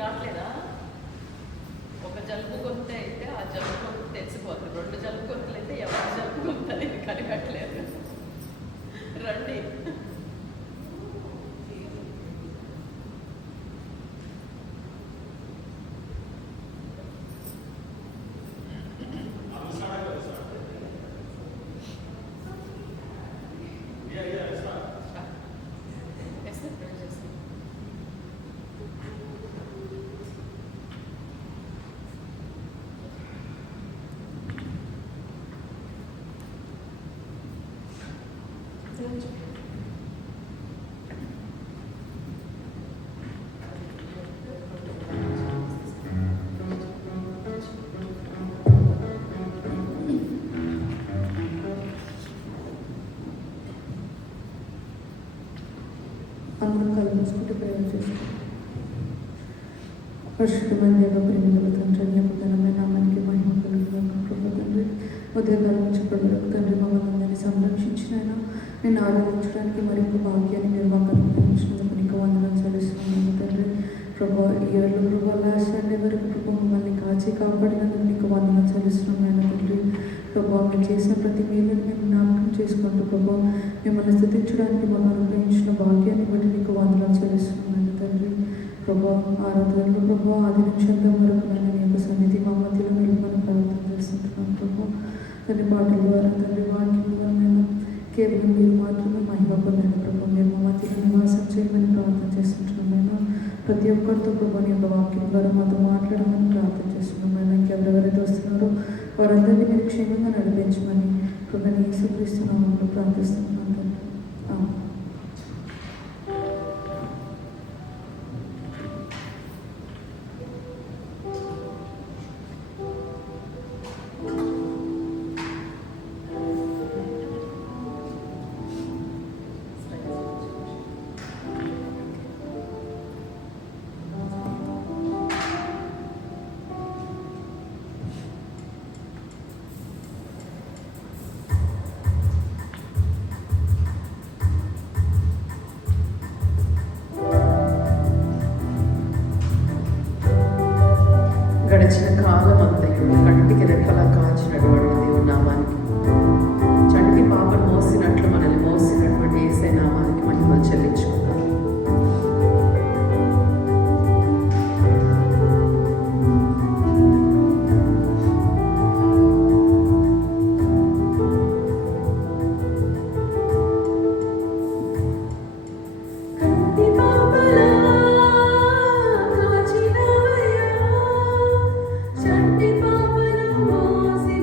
రావట్లేదా? ఒక జలుబు గొంతు అయితే ఆ జలుబు గొంతు తెలిసిపోతుంది. 2 జలుబు గొంతులు అయితే ఎవరి జలుబు గొంతు అనేది కనిపెట్టలేదు. రండి. అందరం కళ్ళు మూసుకుంటే ప్రయోజనం చేస్తాం. పరిశుద్ధమైన దేవ ప్రేమికుల తండ్రి, ఘనమైన నామానికి మహిమ కలుగును ప్రభు తండ్రి. ఉదయకాలం నుంచి ఇప్పటి వరకు తండ్రి మమ్మల్ని అందరినీ సంరక్షించిన నేను ఆరాధించడానికి మరొక భాగ్యాన్ని మీరు మాకు అనుగ్రహించినందుకు నీకు వందనాలు చెల్లిస్తున్నాను తండ్రి. ప్రభు ఈ ఏళ్ళు ప్రభు లాస్ట్ సండే వరకు ప్రభు మమ్మల్ని కాచి కాపాడినందుకు నీకు వందనాలు చెల్లిస్తున్నాను తండ్రి. ప్రభు మీరు చేసిన ప్రతి మేలుని మేము జ్ఞాపకం చేసుకుంటూ ప్రభు మిమ్మల్ని స్థుతించడానికి మమ్మల్ని అనుగ్రహించిన భాగ్యాన్ని బట్టి నీకు వందనాలు చెల్లిస్తున్నాను తండ్రి. ప్రభు ఆరాధనలో ప్రభు ఆది నిమిషంలో వరకు నేను నీ యొక్క సన్నిధి మా మధ్యలో నిలబడి ప్రార్థన చేస్తుంటున్నాను ప్రభు. తండ్రి పాటల ద్వారా తండ్రి వాక్యం ద్వారా నేను కేవలం మీరు మాత్రమే మహిమ పొందండి ప్రభు. మీరు మా మధ్యలో నివాసం చేయమని ప్రార్థన చేస్తుంటున్నాను నేను. ప్రతి ఒక్కరితో ప్రభు నీ యొక్క వాక్యం ద్వారా మాతో మాట్లాడమని ప్రార్థన చేస్తున్నాను నేను. ఇంకెవరెవరైతే వస్తున్నారో వారందరినీ మీరు క్షేమంగా నడిపించమని ప్రభుని యేసుక్రీస్తునామములో ప్రార్థిస్తున్నాను తండ్రి. గడిచిన కాలం అంతయు కంటికి రెప్పలా కాచినటువంటి దేవుని నామానికి, చంటి పాపను మోసినట్లు మనల్ని మోసినటువంటి యేసే నామానికి మహిమ చెల్లించుకుందాం. చంటి పాపను మోసి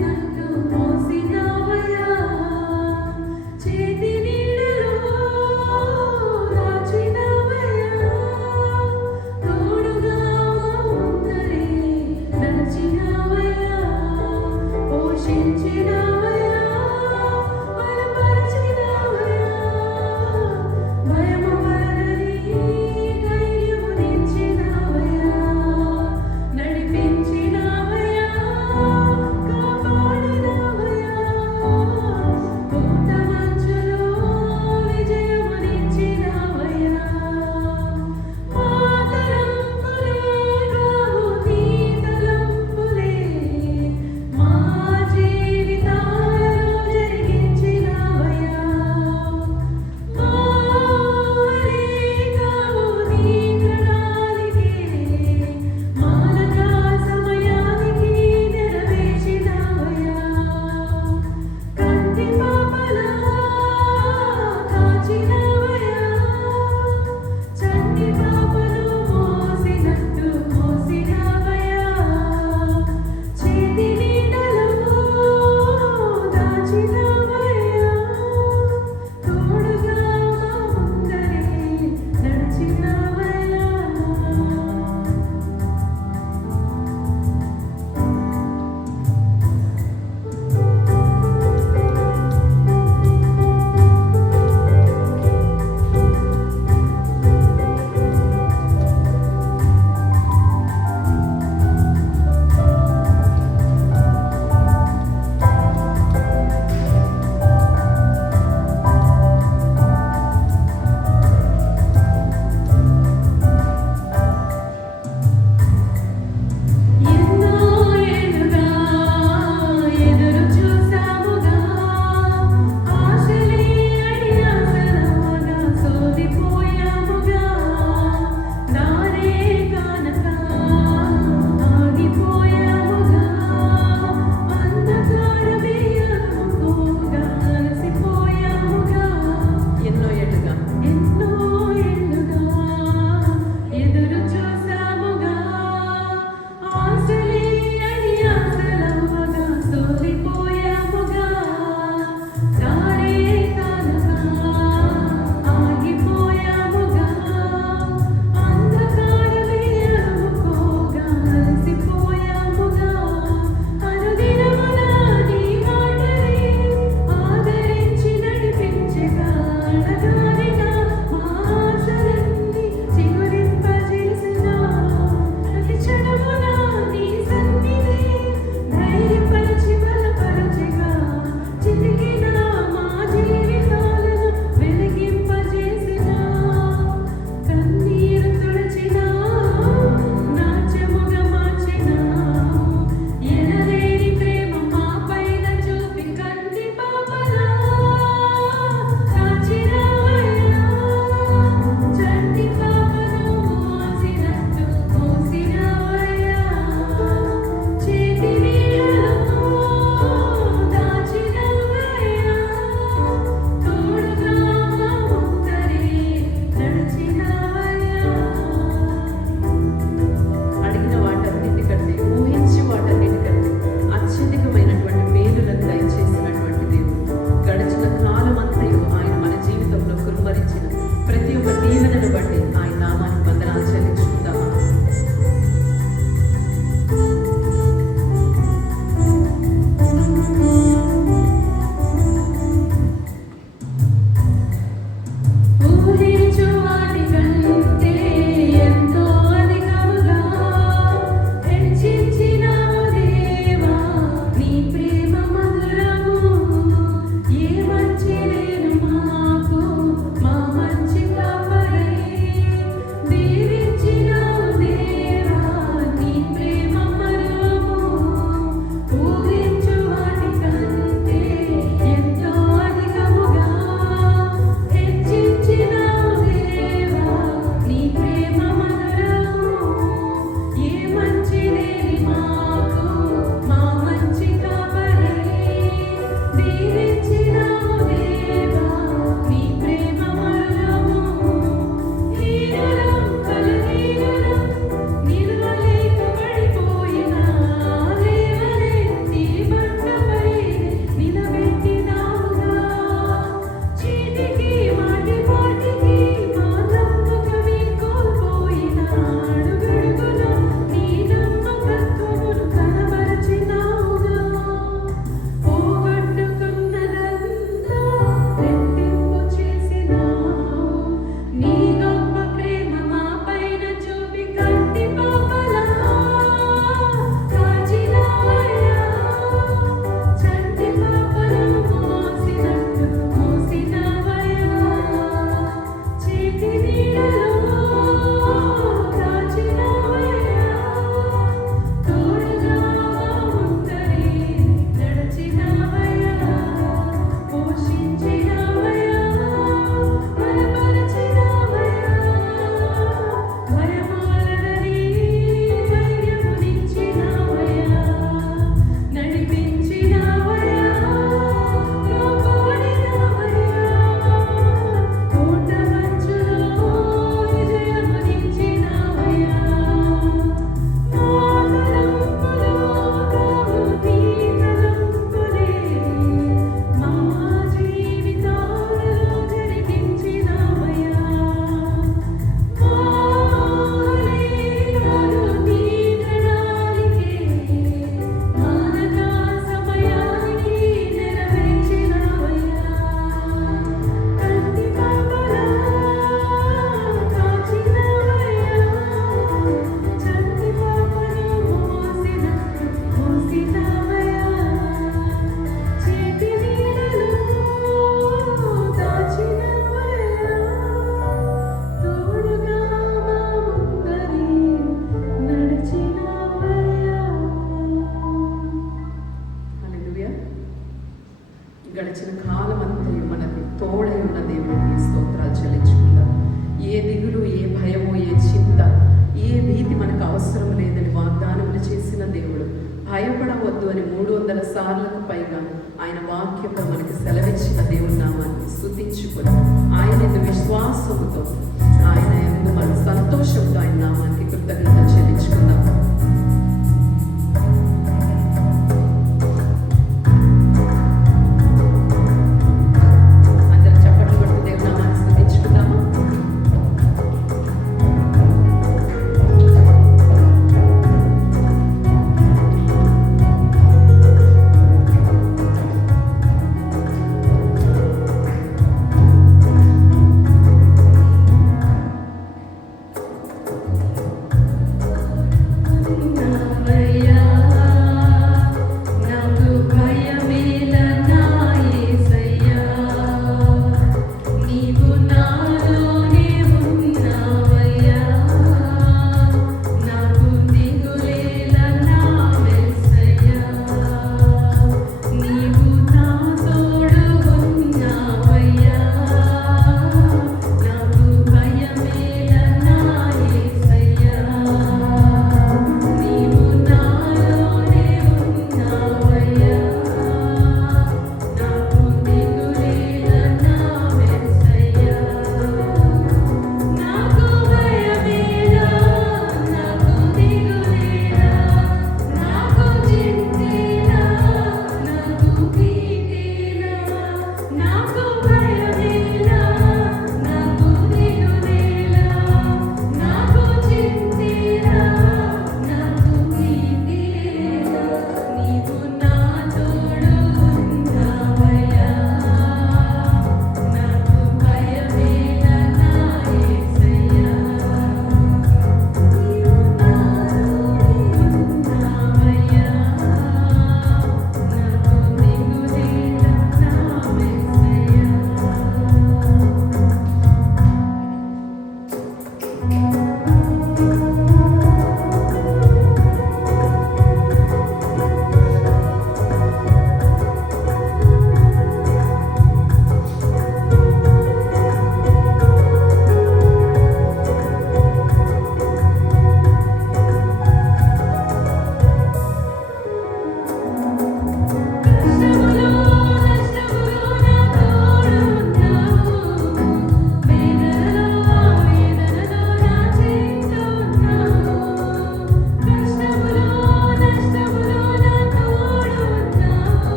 ఆయన వాక్యంలో మనకి సెలవిచ్చిన దేవుని నామాన్ని స్తుతించుకొని ఆయన యందు విశ్వాసముతో ఆయన యందు మన సంతోషంతో ఆయన నామానికి కృతజ్ఞత చెల్లించుకుందాం. అందరం చప్పట్లు కొడుతూ దేవుని నామాన్ని స్తుతించుకుందామా?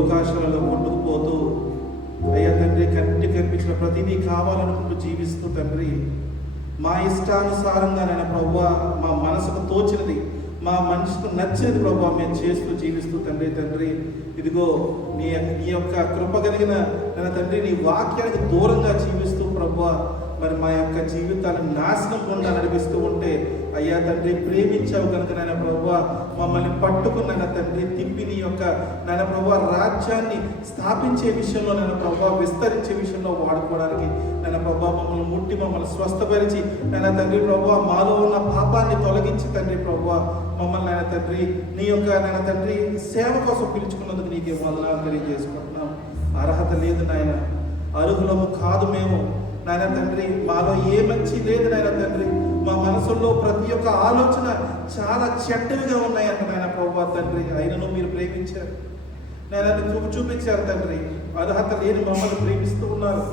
లోకాశలలో కొట్టుకుపోతూ అయ్యా తండ్రి కంటికి కనిపించిన ప్రతిదీ కావాలనుకుంటూ జీవిస్తూ తండ్రి మా ఇష్టానుసారంగా నేను ప్రభువా మా మనసుకు తోచినది మా మనసుకు నచ్చినది ప్రభువా మేము చేస్తూ జీవిస్తూ తండ్రి ఇదిగో నీ యొక్క కృప కలిగిన నేను తండ్రి నీ వాక్యానికి దూరంగా జీవిస్తూ ప్రభువా మరి మా యొక్క జీవితాలను నాశనం గుండా నడిపిస్తూ ఉంటే అయ్యా తండ్రి ప్రేమించావు కనుక నాయన ప్రభువా మమ్మల్ని పట్టుకున్న తండ్రి తిప్పి నీ యొక్క నాయన ప్రభువా రాజ్యాన్ని స్థాపించే విషయంలో నాయన ప్రభువా విస్తరించే విషయంలో వాడుకోవడానికి నాయన ప్రభువా మమ్మల్ని ముట్టి మమ్మల్ని స్వస్థపరిచి నాయన తండ్రి ప్రభువా మాలో ఉన్న పాపాన్ని తొలగించి తండ్రి ప్రభువా మమ్మల్ని నాయన తండ్రి నీ యొక్క నాయన తండ్రి సేవ కోసం పిలుచుకున్నందుకు నీకే వందనాలు తెలియజేసుకుంటున్నాం. అర్హత లేదు నాయన, అర్హులము కాదు మేము నాయన తండ్రి, మాలో ఏ మంచి లేదు నాయన తండ్రి, మా మనసుల్లో ప్రతి ఒక్క ఆలోచన చాలా చెడ్డవిగా ఉన్నాయంట నాయన ప్రభువా తండ్రి. అయినను మీరు ప్రేమించారు నాయన, చూపించారు తండ్రి. అర్హత లేని మమ్మల్ని ప్రేమిస్తూ ఉన్నారు.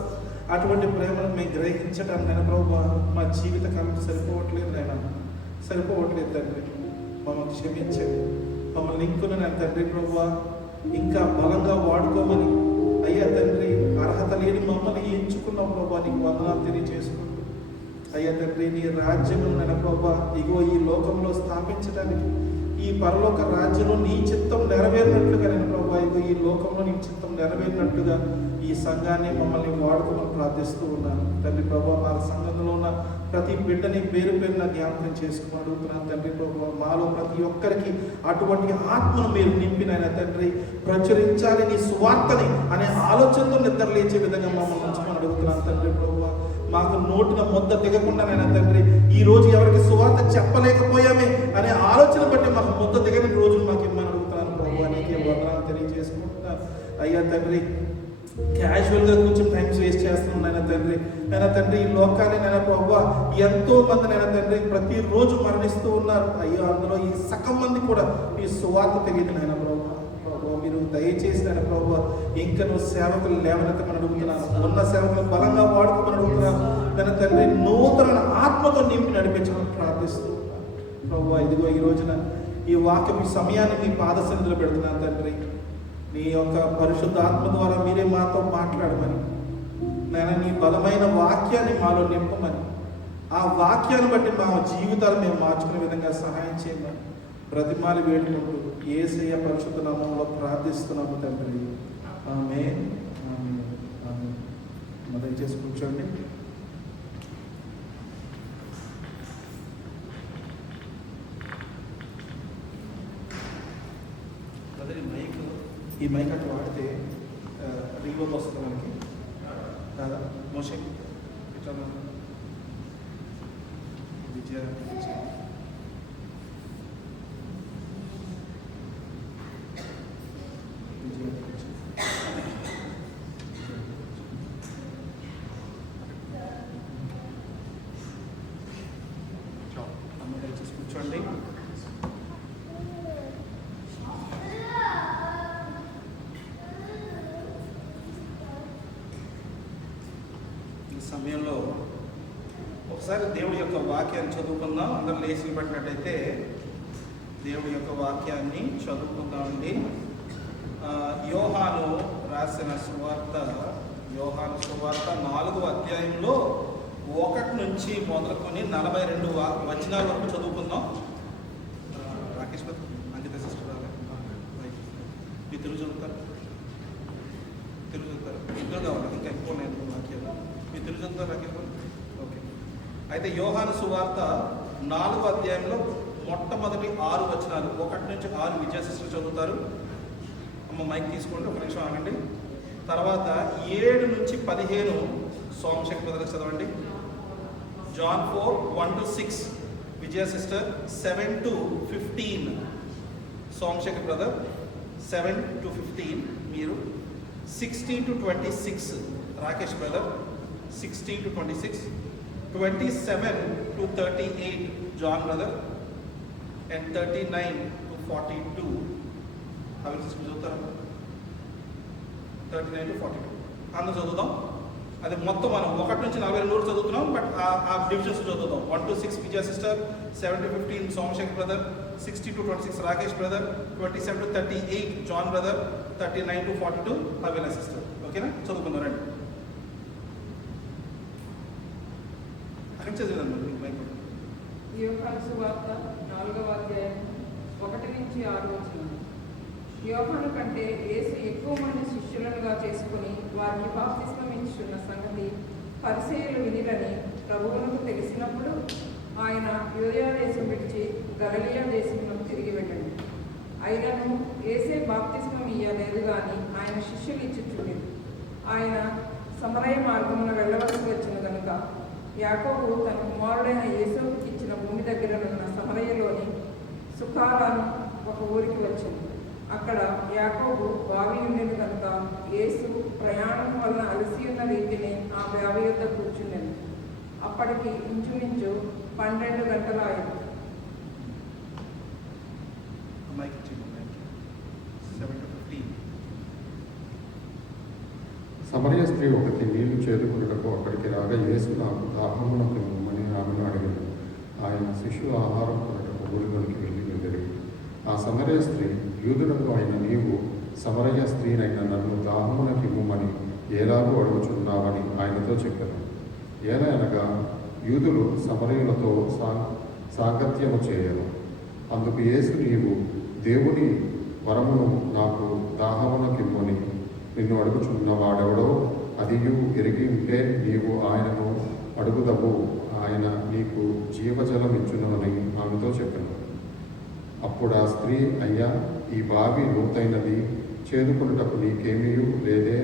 అటువంటి ప్రేమను మేము గ్రహించడం నాయన ప్రభువా మా జీవిత కాలం సరిపోవట్లేదు నాయన, సరిపోవట్లేదు తండ్రి. మమ్మల్ని క్షమించండి, మమ్మల్ని ఇంకున్న నాయన తండ్రి ప్రభువా ఇంకా బలంగా వాడుకోమని అయ్యా తండ్రి అర్హత లేని మమ్మల్ని ఎంచుకున్న ప్రభా నీకు వందనాలు తెలియజేసుకుంటూ అయ్యా తండ్రి నీ రాజ్యము నైనా ప్రభా ఇగో ఈ లోకంలో స్థాపించడానికి ఈ పరలోక రాజ్యంలో నీ చిత్తం నెరవేరినట్లుగా నేను ప్రభా ఇగో ఈ లోకంలో నీ చిత్తం నెరవేరినట్లుగా ఈ సంఘాన్ని మమ్మల్ని వాడుకోమని ప్రార్థిస్తూ ఉన్నాను తండ్రి ప్రభా. మా సంఘంలో ఉన్న ప్రతి బిడ్డని పేరు పేరున జ్ఞాపకం చేసుకుని అడుగుతున్నాను తండ్రి ప్రభా. మాలో ప్రతి ఒక్కరికి అటువంటి ఆత్మను మీరు నింపినైనా తండ్రి ప్రచురించాలి నీ సువార్తని అనే ఆలోచనతో నిద్ర లేచే విధంగా మమ్మల్ని ఉంచుకొని అడుగుతున్నాను తండ్రి ప్రభా. మాకు నోటిన ముద్ద దిగకుండానైనా తండ్రి ఈ రోజు ఎవరికి సువార్త చెప్పలేకపోయామే అనే ఆలోచన బట్టి మాకు ముద్ద దిగని రోజులు మాకు ఇమ్మని అడుగుతున్నాను ప్రభా. నీకే వందనాలు తెలియజేసుకుంటున్నాను అయ్యా తండ్రి. క్యాజువల్గా కొంచెం టైమ్స్ వేస్ట్ చేస్తున్నాం నాయన తండ్రి. నాయన తండ్రి ఈ లోకాన్ని నాయన ప్రభా ఎంతో మంది నాయన తండ్రి ప్రతిరోజు మరణిస్తూ ఉన్నారు. అయ్యో అందులో ఈ సగం మంది కూడా ఈ సువార్త తెలియదు నాయన ప్రభా. ప్రభా మీరు దయచేసి నాయన ప్రభా ఇంకా నువ్వు సేవకులు లేవనెత్తమని అడుగుతున్నాను. ఉన్న సేవకులు బలంగా వాడుకోమని అడుగుతున్నాను నాయన తండ్రి. నూతన ఆత్మతో నింపి నడిపించమని ప్రార్థిస్తూ ప్రభా. ఇదిగో ఈ రోజున ఈ వాక్యం ఈ సమయాన్ని మీ పాదసన్నిధిలో పెడుతున్నాను తండ్రి. నీ యొక్క పరిశుద్ధ ఆత్మ ద్వారా మీరే మాతో మాట్లాడమని నేను నీ బలమైన వాక్యాన్ని మాలో నింపమని ఆ వాక్యాన్ని బట్టి మా జీవితాలు మేము మార్చుకునే విధంగా సహాయం చేయమని బ్రతిమాలి వేడుకుంటూ యేసయ్య పరిశుద్ధ నామములో ప్రార్థిస్తున్నాము తండ్రి. ఆమేన్. ఆమేన్. ఆమేన్. దయచేసి కూర్చోండి. ఈ మైక్ అట్లా వాడితే రీవర్బ్ వస్తుంది మనకి కాదా మోషే ఇట్లా విజయ అమ్మ దయచేసి కూర్చోండి. సమయంలో ఒకసారి దేవుడి యొక్క వాక్యాన్ని చదువుకుందాం. అందరూ లేచి పట్టినట్టయితే దేవుడి యొక్క వాక్యాన్ని చదువుకుందామండి. యోహాను రాసిన సువార్త, యోహాను సువార్త 4వ అధ్యాయంలో 1 నుంచి మొదలుకొని 42 వచనాల వరకు చదువుకుందాం. రాకేష్ అంకిత సిస్టర్ మీ తెలుగు చదువుతారు, తెలుగు చదువుతారు. ఇద్దరు కావాలి, ఇంకా ఎక్కువ నేను వాక్యాలు మీ తెలుగు చదువుతారు రాకేష్. ఓకే, అయితే యోహాను సువార్త 4వ అధ్యాయంలో మొట్టమొదటి 6 వచనాలు 1 నుంచి 6 విజయ సిస్టర్ చదువుతారు. అమ్మ మైక్ తీసుకోండి, ఒక నిమిషం ఆగండి. తర్వాత 7 నుంచి 15 సోమశేఖర్ బ్రదర్ చదవండి. John 4:1-6 Vijaya sister. 7 to 15 Somashekar brother. 7 to 15 మీరు. 16 to 26 Rakesh brother. 16 to 26. 27 to 38 John brother. and 39 to 42 అవి చదువుతారా? 39 to 42 అందరూ చదువుదాం. అది మొత్తం మనం 1 నుంచి 42 చదువుతున్నాం, బట్ ఆ డివిజన్స్ చదువుతాం. 1 to 6 Vijaya sister, 7 to 15 Somashekar brother, 60 to 26 Rakesh brother, 27 to 38 John brother, 39 to 42 Avina sister. ఓకేనా, చదువుకున్నారండి. అక్కడ చదివాను మైక్. యోహాను సువార్త 4వ అధ్యాయం 1 నుంచి 6 వచనం. యోహాను కంటే యేసు ఎక్కువ మంది శిష్యులనుగా చేసుకుని వారికి బాప్తిస్మం ఇచ్చున్న సంగతి పరిసయ్యులు వినిలని ప్రభువునకు తెలిసినప్పుడు ఆయన యూదయ దేశం విడిచి గలిలయ దేశంలో తిరిగి వెళ్ళండి. అయినను యేసే బాప్తిస్మం ఇయ్యలేదు కానీ ఆయన శిష్యులు ఇచ్చుచుండేది. ఆయన సమరయ మార్గమున వెళ్ళవలసి వచ్చిన కనుక యాకోబు తన కుమారుడైన యేసుకి ఇచ్చిన భూమి దగ్గర ఉన్న సమరయలోని సుఖాలను ఒక ఊరికి వచ్చింది. అక్కడ యాకోబు బావి ఉండేది కనుక యేసు ప్రయాణం వలన అలసి ఉన్న రీతిని ఆ బావి యొద్ద కూర్చుండేది. అప్పటికి ఇంచుమించు 12 గంటలు అయింది. Mike 7 to 15. సమరయ స్త్రీ ఒకటి నీళ్లు చేదుకున్నటకు అక్కడికి రాగా యేసు నాకు దాహమునకు ఇమ్మని ఆమెను అడిగాడు. ఆయన శిష్యుల ఆహారం కొనటకు ఊరిలోనికి వెళ్ళి ఆ సమరయ స్త్రీ, యూదులకు అయిన నీవు సమరయ స్త్రీనైన నన్ను దాహమునకు ఇమ్మని ఎలాగూ అడుగుచున్నావని ఆయనతో చెప్పాను. ఏలయనగా యూదులు సమరయులతో సాంగత్యము చేయరు. అందుకు యేసు, నీవు దేవుని వరమును నాకు దాహమునకిమ్మని నిన్ను అడుగుచున్నవాడెవడో అదియు ఎరిగి ఉంటే నీవు ఆయనను అడుగుదవు, ఆయన నీకు జీవజలం ఇచ్చునని ఆమెతో చెప్పాను. అప్పుడు ఆ స్త్రీ, అయ్యా, ఈ బావి లోతైనది, చేదుకున్నటకు నీకేమీ లేదే,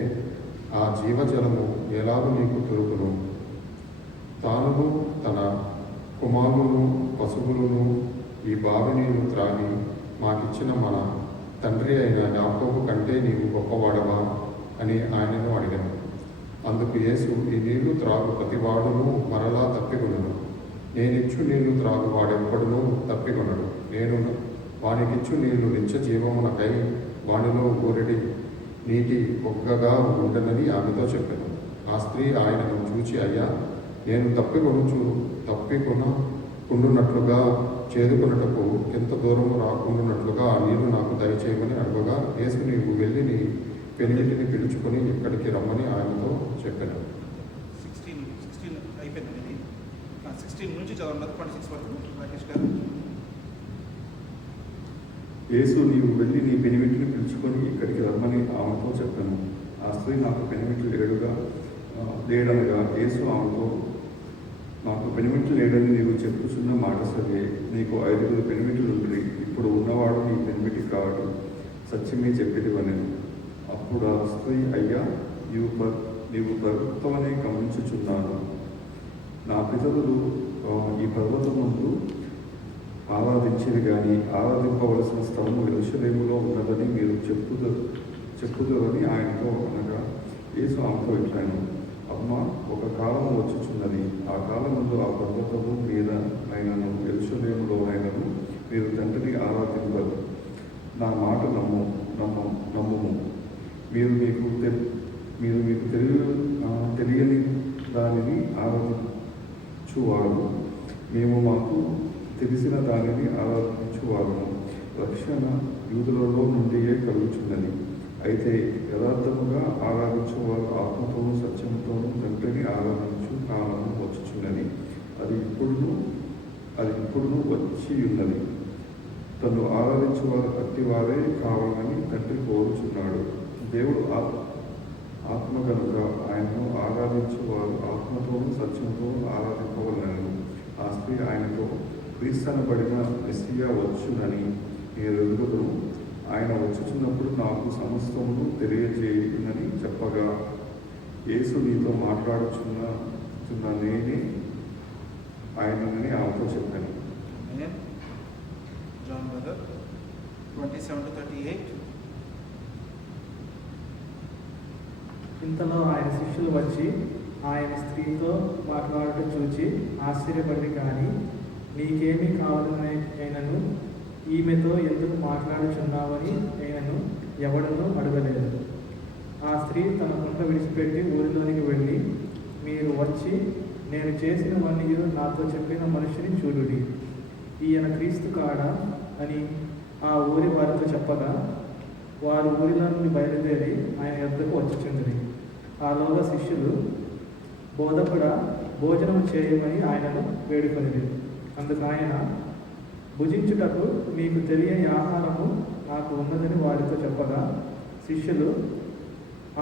ఆ జీవజలము ఎలాగూ నీకు దొరుకును? తానును తన కుమారులను పశువులను ఈ బావి నీళ్లు త్రాగి మాకిచ్చిన మన తండ్రి అయిన యాకోబు కంటే నీవు గొప్పవాడవా అని ఆయనను అడిగాను. అందుకు యేసు, ఈ నీళ్లు త్రాగు ప్రతివాడును మరలా తప్పికొనడు, నేనిచ్చు నీళ్లు త్రాగు వాడెప్పడునూ తప్పికొనడు. నేను వానికిచ్చు నీళ్లు నిత్య జీవమునకై వానిలో ఊరిడి నీటి ఒగ్గగా ఉండనని ఆమెతో చెప్పాను. ఆ స్త్రీ ఆయనను చూచి, అయ్యా, నేను తప్పికొనకుండునట్లుగా చేదుకున్నటకు ఎంత దూరము రాకుండానట్లుగా ఆ నీళ్లు నాకు దయచేయమని అడగగా, యేసు, నీవు వెళ్ళి నీ పెనిమిటిని పిలుచుకొని ఇక్కడికి రమ్మని ఆయనతో చెప్పాను. 16 అయిపోయింది. 16 నుంచి చదవండి 26 వరకు. రాకేష్ గారు. యేసు, నీవు వెళ్ళి నీ పెనిమిటిని పిలుచుకొని ఇక్కడికి రమ్మని ఆమెతో చెప్పాను. ఆ స్త్రీ, నాకు పెనిమిటి లేడనగా యేసు ఆమెతో, నాకు పెనిమిటి లేడని నీవు చెప్పుచున్న మాట సరే, నీకు 5 పెనిమిటులుండ్రి, ఇప్పుడు ఉన్నవాడు నీ పెనిమిటి కాడు, సత్యమే చెప్పేదివనెను. అప్పుడు ఆ స్త్రీ, అయ్యా, నీవు ప్రభుత్వమనే గమనించుచున్నాను. నా పితరులు ఈ పర్వతం ముందు ఆరాధించేది కానీ ఆరాధింపవలసిన స్థలము యెరూషలేములో ఉన్నదని మీరు చెప్పుదురని ఆయనతో అనగా, యేసు ఆమెతో ఇట్లాను, అమ్మ, ఒక కాలం వచ్చుచున్నది, ఆ కాలం ముందు ఆ పర్వతము మీద అయినను యెరూషలేములో అయినను మీరు తండ్రిని ఆరాధింపరు. నా మాట నమ్ముము. మీరు మీకు తెలియని దానిని ఆరాధించువారు, మేము మాకు తెలిసిన దానిని ఆరాధించువారు. రక్షణ యూదులలో నుండియే కలుగుచున్నది. అయితే యథార్థముగా ఆరాధించువారు ఆత్మతోనూ సత్యముతోనూ తండ్రిని ఆరాధించు కాలము వచ్చుచున్నది. అది ఇప్పుడును వచ్చి ఉన్నది. తను ఆరాధించువారు అట్టివారే కావాలని తండ్రి కోరుచున్నాడు. దేవుడు ఆత్మ కనుక ఆయనను ఆరాధించువారు ఆత్మతోనూ సత్యంతోనూ ఆరాధింపవలెను. ఆ స్త్రీ ఆయనతో, క్రీస్తనబడిన మెస్సియా వచ్చునని మీరు ఎరుగుదురు, ఆయన వచ్చుచున్నప్పుడు నాకు సమస్తమును తెలియజేయునని చెప్పగా, యేసు, నీతో మాట్లాడుచున్న నేనే ఆయనని ఆమెతో చెప్పాను. John brother 27 to 38. ఇంతలో ఆయన శిష్యులు వచ్చి ఆయన స్త్రీతో మాట్లాడటం చూచి ఆశ్చర్యపడి, కానీ నీకేమీ కావాలని అయినను ఈమెతో ఎందుకు మాట్లాడుచున్నావని అయినను ఎవడనూ అడగలేదు. ఆ స్త్రీ తన కుండ విడిచిపెట్టి ఊరిలోనికి వెళ్ళి మీరు వచ్చి నేను చేసినవన్నీ నాతో చెప్పిన మనిషిని చూడుడి, ఈయన క్రీస్తు కాడా అని ఆ ఊరి వారితో చెప్పగా వారు ఊరిలో నుండి బయలుదేరి ఆయన యొద్దకు వచ్చుచుండిరి. ఆలోగా శిష్యులు బోధకుడా భోజనం చేయమని ఆయనను వేడుకొనిరి. అందుకు ఆయన, భుజించుటకు మీకు తెలియని ఆహారము నాకు ఉన్నదని వారితో చెప్పగా శిష్యులు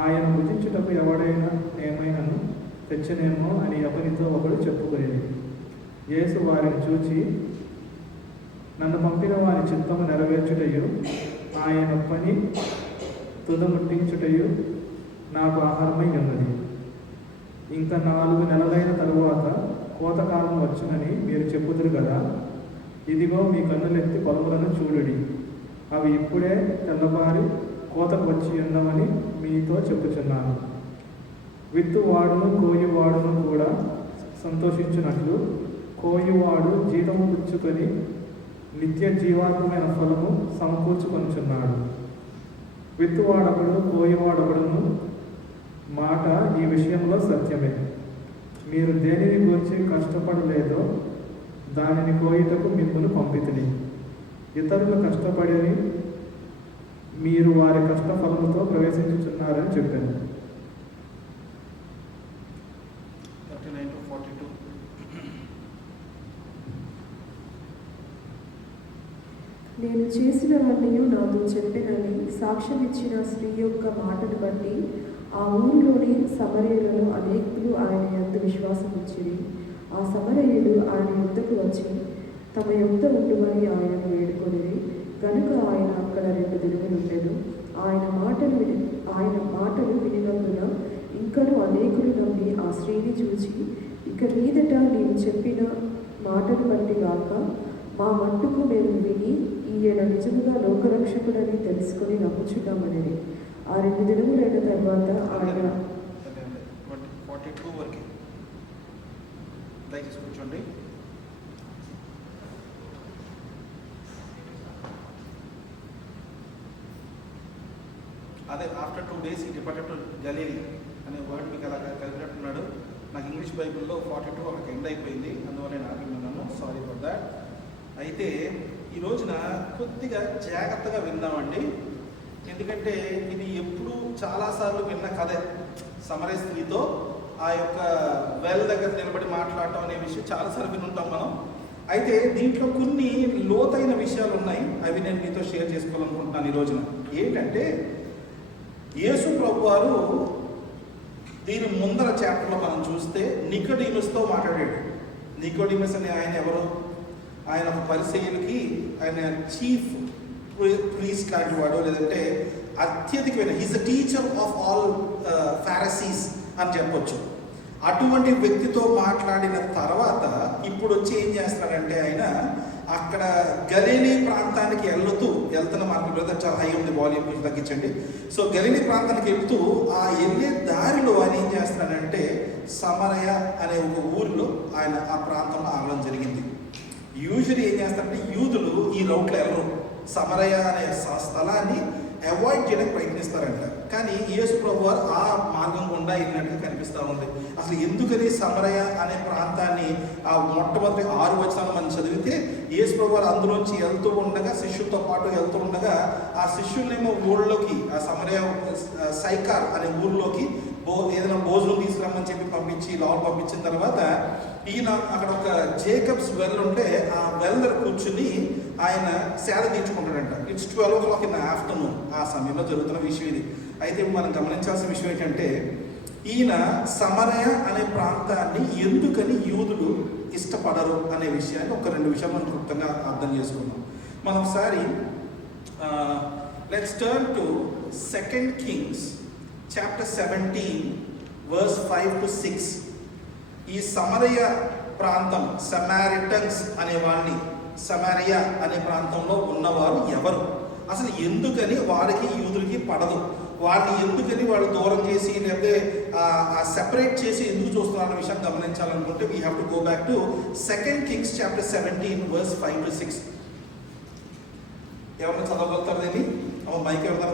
ఆయన భుజించుటకు ఎవడైనా ఏమైనాను తెచ్చనేమో అని ఒకరితో ఒకడు చెప్పుకొనిరి. యేసు వారిని చూచి, నన్ను పంపిన వారి చిత్తము నెరవేర్చుటయు ఆయన పని తుదముట్టించుటయు నాకు ఆహారమై ఉన్నది. ఇంకా 4 నెలలైన తరువాత కోతకాలం వచ్చునని మీరు చెప్పుదురు కదా. ఇదిగో మీ కన్నులెత్తి పొలములను చూడుడి, అవి ఇప్పుడే తెల్లబారి కోతకు వచ్చి ఉన్నవని మీతో చెప్పుచున్నాను. విత్తువాడును కోయువాడును కూడా సంతోషించినట్లు కోయువాడు జీతము పుచ్చుకొని నిత్య జీవాత్మైన ఫలము సమకూర్చుకొనుచున్నాడు. విత్తువాడొకడు కోయువాడొకడును మాట ఈ విషయంలో సత్యమే. మీరు దేనిని గురించి కష్టపడలేదో దానిని కోయుటకు మిమ్మల్ని పంపితిని. ఇతరులు కష్టపడని మీరు వారి కష్టఫలముతో ప్రవేశించుచున్నారని చెప్పాను. 39 to 42. నేను చేసినవన్నీ నాతో చెప్పినని సాక్ష్యం ఇచ్చిన స్త్రీ యొక్క మాటను బట్టి ఆ ఊరిలోని సమరయులలో అనేకులు ఆయన యందు విశ్వాసం ఉంచిరి. ఆ సమరయులు ఆయన యుద్ధకు వచ్చి తమ యుద్ధ ఉండమని ఆయనను వేడుకొనిరి. కనుక ఆయన అక్కడ 2 దినములు ఉండెను. ఆయన మాటలు వినినందున ఇంకను అనేకులు నమ్మి ఆ స్త్రీని చూచి, ఇక మీదట నీవు చెప్పిన మాటను బట్టి గాక మా మట్టుకు మేము విని ఈయన నిజముగా లోకరక్షకుడని తెలుసుకొని నమ్ముచున్నామని. ఆ 2 దినములైన తర్వాత ఆయన 42 వరకు దయచేసి కూర్చోండి. అదే ఆఫ్టర్ 2 days ఈ డిపార్టెడ్ టు గలీలీ అనే వర్డ్ మీకు అలా కలిపినట్టున్నాడు. నాకు ఇంగ్లీష్ బైబిల్లో 42 అక్కడ ఎండ్ అయిపోయింది, అందువల్ల నేను ఆగిపోయినాను. Sorry for that. అయితే ఈ రోజున కొద్దిగా జాగ్రత్తగా విందామండి, ఎందుకంటే ఇది ఎప్పుడు చాలాసార్లు విన్న కథే. సమరయ స్త్రీతో ఆ యొక్క వెల్ దగ్గర నిలబడి మాట్లాడటం అనే విషయం చాలాసార్లు వినుంటాం మనం. అయితే దీంట్లో కొన్ని లోతైన విషయాలు ఉన్నాయి, అవి నేను మీతో షేర్ చేసుకోవాలనుకుంటున్నాను ఈ రోజున. ఏంటంటే యేసు ప్రభు వారు దీని ముందర చాప్టర్లో మనం చూస్తే నికోడిమస్తో మాట్లాడాడు. నికోడిమస్ అనే ఆయన ఎవరు? ఆయన ఒక పరిసయ్యులకి ఆయన చీఫ్ ప్రీస్ట్ లాంటి వాడు, లేదంటే అత్యధికమైన he's the teacher of all Pharisees అని చెప్పొచ్చు. అటువంటి వ్యక్తితో మాట్లాడిన తర్వాత ఇప్పుడు వచ్చి ఏం చేస్తాడంటే ఆయన అక్కడ గలీలీ ప్రాంతానికి వెళ్తున్న మార్గం, బ్రదర్ చాలా హై ఉంది, వాల్యూమ్ కొంచెం తగ్గించండి. సో గలీలీ ప్రాంతానికి వెళ్తూ ఆ వెళ్ళే దారిలో ఆయన ఏం చేస్తాడంటే సమరయ అనే ఒక ఊరిలో ఆయన ఆ ప్రాంతంలో ఆగడం జరిగింది. యూజువల్లీ ఏం చేస్తారంటే యూదులు ఈ రౌట్లో వెళ్ళరు, సమరయ అనే స్థలాన్ని అవాయిడ్ చేయడానికి ప్రయత్నిస్తారంట. కానీ యేసు ప్రభు వారు ఆ మార్గం గుండా వెళ్ళినట్టుగా కనిపిస్తూ ఉంది. అసలు ఎందుకని సమరయ అనే ప్రాంతాన్ని ఆ మొట్టమొదటి 6 వచనాలు మనం చదివితే యేసు ప్రభు వారు అందులోంచి వెళ్తూ ఉండగా, శిష్యులతో పాటు వెళ్తూ ఉండగా ఆ శిష్యులనేమో ఊళ్ళోకి, ఆ సమరయ సైకార్ అనే ఊర్లోకి ఏదైనా భోజనం తీసుకురమ్మని చెప్పి పంపించి లోపల పంపించిన తర్వాత ఈయన అక్కడ ఒక జేకబ్స్ వెల్ ఉంటే ఆ వెల్ దగ్గర కూర్చుని ఆయన సేద తీర్చుకుంటాడంట. It's 12 o'clock in the afternoon. ఆ సమయంలో జరుగుతున్న విషయం ఇది. అయితే మనం గమనించాల్సిన విషయం ఏంటంటే ఈయన సమరయ అనే ప్రాంతాన్ని ఎందుకని యూదులు ఇష్టపడరు అనే విషయాన్ని ఒక 2 విషయాలు మనం క్లుప్తంగా అర్థం చేసుకున్నాం. మనం ఒకసారి let's turn to 2 Kings chapter 17 verse 5 to 6. ఈ సమరయ ప్రాంతం, సమారిటన్స్ అనే వాళ్ళని, సమరియా అనే ప్రాంతంలో ఉన్నవారు ఎవరు, అసలు ఎందుకని వారికి యూదులకి పడదు, వాళ్ళని ఎందుకని వాళ్ళు దూరం చేసి లేకపోతే సెపరేట్ చేసి ఎందుకు చూస్తున్నారన్న విషయం గమనించాలనుకుంటే we have to go back to 2 Kings chapter 17 verse 5 to 6. ఎవరైనా చదవగలుగుతారు దీన్ని? మైక్ ఎవరు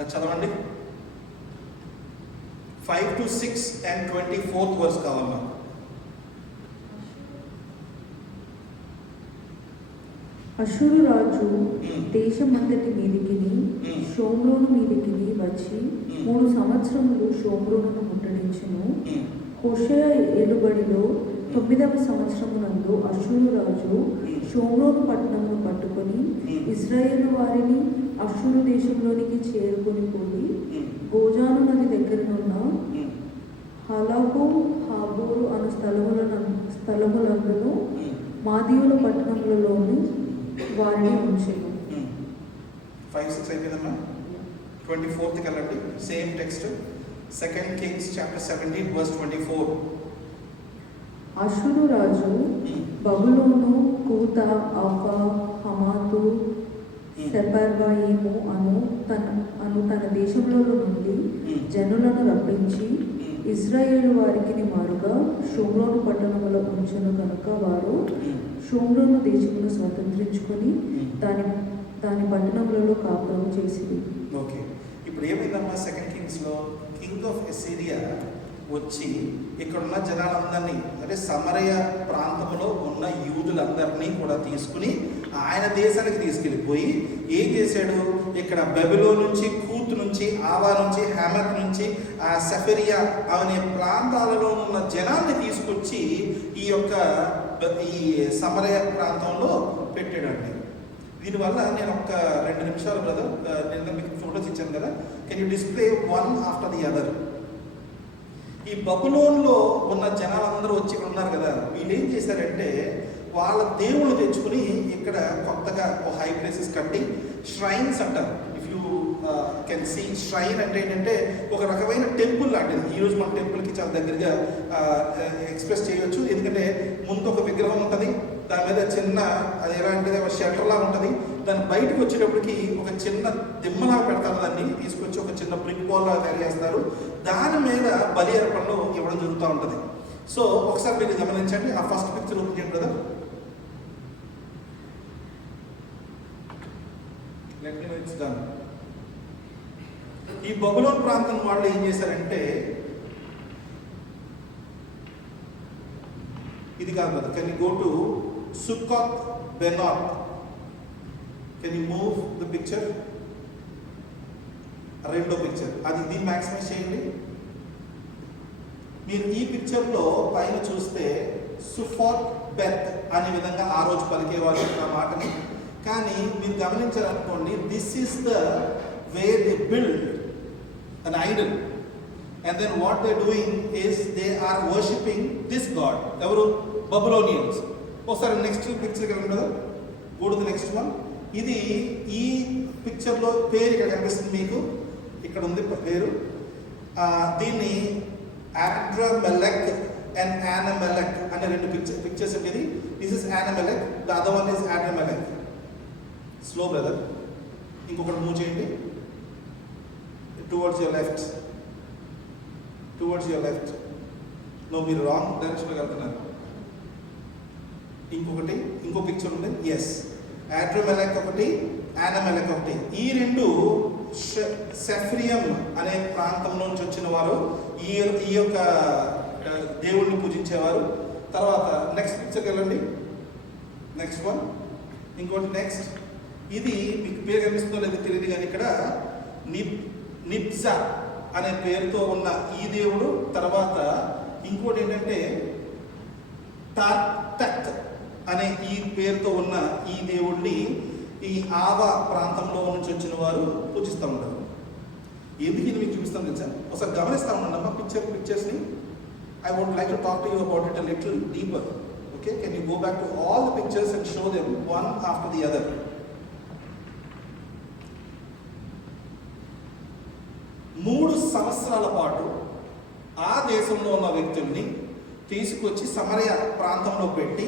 అది చదవండి. 5 to 6 and 24th verse కావాలి నాకు. అషూరు రాజు దేశమంతటి మీదికిని షోమ్రోను మీదికిని వచ్చి 3 సంవత్సరములు షోమ్రోనును ముట్టడించెను. హోషేయ ఏలుబడిలో 9వ సంవత్సరమునందు అషూరు రాజు షోమ్రోను పట్టణమును పట్టుకొని ఇశ్రాయేలు వారిని అషూరు దేశంలోనికి చేరుకొని పోయి గోజాను నది దగ్గరనున్న హలాహు హాబోరు అను స్థలములను మాదీయుల పట్టణములలోని వారిని ఉంచెను. 5-6 అయిపోయిందమ్మా. 24th వెళ్ళండి. Same text. 2 Kings chapter 17 verse 24. అషూరు రాజు బబులోను, కూత, ఆఫా, హమాతు, సెపర్వయీము అను తన దేశంలో నుండి జనులను రప్పించి ఇశ్రాయేలు వారికి మారుగా షోమ్రోను పట్టణములో ఉంచెను కనుక వారు షోమ్రోను దేశమును స్వతంత్రించుకొని దాని పట్టణములలో కాపురం చేసింది. ఓకే, ఇప్పుడు ఏమైందమ్మా? 2 Kingsలో కింగ్ ఆఫ్ అసీరియా వచ్చి ఇక్కడున్న జనాలందరినీ, అంటే సమరయ ప్రాంతంలో ఉన్న యూదులందరినీ కూడా తీసుకుని ఆయన దేశానికి తీసుకెళ్ళిపోయి ఏం చేశాడు? ఇక్కడ బెబిలో నుంచి, కూతు నుంచి, ఆవా నుంచి, హేమత్ నుంచి, సెఫరియా అనే ప్రాంతాలలో ఉన్న జనాల్ని తీసుకొచ్చి ఈ సమరయ ప్రాంతంలో పెట్టాడండి. దీనివల్ల నేను ఒక 2 నిమిషాలు బ్రదర్, నేను మీకు ఫోటోస్ ఇచ్చాను కదా, can you display one after the other. ఈ బబులోన్లో ఉన్న జనాలందరూ వచ్చి ఇక్కడ ఉన్నారు కదా, వీళ్ళు ఏం చేశారంటే వాళ్ళ దేవుళ్ళు తెచ్చుకుని ఇక్కడ కొత్తగా ఒక హై ప్లేసెస్ కట్టి ష్రైన్స్ అంటారు. If you can see, shrine అంటే ఏంటంటే ఒక రకమైన టెంపుల్ లాంటిది. ఈరోజు మన టెంపుల్కి చాలా దగ్గరగా ఎక్స్ప్రెస్ చేయవచ్చు. ఎందుకంటే ముందు ఒక విగ్రహం ఉంటుంది, దాని మీద చిన్న అది ఎలాంటిది ఒక షెల్టర్ లాగా ఉంటుంది. దాన్ని బయటకు వచ్చేటప్పటికి ఒక చిన్న దిమ్మలాగా పెడతారు, దాన్ని తీసుకొచ్చి ఒక చిన్న బ్రిక్ బాల్ లాగా తయారు చేస్తారు. దాని మీద బలి అర్పణలు ఇవ్వడం జరుగుతూ ఉంటుంది. సో ఒకసారి మీరు గమనించండి, ఆ ఫస్ట్ పిక్చర్ ఓపెన్ చేయండి బ్రదర్. ఈ బబులోన్ ప్రాంతం వాళ్ళు ఏం చేశారంటే, ఇది కాదు brother, can you go to Succoth Benoth, can you move the picture? రెండో పిక్చర్ అది, దీన్ని మ్యాక్సిమైజ్ చేయండి. మీరు ఈ పిక్చర్లో పైన చూస్తే సుఫాత్ బెత్ అనే విధంగా ఆ రోజు పలికేవారు ఆ మాటని. కానీ మీరు గమనించారనుకోండి, this is the way they build an idol, and then what they're doing is they are worshipping this god. ఎవరు? Babylonians. ఒకసారి నెక్స్ట్ పిక్చర్ కదా, go to the next one. ఇది ఈ పిక్చర్లో పేరు ఇక్కడ కనిపిస్తుంది మీకు, ఇక్కడ ఉంది పేరు. దీన్ని ఆడ్రమెలెక్ అండ్ యానమెలెక్ అనే 2 పిక్చర్స్ ఉండేది. This is Anammelech, the other one is Adrammelech. Slow brother, ఇంకొకటి మూవ్ చేయండి. Towards your left. No, మీరు రాంగ్ డైరెక్షన్లో వెళ్తున్నారు. ఇంకో పిక్చర్ ఉంది. ఎస్, ఆడ్రమెలెక్ ఒకటి, యానమెలెక్ ఒకటి. ఈ 2 సెఫ్రియం అనే ప్రాంతం నుంచి వచ్చిన వారు ఈ యొక్క దేవుడిని పూజించేవారు. తర్వాత నెక్స్ట్ పిక్చర్కి వెళ్ళండి. నెక్స్ట్ వన్, ఇంకోటి నెక్స్ట్. ఇది మీకు పేరు కనిపిస్తుందో లేదో తెలియదు, కానీ ఇక్కడ నిబ్జా అనే పేరుతో ఉన్న ఈ దేవుడు, తర్వాత ఇంకోటి ఏంటంటే టార్టక్ అనే ఈ పేరుతో ఉన్న ఈ దేవుడిని ఈ ఆవా ప్రాంతంలో నుంచి వచ్చిన వారు పూజిస్తూ ఉంటారు. ఎందుకు ఇది మీకు చూపిస్తాను తెలుసా? ఒకసారి గమనిస్తూ ఉండండి అమ్మా పిక్చర్స్ని. I would like to talk to you about it a little deeper. Okay, can you go back to all the pictures and show them one after the other. 3 సంవత్సరాల పాటు ఆ దేశంలో ఉన్న వ్యక్తుల్ని తీసుకొచ్చి సమరయ ప్రాంతంలో పెట్టి,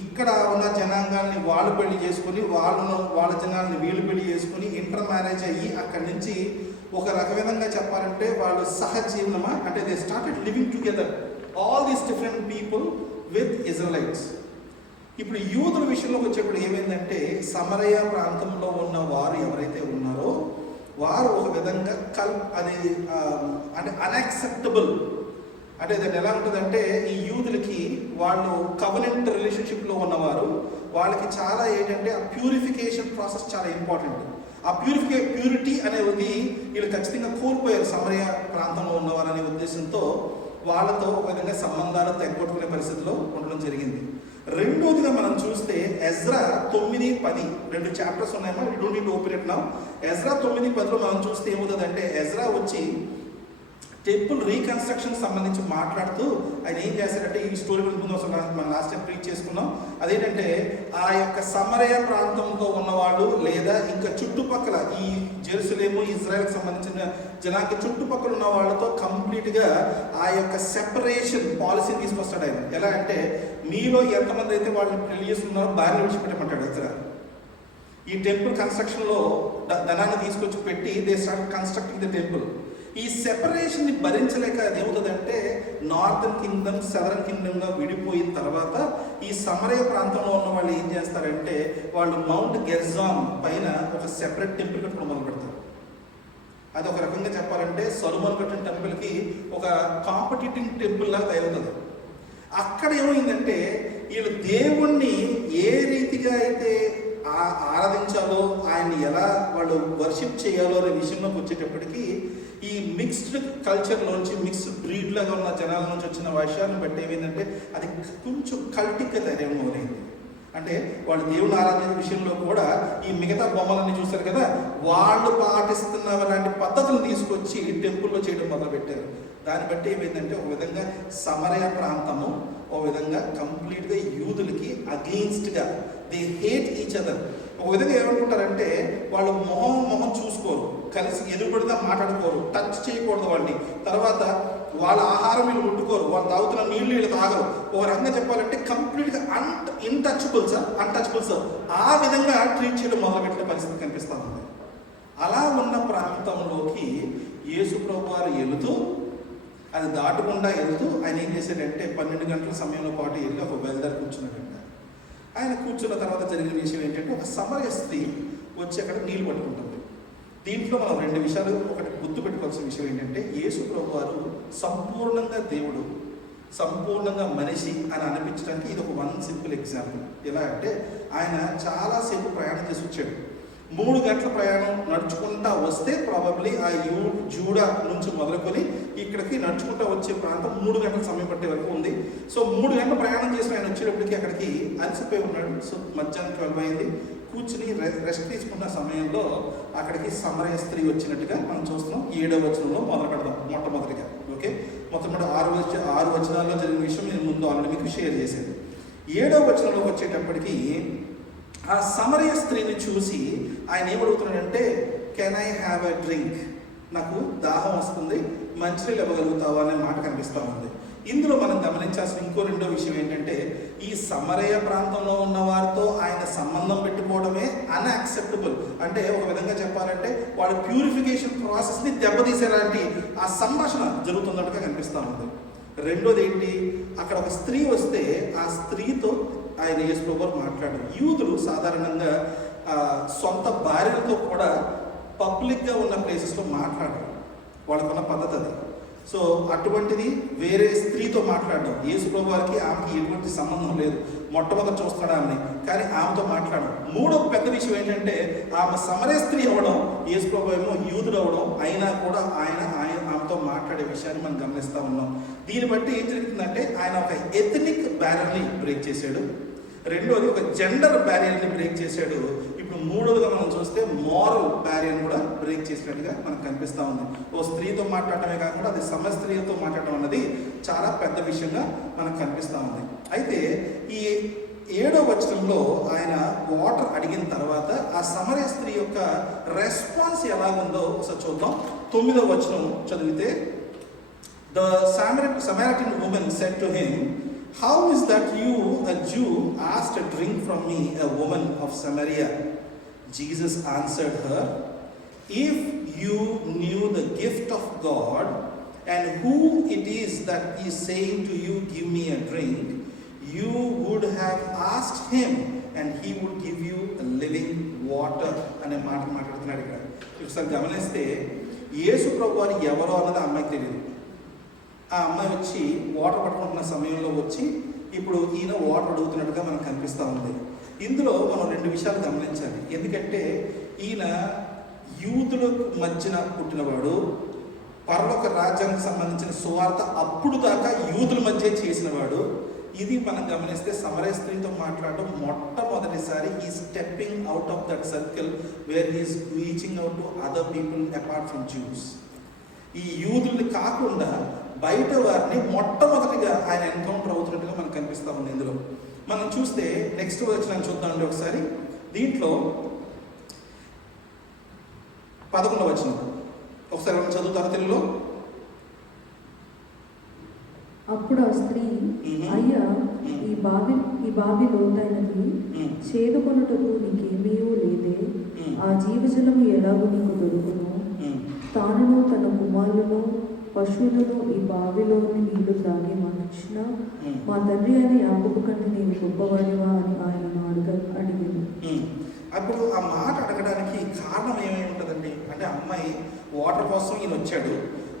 ఇక్కడ ఉన్న జనాంగాల్ని వాళ్ళు పెళ్లి చేసుకుని, వాళ్ళ జనాల్ని వీళ్ళు పెళ్లి చేసుకుని ఇంటర్ మ్యారేజ్ అయ్యి అక్కడి నుంచి ఒక రకవిధంగా చెప్పాలంటే వాళ్ళు సహజీవనమా, అంటే they started living together all these different people with Israelites. ఇప్పుడు యూదుల విషయంలోకి వచ్చేప్పుడు ఏమైందంటే, సమరయ ప్రాంతంలో ఉన్న వారు ఎవరైతే ఉన్నారో వారు ఒక విధంగా అది అంటే అన్యాక్సెప్టబుల్. అంటే దాన్ని ఎలా ఉంటుందంటే ఈ యూదులకి వాళ్ళు కవెనెంట్ రిలేషన్షిప్లో ఉన్నవారు, వాళ్ళకి చాలా ఏంటంటే ఆ ప్యూరిఫికేషన్ ప్రాసెస్ చాలా ఇంపార్టెంట్. ఆ ప్యూరిటీ అనేది వీళ్ళు ఖచ్చితంగా కోల్పోయారు సమరయ ప్రాంతంలో ఉన్నవారు అనే ఉద్దేశంతో వాళ్ళతో ఒక విధంగా సంబంధాలు తెగొట్టుకునే పరిస్థితిలో ఉండడం జరిగింది. రెండోదిగా మనం చూస్తే ఎజ్రా 9-10 2 చాప్టర్స్ ఉన్నాయమ్మా, you don't need to open it now. Ezra 9-10లో మనం చూస్తే ఏమవుతుందంటే ఎజ్రా వచ్చి టెంపుల్ రీకన్స్ట్రక్షన్ సంబంధించి మాట్లాడుతూ ఆయన ఏం చేస్తాడంటే, ఈ స్టోరీ ముందు మనం లాస్ట్ టైం ప్రీచ్ చేసుకున్నాం. అదేంటంటే ఆ యొక్క సమరయ ప్రాంతంతో ఉన్నవాళ్ళు లేదా ఇంకా చుట్టుపక్కల ఈ జెరూసలేము ఇజ్రాయెల్కి సంబంధించిన జనానికి చుట్టుపక్కల ఉన్న వాళ్ళతో కంప్లీట్గా ఆ యొక్క సెపరేషన్ పాలసీని తీసుకొస్తాడు ఆయన. ఎలా అంటే మీలో ఎంతమంది అయితే వాళ్ళని పెళ్లి చేసుకున్నారో భార్యను విడిచిపెట్టమంటాడు ఎజ్రా. ఈ టెంపుల్ కన్స్ట్రక్షన్లో ధనాన్ని తీసుకొచ్చి పెట్టి they start constructing the temple. ఈ సెపరేషన్ని భరించలేక అదేమవుతుందంటే నార్థన్ కింగ్డమ్ సదరన్ కింగ్డమ్గా విడిపోయిన తర్వాత ఈ సమరయ ప్రాంతంలో ఉన్న వాళ్ళు ఏం చేస్తారంటే వాళ్ళు మౌంట్ గెర్జామ్ పైన ఒక సెపరేట్ టెంపుల్ కట్టుకోవడం మొదలు పెడతారు. అది ఒక రకంగా చెప్పాలంటే సొలొమోను కట్టిన టెంపుల్కి ఒక కాంపిటీటివ్ టెంపుల్ లాగా తయారవుతుంది. అక్కడ ఏమైందంటే వీళ్ళు దేవుణ్ణి ఏ రీతిగా అయితే ఆరాధించాలో, ఆయన్ని ఎలా వాళ్ళు వర్షిప్ చేయాలో అనే విషయంలోకి వచ్చేటప్పటికి ఈ మిక్స్డ్ కల్చర్లోంచి మిక్స్డ్ బ్రీడ్ లాగా ఉన్న జనాల నుంచి వచ్చిన విషయాన్ని బట్టి ఏమైందంటే అది కొంచెం కల్టిక్గా తయారైంది. అంటే వాళ్ళు దేవుని ఆరాధన విషయంలో కూడా ఈ మిగతా బొమ్మలన్నీ చూస్తారు కదా, వాళ్ళు పాటిస్తున్న లాంటి పద్ధతులు తీసుకొచ్చి టెంపుల్లో చేయడం మొదలుపెట్టారు. దాన్ని బట్టి ఏమైందంటే ఒక విధంగా సమరయ ప్రాంతము ఒక విధంగా కంప్లీట్గా యూదులకి అగెయిన్స్ట్గా దే హేట్ ఈచ్ అదర్. ఒక విధంగా ఏమనుకుంటారంటే వాళ్ళు మొహం చూసుకోరు, కలిసి ఎదురుపడితే మాట్లాడుకోరు, టచ్ చేయకూడదు వాళ్ళని. తర్వాత వాళ్ళ ఆహారం వీళ్ళు ముట్టుకోరు, వాళ్ళు తాగుతున్న నీళ్ళు వీళ్ళు తాగరు. ఒక రకంగా చెప్పాలంటే కంప్లీట్గా అన్టచబుల్స్ ఆ విధంగా ట్రీట్ చేయడం మొదలుపెట్టిన పరిస్థితి కనిపిస్తూ ఉంది. అలా ఉన్న ప్రాంతంలోకి యేసు ప్రభు వారు వెళుతూ అది దాటకుండా వెళ్తూ ఆయన ఏం చేశాడంటే 12 గంటల సమయంలో పాటు వెళ్ళి ఒక వెల్దర్ కూర్చున్నాడంట. ఆయన కూర్చున్న తర్వాత జరిగిన విషయం ఏంటంటే ఒక సమరయ స్త్రీ వచ్చి అక్కడ నీళ్ళు పట్టుకుంటుంది. దీంట్లో మనం 2 విషయాలు ఒకటి గుర్తు పెట్టుకోవాల్సిన విషయం ఏంటంటే యేసు ప్రభు వారు సంపూర్ణంగా దేవుడు సంపూర్ణంగా మనిషి అని అనిపించడానికి ఇది ఒక 1 సింపుల్ ఎగ్జాంపుల్. ఎలా అంటే ఆయన చాలాసేపు ప్రయాణం చేసి వచ్చాడు. 3 గంటల ప్రయాణం నడుచుకుంటా వస్తే ప్రాబబ్లీ ఆ జూడా నుంచి మొదలుకొని ఇక్కడికి నడుచుకుంటా వచ్చే ప్రాంతం 3 గంటల సమయం పట్టే వరకు ఉంది. సో 3 గంటల ప్రయాణం చేసిన ఆయన వచ్చేటప్పటికి అక్కడికి అలసిపోయి ఉన్నాడు. సో మధ్యాహ్నం 12 అయింది. కూర్చుని రెస్ట్ తీసుకున్న సమయంలో అక్కడికి సమరయ స్త్రీ వచ్చినట్టుగా మనం చూస్తున్నాం. 7వ వచనంలో మొదలు పెడదాం మొట్టమొదటిగా. ఓకే, మొట్టమొదటి 6 వచనాల్లో జరిగిన విషయం నేను ముందు ఆల్రెడీ మీకు షేర్ చేశాను. 7వ వచనంలోకి వచ్చేటప్పటికి ఆ సమరయ స్త్రీని చూసి ఆయన ఏమడుగుతున్నాడంటే, can I have a drink, నాకు దాహం వస్తుంది, మంచినీళ్ళు ఇవ్వగలుగుతావా అనే మాట కనిపిస్తూ ఉంది. ఇందులో మనం గమనించాల్సిన ఇంకో 2వ విషయం ఏంటంటే ఈ సమరయ ప్రాంతంలో ఉన్న వారితో ఆయన సంబంధం పెట్టుకోవడమే అన్యాక్సెప్టబుల్. అంటే ఒక విధంగా చెప్పాలంటే వాళ్ళ ప్యూరిఫికేషన్ ప్రాసెస్ని దెబ్బతీసేలాంటి ఆ సంభాషణ జరుగుతున్నట్టుగా కనిపిస్తూ ఉంది. రెండోది ఏంటి, అక్కడ ఒక స్త్రీ వస్తే ఆ స్త్రీతో ఆయన యేసు ప్రభువు మాట్లాడారు. యూదులు సాధారణంగా సొంత భార్యలతో కూడా పబ్లిక్గా ఉన్న ప్లేసెస్లో మాట్లాడరు, వాళ్ళకున్న పద్ధతి అది. సో అటువంటిది వేరే స్త్రీతో మాట్లాడడం, యేసు ప్రభు వారికి ఆమెకి ఎటువంటి సంబంధం లేదు. మొట్టమొదటి చూస్తాడు ఆమెని, కానీ ఆమెతో మాట్లాడడం. 3వ పెద్ద విషయం ఏంటంటే ఆమె సమరయ స్త్రీ అవ్వడం, యేసు ప్రభు ఏమో యూదుడు అవ్వడం, అయినా కూడా ఆయన ఆమెతో మాట్లాడే విషయాన్ని మనం గమనిస్తూ ఉన్నాం. దీన్ని బట్టి ఏం జరుగుతుందంటే ఆయన ఒక ఎథనిక్ బ్యారియర్ని బ్రేక్ చేశాడు. రెండోది ఒక జెండర్ బ్యారియర్ని బ్రేక్ చేశాడు. ఇప్పుడు 3వదిగా మనం చూస్తే మోరల్ బ్యారియర్ని కూడా బ్రేక్ చేసినట్టుగా మనకు కనిపిస్తూ ఉంది. ఓ స్త్రీతో మాట్లాడటమే కాకుండా అది స్త్రీతో మాట్లాడటం అన్నది చాలా పెద్ద విషయంగా మనకు కనిపిస్తూ ఉంది. అయితే ఈ 7వ వచనంలో ఆయన వాటర్ అడిగిన తర్వాత ఆ సమరయ స్త్రీ యొక్క రెస్పాన్స్ ఎలా ఉందో ఒకసారి చూద్దాం. 9వ వచనం చదివితే, the Samaritan woman said to him, how is that you, a Jew, asked a drink from me, a woman of Samaria? Jesus answered her, if you knew the gift of God and who it is that is saying to you, give me a drink, you would have asked him and he would give you a living water. అనే మాట మాట్లాడుతున్నాడు ఇక్కడ. ఒకసారి గమనిస్తే యేసు ప్రభు వారు ఎవరో అన్నది ఆ అమ్మాయికి తెలియదు. ఆ అమ్మాయి వచ్చి వాటర్ పట్టుకుంటున్న సమయంలో వచ్చి ఇప్పుడు ఈయన వాటర్ అడుగుతున్నట్టుగా మనకు కనిపిస్తూ ఉంది. ఇందులో మనం 2 విషయాలు గమనించాలి. ఎందుకంటే ఈయన యూదుల మధ్యన పుట్టినవాడు, పరలోక రాజ్యానికి సంబంధించిన సువార్త అప్పుడు దాకా యూదుల మధ్య చేసినవాడు. ఇది మనం గమనిస్తే సమరయ స్త్రీతో మాట్లాడడం మొట్టమొదటిసారి ఈ stepping out of that circle where he's reaching out to other people apart from Jews. ఈ యూదుల్ని కాకుండా బయట వారిని మొట్టమొదటిగా ఆయన ఎన్కౌంటర్ అవుతున్నట్టుగా మనకు కనిపిస్తూ ఉంది. ఇందులో మనం చూస్తే నెక్స్ట్ వచనం చూద్దామండి ఒకసారి. దీంట్లో 11వ వచనం ఒకసారి మనం చదువుతారు తెలుగులో. అప్పుడు ఆ స్త్రీ, అయ్యా, ఈ బావి లోతైనది, చేదుకొనుటకు నీకేమీ లేదే, ఆ జీవజలము ఎలాగో నీకు దొరుకును? తానును తన కుమారులను పశువులను ఈ బావిలోని నీళ్లు త్రాగి మనిషిన మా తండ్రి అయిన యాకోబు కంటే నీవు గొప్పవాడివా అని ఆయనను అడిగాను. అప్పుడు ఆ మాట అడగడానికి కారణం ఏమై ఉంటుందండి అంటే, అమ్మాయి వాటర్ కోసం ఈయన వచ్చాడు.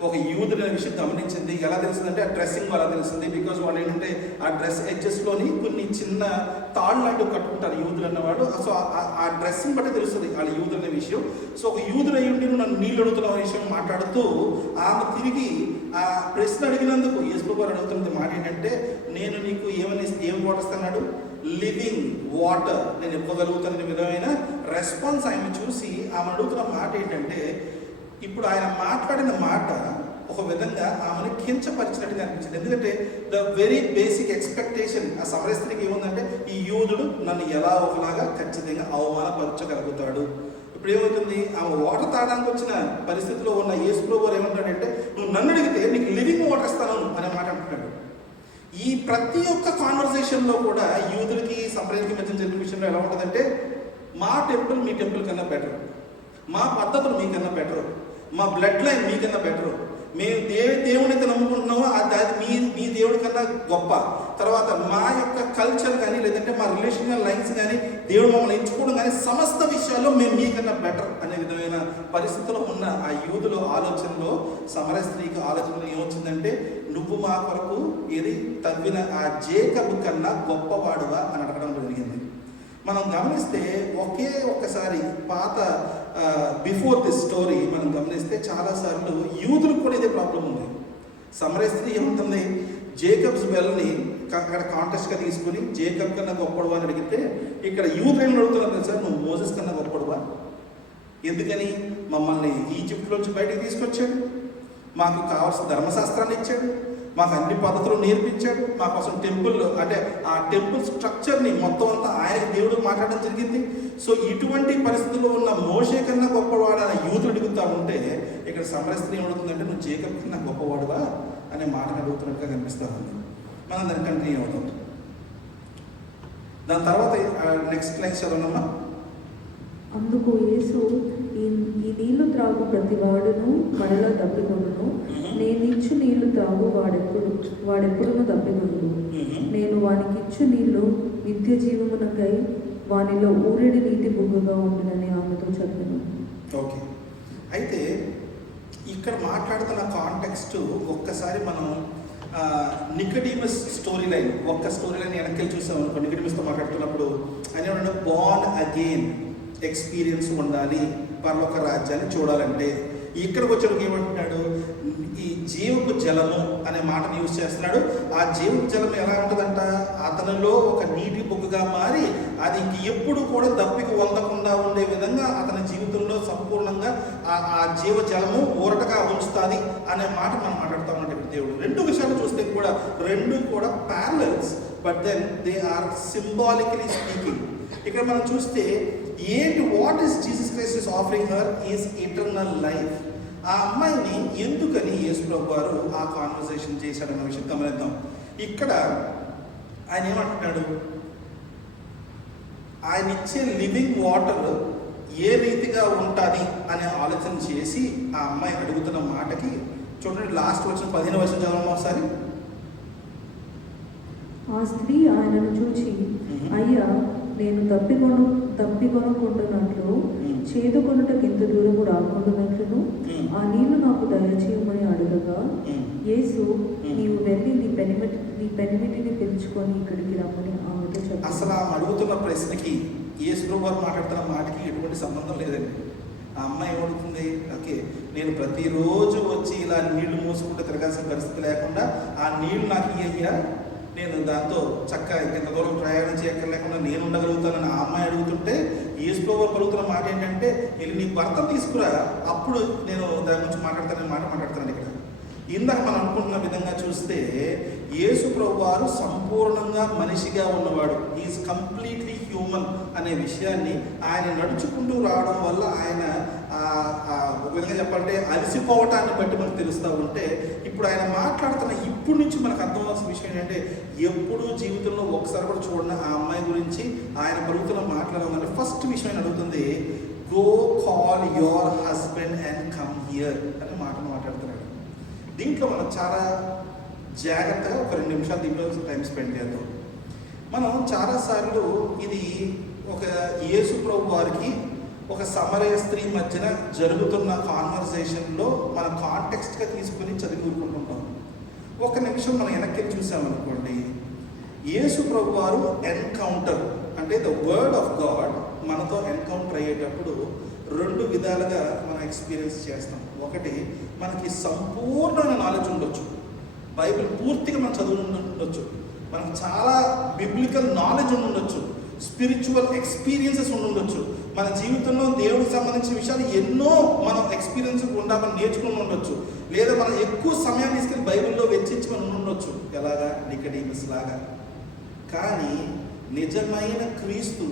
ఒక యూదుడు అనే విషయం గమనించింది. ఎలా తెలిసిందంటే ఆ డ్రెస్సింగ్ వల్ల తెలిసింది. బికాజ్ వాళ్ళు ఏంటంటే ఆ డ్రెస్ ఎడ్జెస్లోని కొన్ని చిన్న తాళ్ళు లాంటివి కట్టుకుంటారు యూదులు అన్నవాడు. సో ఆ డ్రెస్సింగ్ బట్టి తెలుస్తుంది వాళ్ళు యూదులు అనే విషయం. సో ఒక యూదుడు అయ్యి ఉండి నన్ను నీళ్ళు అడుగుతున్న విషయం మాట్లాడుతూ ఆమె తిరిగి ఆ ప్రశ్న అడిగినందుకు యేసు గారు అడుగుతున్నది మాట ఏంటంటే, నేను నీకు ఏం వాటస్తున్నాడు? లివింగ్ వాటర్ నేను ఇవ్వగలుగుతాననే విధమైన రెస్పాన్స్ ఆయన చూసి ఆమె అడుగుతున్న మాట ఏంటంటే, ఇప్పుడు ఆయన మాట్లాడిన మాట ఒక విధంగా ఆమెను కించపరిచినట్టుగా అనిపించింది. ఎందుకంటే ద వెరీ బేసిక్ ఎక్స్పెక్టేషన్ ఆ సమరయ స్త్రీకి ఏముందంటే, ఈ యూదుడు నన్ను ఎలా ఒకలాగా ఖచ్చితంగా అవమానపరచగలుగుతాడు. ఇప్పుడు ఏమవుతుంది, ఆమె వాటర్ తాగడానికి వచ్చిన పరిస్థితిలో ఉన్న యేసు ప్రభువు ఏమంటాడంటే, నువ్వు నన్ను అడిగితే నీకు లివింగ్ వాటర్ ఇస్తాను అనే మాట అంటున్నాడు. ఈ ప్రతి ఒక్క కాన్వర్సేషన్లో కూడా యూదులకి సమరయులకి మధ్య జరిగిన విషయంలో ఎలా ఉంటుందంటే, మా టెంపుల్ మీ టెంపుల్ కన్నా బెటర్, మా పద్ధతులు మీకన్నా బెటర్, మా బ్లడ్ లైన్ మీకన్నా బెటర్, మేము దేవుడిని నమ్ముకుంటున్నామో అది మీ దేవుడి కన్నా గొప్ప, తర్వాత మా యొక్క కల్చర్ కానీ లేదంటే మా రిలేషనల్ లైన్స్ కానీ దేవుడు మమ్మల్ని ఎంచుకోవడం కానీ సమస్త విషయాల్లో మేము మీకన్నా బెటర్ అనే విధమైన పరిస్థితిలో ఉన్న ఆ యూదుల ఆలోచనలో సమరయ స్త్రీకి ఆలోచనలో ఏమొచ్చిందంటే, నువ్వు మా కొరకు ఏది తవ్విన ఆ జేకబు కన్నా గొప్పవాడువా అని అడగడం జరిగింది. మనం గమనిస్తే ఒక్కసారి పాత బిఫోర్ దిస్ స్టోరీ మనం గమనిస్తే చాలాసార్లు యూదులకు కూడా ఇదే ప్రాబ్లం ఉంది. సమరయ స్త్రీ ఏముంటుంది, జేకబ్స్ వెల్ని అక్కడ కాంటెస్ట్గా తీసుకుని జేకబ్ కన్నా గొప్పడువా అని అడిగితే, ఇక్కడ యూదులు ఏం అడుగుతున్నారు తెలుసా, నువ్వు మోసెస్ కన్నా గొప్పడువా? ఎందుకని? మమ్మల్ని ఈజిప్ట్లోంచి బయటకు తీసుకొచ్చాడు, మాకు కావాల్సిన ధర్మశాస్త్రాన్ని ఇచ్చాడు, మాకు అన్ని పద్ధతులు నేర్పించాడు, మా కోసం టెంపుల్ అంటే ఆ టెంపుల్ స్ట్రక్చర్ని మొత్తం అంతా ఆయన దేవుడు మాట్లాడడం జరిగింది. సో ఇటువంటి పరిస్థితుల్లో ఉన్న మోషే కన్నా గొప్పవాడు అనే యూదులు అడుగుతూ ఉంటే, ఇక్కడ సమరయ స్త్రీ ఏమడుగుతుందంటే, నువ్వు జేకబ్ కన్నా గొప్పవాడువా అనే మాటను అడుగుతున్నట్టుగా కనిపిస్తూ ఉంది. మనం దాన్ని కంటిన్యూ అవుతాం. దాని తర్వాత నెక్స్ట్ లైన్ చదవనమ్మా. అందుకు యేసు, ఈ నీళ్లు త్రాగు ప్రతి వాడును మరలా దప్పికొనును, నేనిచ్చు నీళ్లు త్రాగు వాడెప్పుడును దప్పికొనుడు. నేను వానికిచ్చు నీళ్లు నిత్య జీవమునకై వానిలో ఊరిడి నీటి బుగ్గగా ఉండునని ఆమెతో చెప్పాను. ఓకే, అయితే ఇక్కడ మాట్లాడుతున్న కాంటెక్స్ట్ ఒక్కసారి మనం నికోడిమస్ స్టోరీ లైన్ స్టోరీ లైన్ వెనక్కి చూసాం అనుకో. నికోడిమస్తో మాట్లాడుతున్నప్పుడు ఆయన బోర్న్ అగైన్ ఎక్స్పీరియన్స్ ఉండాలి పరలోక రాజ్యాన్ని చూడాలంటే. ఇక్కడికి వచ్చేటికి ఏమంటున్నాడు, ఈ జీవపు జలము అనే మాటను యూజ్ చేస్తున్నాడు. ఆ జీవపు జలం ఎలా ఉంటుందంట, అతనిలో ఒక నీటి బొగ్గుగా మారి అది ఎప్పుడు కూడా దప్పికి వందకుండా ఉండే విధంగా అతని జీవితంలో సంపూర్ణంగా ఆ జీవ జలము ఊరటగా ఉంచుతుంది అనే మాట మనం మాట్లాడుతూ ఉన్నాడు దేవుడు. 2 విషయాలు చూస్తే కూడా 2 కూడా parallels, but then they are symbolically speaking. ఇక్కడ మనం చూస్తే what is Jesus Christ is offering her is eternal life. ఆ అమ్మాయిని ఎందుకని యేసు ప్రభు వారు ఆ కాన్వర్సేషన్ చేశాడన్న విషయం గమనిద్దాం. ఇక్కడ ఆయన ఏమంటున్నాడు, ఆయన ఇచ్చే లివింగ్ వాటర్ ఏ రీతిగా ఉంటుంది అనే ఆలోచన చేసి ఆ అమ్మాయి అడుగుతున్న మాటకి చూడండి, లాస్ట్ వచ్చిన 15వ వచనం చదవడం ఒకసారి. ఆ స్త్రీ ఆయనను చూచి, అయ్యా, నేను తప్పికొనుకుంటున్నట్లు చేదుకొనుటకు ఇంత దూరము రాకుండానట్లును ఆ నీళ్లు నాకు దయచేయమని అడగగా యేసు నీవు వెళ్ళి నీ పెనిమిటిని పిలుచుకొని ఇక్కడికి రమ్మని ఆమెతో చెప్పాడు. అసలు ఆమె అడుగుతున్న ప్రశ్నకి యేసు ప్రభువు వారు మాట్లాడుతున్న మాటకి ఎటువంటి సంబంధం లేదండి. ఆ అమ్మాయి ఏమడుగుతుంది, ఓకే నేను ప్రతిరోజు వచ్చి ఇలా నీళ్లు మోసుకుంటూ తిరగాల్సిన పరిస్థితి లేకుండా ఆ నీళ్లు నాకు ఇయ్యా, నేను దాంతో చక్కగా ఇంత దూరం ప్రయాణం చేయక్కర్లేకుండా నేను ఉండగలుగుతానని ఆ అమ్మాయి అడుగుతుంటే యేసు ప్రభువు పలుకుతున్న మాట ఏంటంటే, వెళ్ళి నీ భర్త తీసుకురా, అప్పుడు నేను దాని గురించి మాట్లాడతాను. ఇక్కడ ఇందాక మనం అనుకుంటున్న విధంగా చూస్తే యేసు ప్రభువు వారు సంపూర్ణంగా మనిషిగా ఉన్నవాడు, ఈజ్ కంప్లీట్లీ హ్యూమన్ అనే విషయాన్ని ఆయన నడుచుకుంటూ రావడం వల్ల ఆయన ఒక విధంగా చెప్పాలంటే అలసిపోవటాన్ని బట్టి మనకు తెలుస్తూ ఉంటే, ఇప్పుడు ఆయన మాట్లాడుతున్న ఇప్పటి నుంచి మనకు అర్థమవలసిన విషయం ఏంటంటే, ఎప్పుడూ జీవితంలో ఒకసారి కూడా చూడని ఆ అమ్మాయి గురించి ఆయన పలుకుతున్న మాట్లాడాలంటే ఫస్ట్ విషయం ఆయన అడుగుతుంది, go call your husband and come here అనే మాట్లాడుతున్నాడు. దీంట్లో మనం చాలా జాగ్రత్తగా ఒక 2 నిమిషాలు దీంట్లో టైం స్పెండ్ చేద్దాం. మనం చాలాసార్లు ఇది ఒక యేసు ప్రభు వారికి ఒక సమరయ స్త్రీ మధ్యన జరుగుతున్న కాన్వర్జేషన్లో మన కాంటెక్స్ట్గా తీసుకుని చదువుకుంటుంటాం. ఒక నిమిషం మనం వెనక్కి చూసామనుకోండి, యేసు ప్రభు వారు ఎన్కౌంటర్ అంటే ద వర్డ్ ఆఫ్ గాడ్ మనతో ఎన్కౌంటర్ అయ్యేటప్పుడు 2 విధాలుగా మనం ఎక్స్పీరియన్స్ చేస్తాం. ఒకటి, మనకి సంపూర్ణమైన నాలెడ్జ్ ఉండొచ్చు, బైబిల్ పూర్తిగా మనం చదువు ఉండొచ్చు, మనకు చాలా బిబ్లికల్ నాలెడ్జ్ ఉండొచ్చు, స్పిరిచువల్ ఎక్స్పీరియన్సెస్ ఉండొచ్చు, మన జీవితంలో దేవుడికి సంబంధించిన విషయాలు ఎన్నో మనం ఎక్స్పీరియన్స్ గుండా మనం నేర్చుకుని ఉండొచ్చు, లేదా మనం ఎక్కువ సమయాన్ని తీసుకెళ్ళి బైబిల్లో వెచ్చించి మనం ఉండొచ్చు, ఎలాగా నికోడీమస్ లాగా. కానీ నిజమైన క్రీస్తు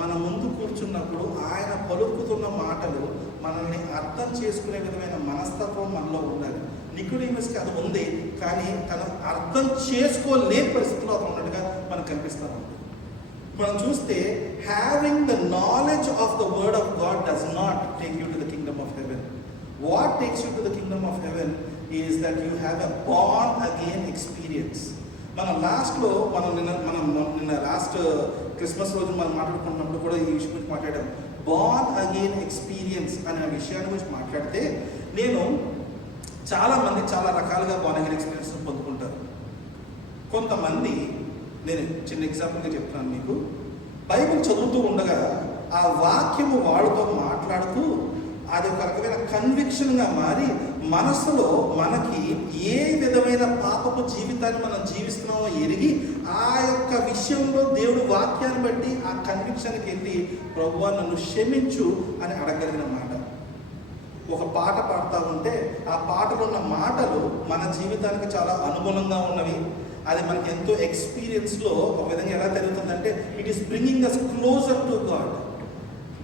మన ముందు కూర్చున్నప్పుడు ఆయన పలుకుతున్న మాటలు మనల్ని అర్థం చేసుకునే విధమైన మనస్తత్వం మనలో ఉండాలి. నికోడీమస్కి అది ఉంది, కానీ తను అర్థం చేసుకోలేని పరిస్థితిలో అతను ఉన్నట్టుగా మనకు కనిపిస్తూ ఉంది. మనం చూస్తే having the knowledge of the word of God does not take you to the kingdom of haven. What takes you to the kingdom of heaven is that you have a born again experience. మనం నిన్న last Christmas రోజు మనం మాట్లాడుకున్నప్పుడు కూడా ఈ విషయం గురించి మాట్లాడాం. బార్న్ అగైన్ ఎక్స్పీరియన్స్ అనే విషయాన్ని గురించి మాట్లాడితే, చాలామంది చాలా రకాలుగా బార్న్ అగైన్ ఎక్స్పీరియన్స్ పొందుకుంటారు. కొంతమంది, నేను చిన్న ఎగ్జాంపుల్గా చెప్తున్నాను మీకు, బైబిల్ చదువుతూ ఉండగా ఆ వాక్యము వాళ్ళతో మాట్లాడుతూ అది ఒక రకమైన కన్విక్షన్గా మారి మనసులో మనకి ఏ విధమైన పాపపు జీవితాన్ని మనం జీవిస్తున్నామో ఎరిగి ఆ యొక్క విషయంలో దేవుడు వాక్యాన్ని బట్టి ఆ కన్విక్షన్కి వెళ్ళి, ప్రభువా నన్ను క్షమించు అని అడగలిగిన మాట. ఒక పాట పాడుతూ ఉంటే ఆ పాటలో ఉన్న మాటలు మన జీవితానికి చాలా అనుగుణంగా ఉన్నవి, అది మనకి ఎంతో ఎక్స్పీరియన్స్లో ఒక విధంగా ఎలా జరుగుతుందంటే, it is bringing us closer to God.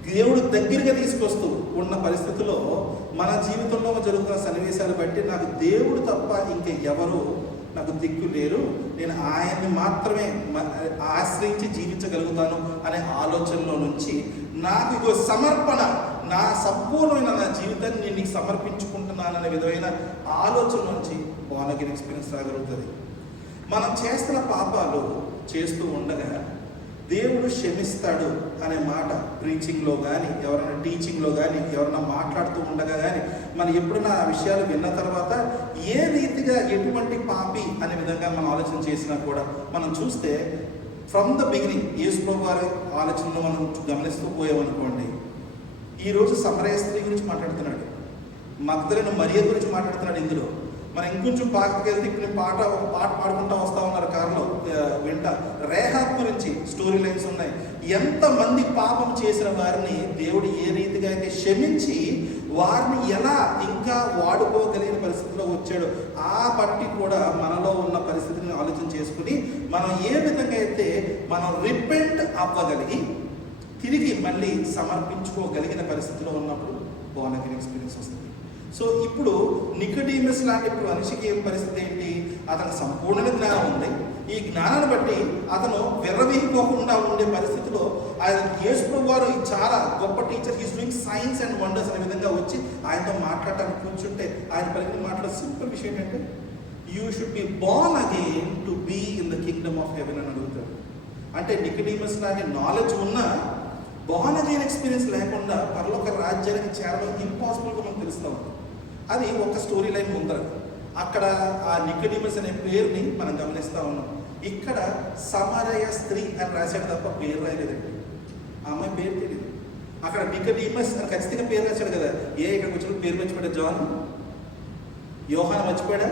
దేవుడు దగ్గరగా తీసుకొస్తూ ఉన్న పరిస్థితుల్లో మన జీవితంలో జరుగుతున్న సన్నివేశాలు బట్టి నాకు దేవుడు తప్ప ఇంక ఎవరు నాకు దిక్కు లేరు, నేను ఆయన్ని మాత్రమే ఆశ్రయించి జీవించగలుగుతాను అనే ఆలోచనలో నుంచి నాకు ఇగో సమర్పణ, నా సంపూర్ణమైన నా జీవితాన్ని నేను నీకు సమర్పించుకుంటున్నాననే విధమైన ఆలోచన నుంచి బార్న్ అగైన్ ఎక్స్పీరియన్స్ రాగలుగుతుంది. మనం చేస్తున్న పాపాలు చేస్తూ ఉండగా దేవుడు క్షమిస్తాడు అనే మాట ప్రీచింగ్లో కానీ, ఎవరైనా టీచింగ్లో కానీ, ఎవరైనా మాట్లాడుతూ ఉండగా కానీ, మనం ఎప్పుడైనా ఆ విషయాలు విన్న తర్వాత ఏ రీతిగా ఎటువంటి పాపి అనే విధంగా మనం ఆలోచన చేసినా కూడా మనం చూస్తే ఫ్రమ్ ద బిగినింగ్ యేసు ప్రభు వారి ఆలోచనలో మనం గమనిస్తూ పోయామనుకోండి, ఈరోజు సమరయ స్త్రీ గురించి మాట్లాడుతున్నాడు, మగ్దలేనే మరియ గురించి మాట్లాడుతున్నాడు. ఇందులో మనం ఇంకొంచెం పాటకి వెళ్తే ఇప్పుడు ఒక పాట పాడుకుంటూ వస్తూ ఉన్నారు కారులో వెంట, రేహాబ్ గురించి స్టోరీ లైన్స్ ఉన్నాయి. ఎంతమంది పాపం చేసిన వారిని దేవుడు ఏ రీతిగా అయితే క్షమించి వారిని ఎలా ఇంకా వాడుకోగలిగిన పరిస్థితిలో వచ్చాడో ఆ బట్టి కూడా మనలో ఉన్న పరిస్థితిని ఆలోచన చేసుకుని మనం ఏ విధంగా అయితే మనం రిపెంట్ అవ్వగలిగి తిరిగి మళ్ళీ సమర్పించుకోగలిగిన పరిస్థితిలో ఉన్నప్పుడు బార్న్ అగైన్ ఎక్స్పీరియన్స్ వస్తుంది. సో ఇప్పుడు నికోడీమస్ లాంటి మనిషికి ఏం పరిస్థితి ఏంటి, అతను సంపూర్ణ జ్ఞానం ఉంది, ఈ జ్ఞానాన్ని బట్టి అతను విర్రవీగిపోకుండా ఉండే పరిస్థితిలో ఆయన యేసు ప్రభువు వారు చాలా గొప్ప teacher, he's doing science and wonders అనే విధంగా వచ్చి ఆయనతో మాట్లాడటానికి కూర్చుంటే ఆయన పలికిన మాట్లాడే సింపుల్ విషయం ఏంటంటే, you should be born again to be in the kingdom of heaven అని అడుగుతాడు. అంటే నికోడిమస్ లాంటి నాలెడ్జ్ ఉన్న బాన్ అగైన్ ఎక్స్పీరియన్స్ లేకుండా పరలోక రాజ్యానికి చేరడం ఇంపాసిబుల్గా మనకు తెలుస్తూ ఉంది. అది ఒక స్టోరీ లైన్ ముందర. అక్కడ ఆ నికోడిమస్ అనే పేరుని మనం గమనిస్తూ ఉన్నాం. ఇక్కడ సమరయ స్త్రీ అని రాశాడు తప్ప పేరు రాయలేదండి. ఆ అమ్మాయి పేరు తెలియదు. అక్కడ నికోడిమస్ అని ఖచ్చితంగా పేరు రాశాడు కదా. ఇక్కడికి వచ్చిన పేరు మర్చిపోయాడు. జాన్, యోహాన్ మర్చిపోయాడా?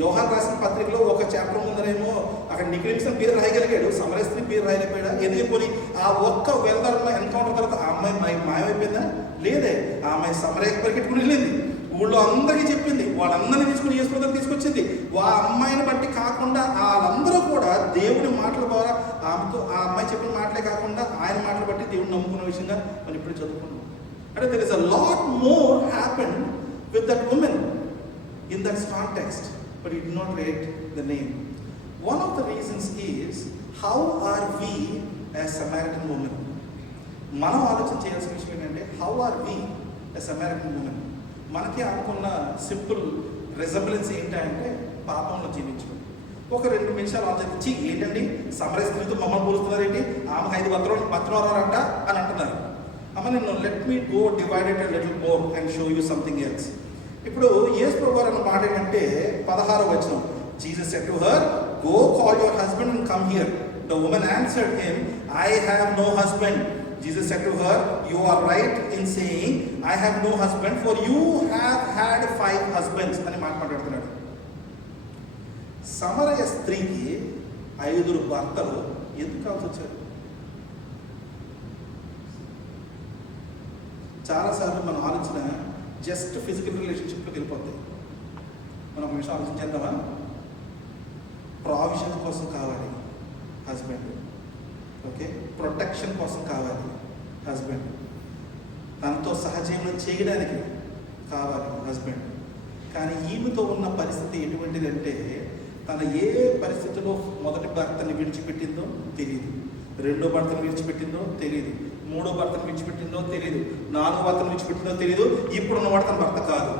యోహాన్ రాసిన పత్రికలో ఒక చాప్టర్ ముందరేమో అక్కడ నికోడిమస్ అని పేరు రాయగలిగాడు, సమరయ స్త్రీ పేరు రాయలేకపోయాడా? ఎందుకు ఆ ఒక్క వెళ్దారులో ఎన్కౌంటర్ తర్వాత ఆ అమ్మాయి మాయమైపోయిందా? లేదే. ఆ అమ్మాయి సమరయకు పరిగెట్టుకుని వెళ్ళింది, ఊళ్ళో అందరికీ చెప్పింది, వాళ్ళందరినీ తీసుకుని యేసు ప్రభువుని తీసుకొచ్చింది. ఆ అమ్మాయిని బట్టి కాకుండా వాళ్ళందరూ కూడా దేవుడి మాటల ద్వారా ఆమెతో, ఆ అమ్మాయి చెప్పిన మాటలే కాకుండా ఆయన మాటలు బట్టి దేవుడిని నమ్ముకున్న విషయంగా మనం ఇప్పుడు చదువుకున్నాం. అంటే there is a lot more happened with that woman in that context, but he did not write the name. One of the reasons is, how are we as Samaritan women? మనం ఆలోచన చేయాల్సిన విషయం ఏంటంటే, how are we as Samaritan women? మనకి అనుకున్న simple resemblance ఏంటంటే పాపంలో జీవించడం. ఒక 2 నిమిషాలు ఆలోచించి, ఏంటండి సమరయ స్త్రీతో మమ్మల్ని పోలుస్తున్నారు ఏంటి, ఆమె 5 పత్రాలంట అని అంటున్నారు. అమ్మ నేను let me go divide it little more and show you something else. ఇప్పుడు యేసు ప్రభువు అన్న మాట ఏంటంటే 16వ వచనం, Jesus said to her, go call your husband and come here. The woman answered him, I have no husband. Jesus said to her, you are right in saying, I have no husband, for you have had 5 husbands అని మాట్లాడుతున్నాడు. సమరయ స్త్రీకి 5 భర్తలు ఎందుకు కావాల్సి వచ్చారు? చాలాసార్లు మన ఆలోచన జస్ట్ ఫిజికల్ రిలేషన్షిప్లోకి వెళ్ళిపోతాయి. మనం ఒక నిమిషం ఆలోచించేద్దామా? ప్రావిజన్ కోసం కావాలి హస్బెండ్, ఓకే, ప్రొటెక్షన్ కోసం కావాలి హస్బెండ్, తనతో సహజీవనం చేయడానికి కావాలి హస్బెండ్. కానీ ఈమెతో ఉన్న పరిస్థితి ఎటువంటిదంటే, తన ఏ పరిస్థితిలో మొదటి భర్తని విడిచిపెట్టిందో తెలియదు, రెండో భర్తను విడిచిపెట్టిందో తెలియదు, మూడో భర్తను విడిచిపెట్టిందో తెలియదు, 4వ భర్తను విడిచిపెట్టిందో తెలియదు, ఇప్పుడున్నవాడు తన భర్త కాదు.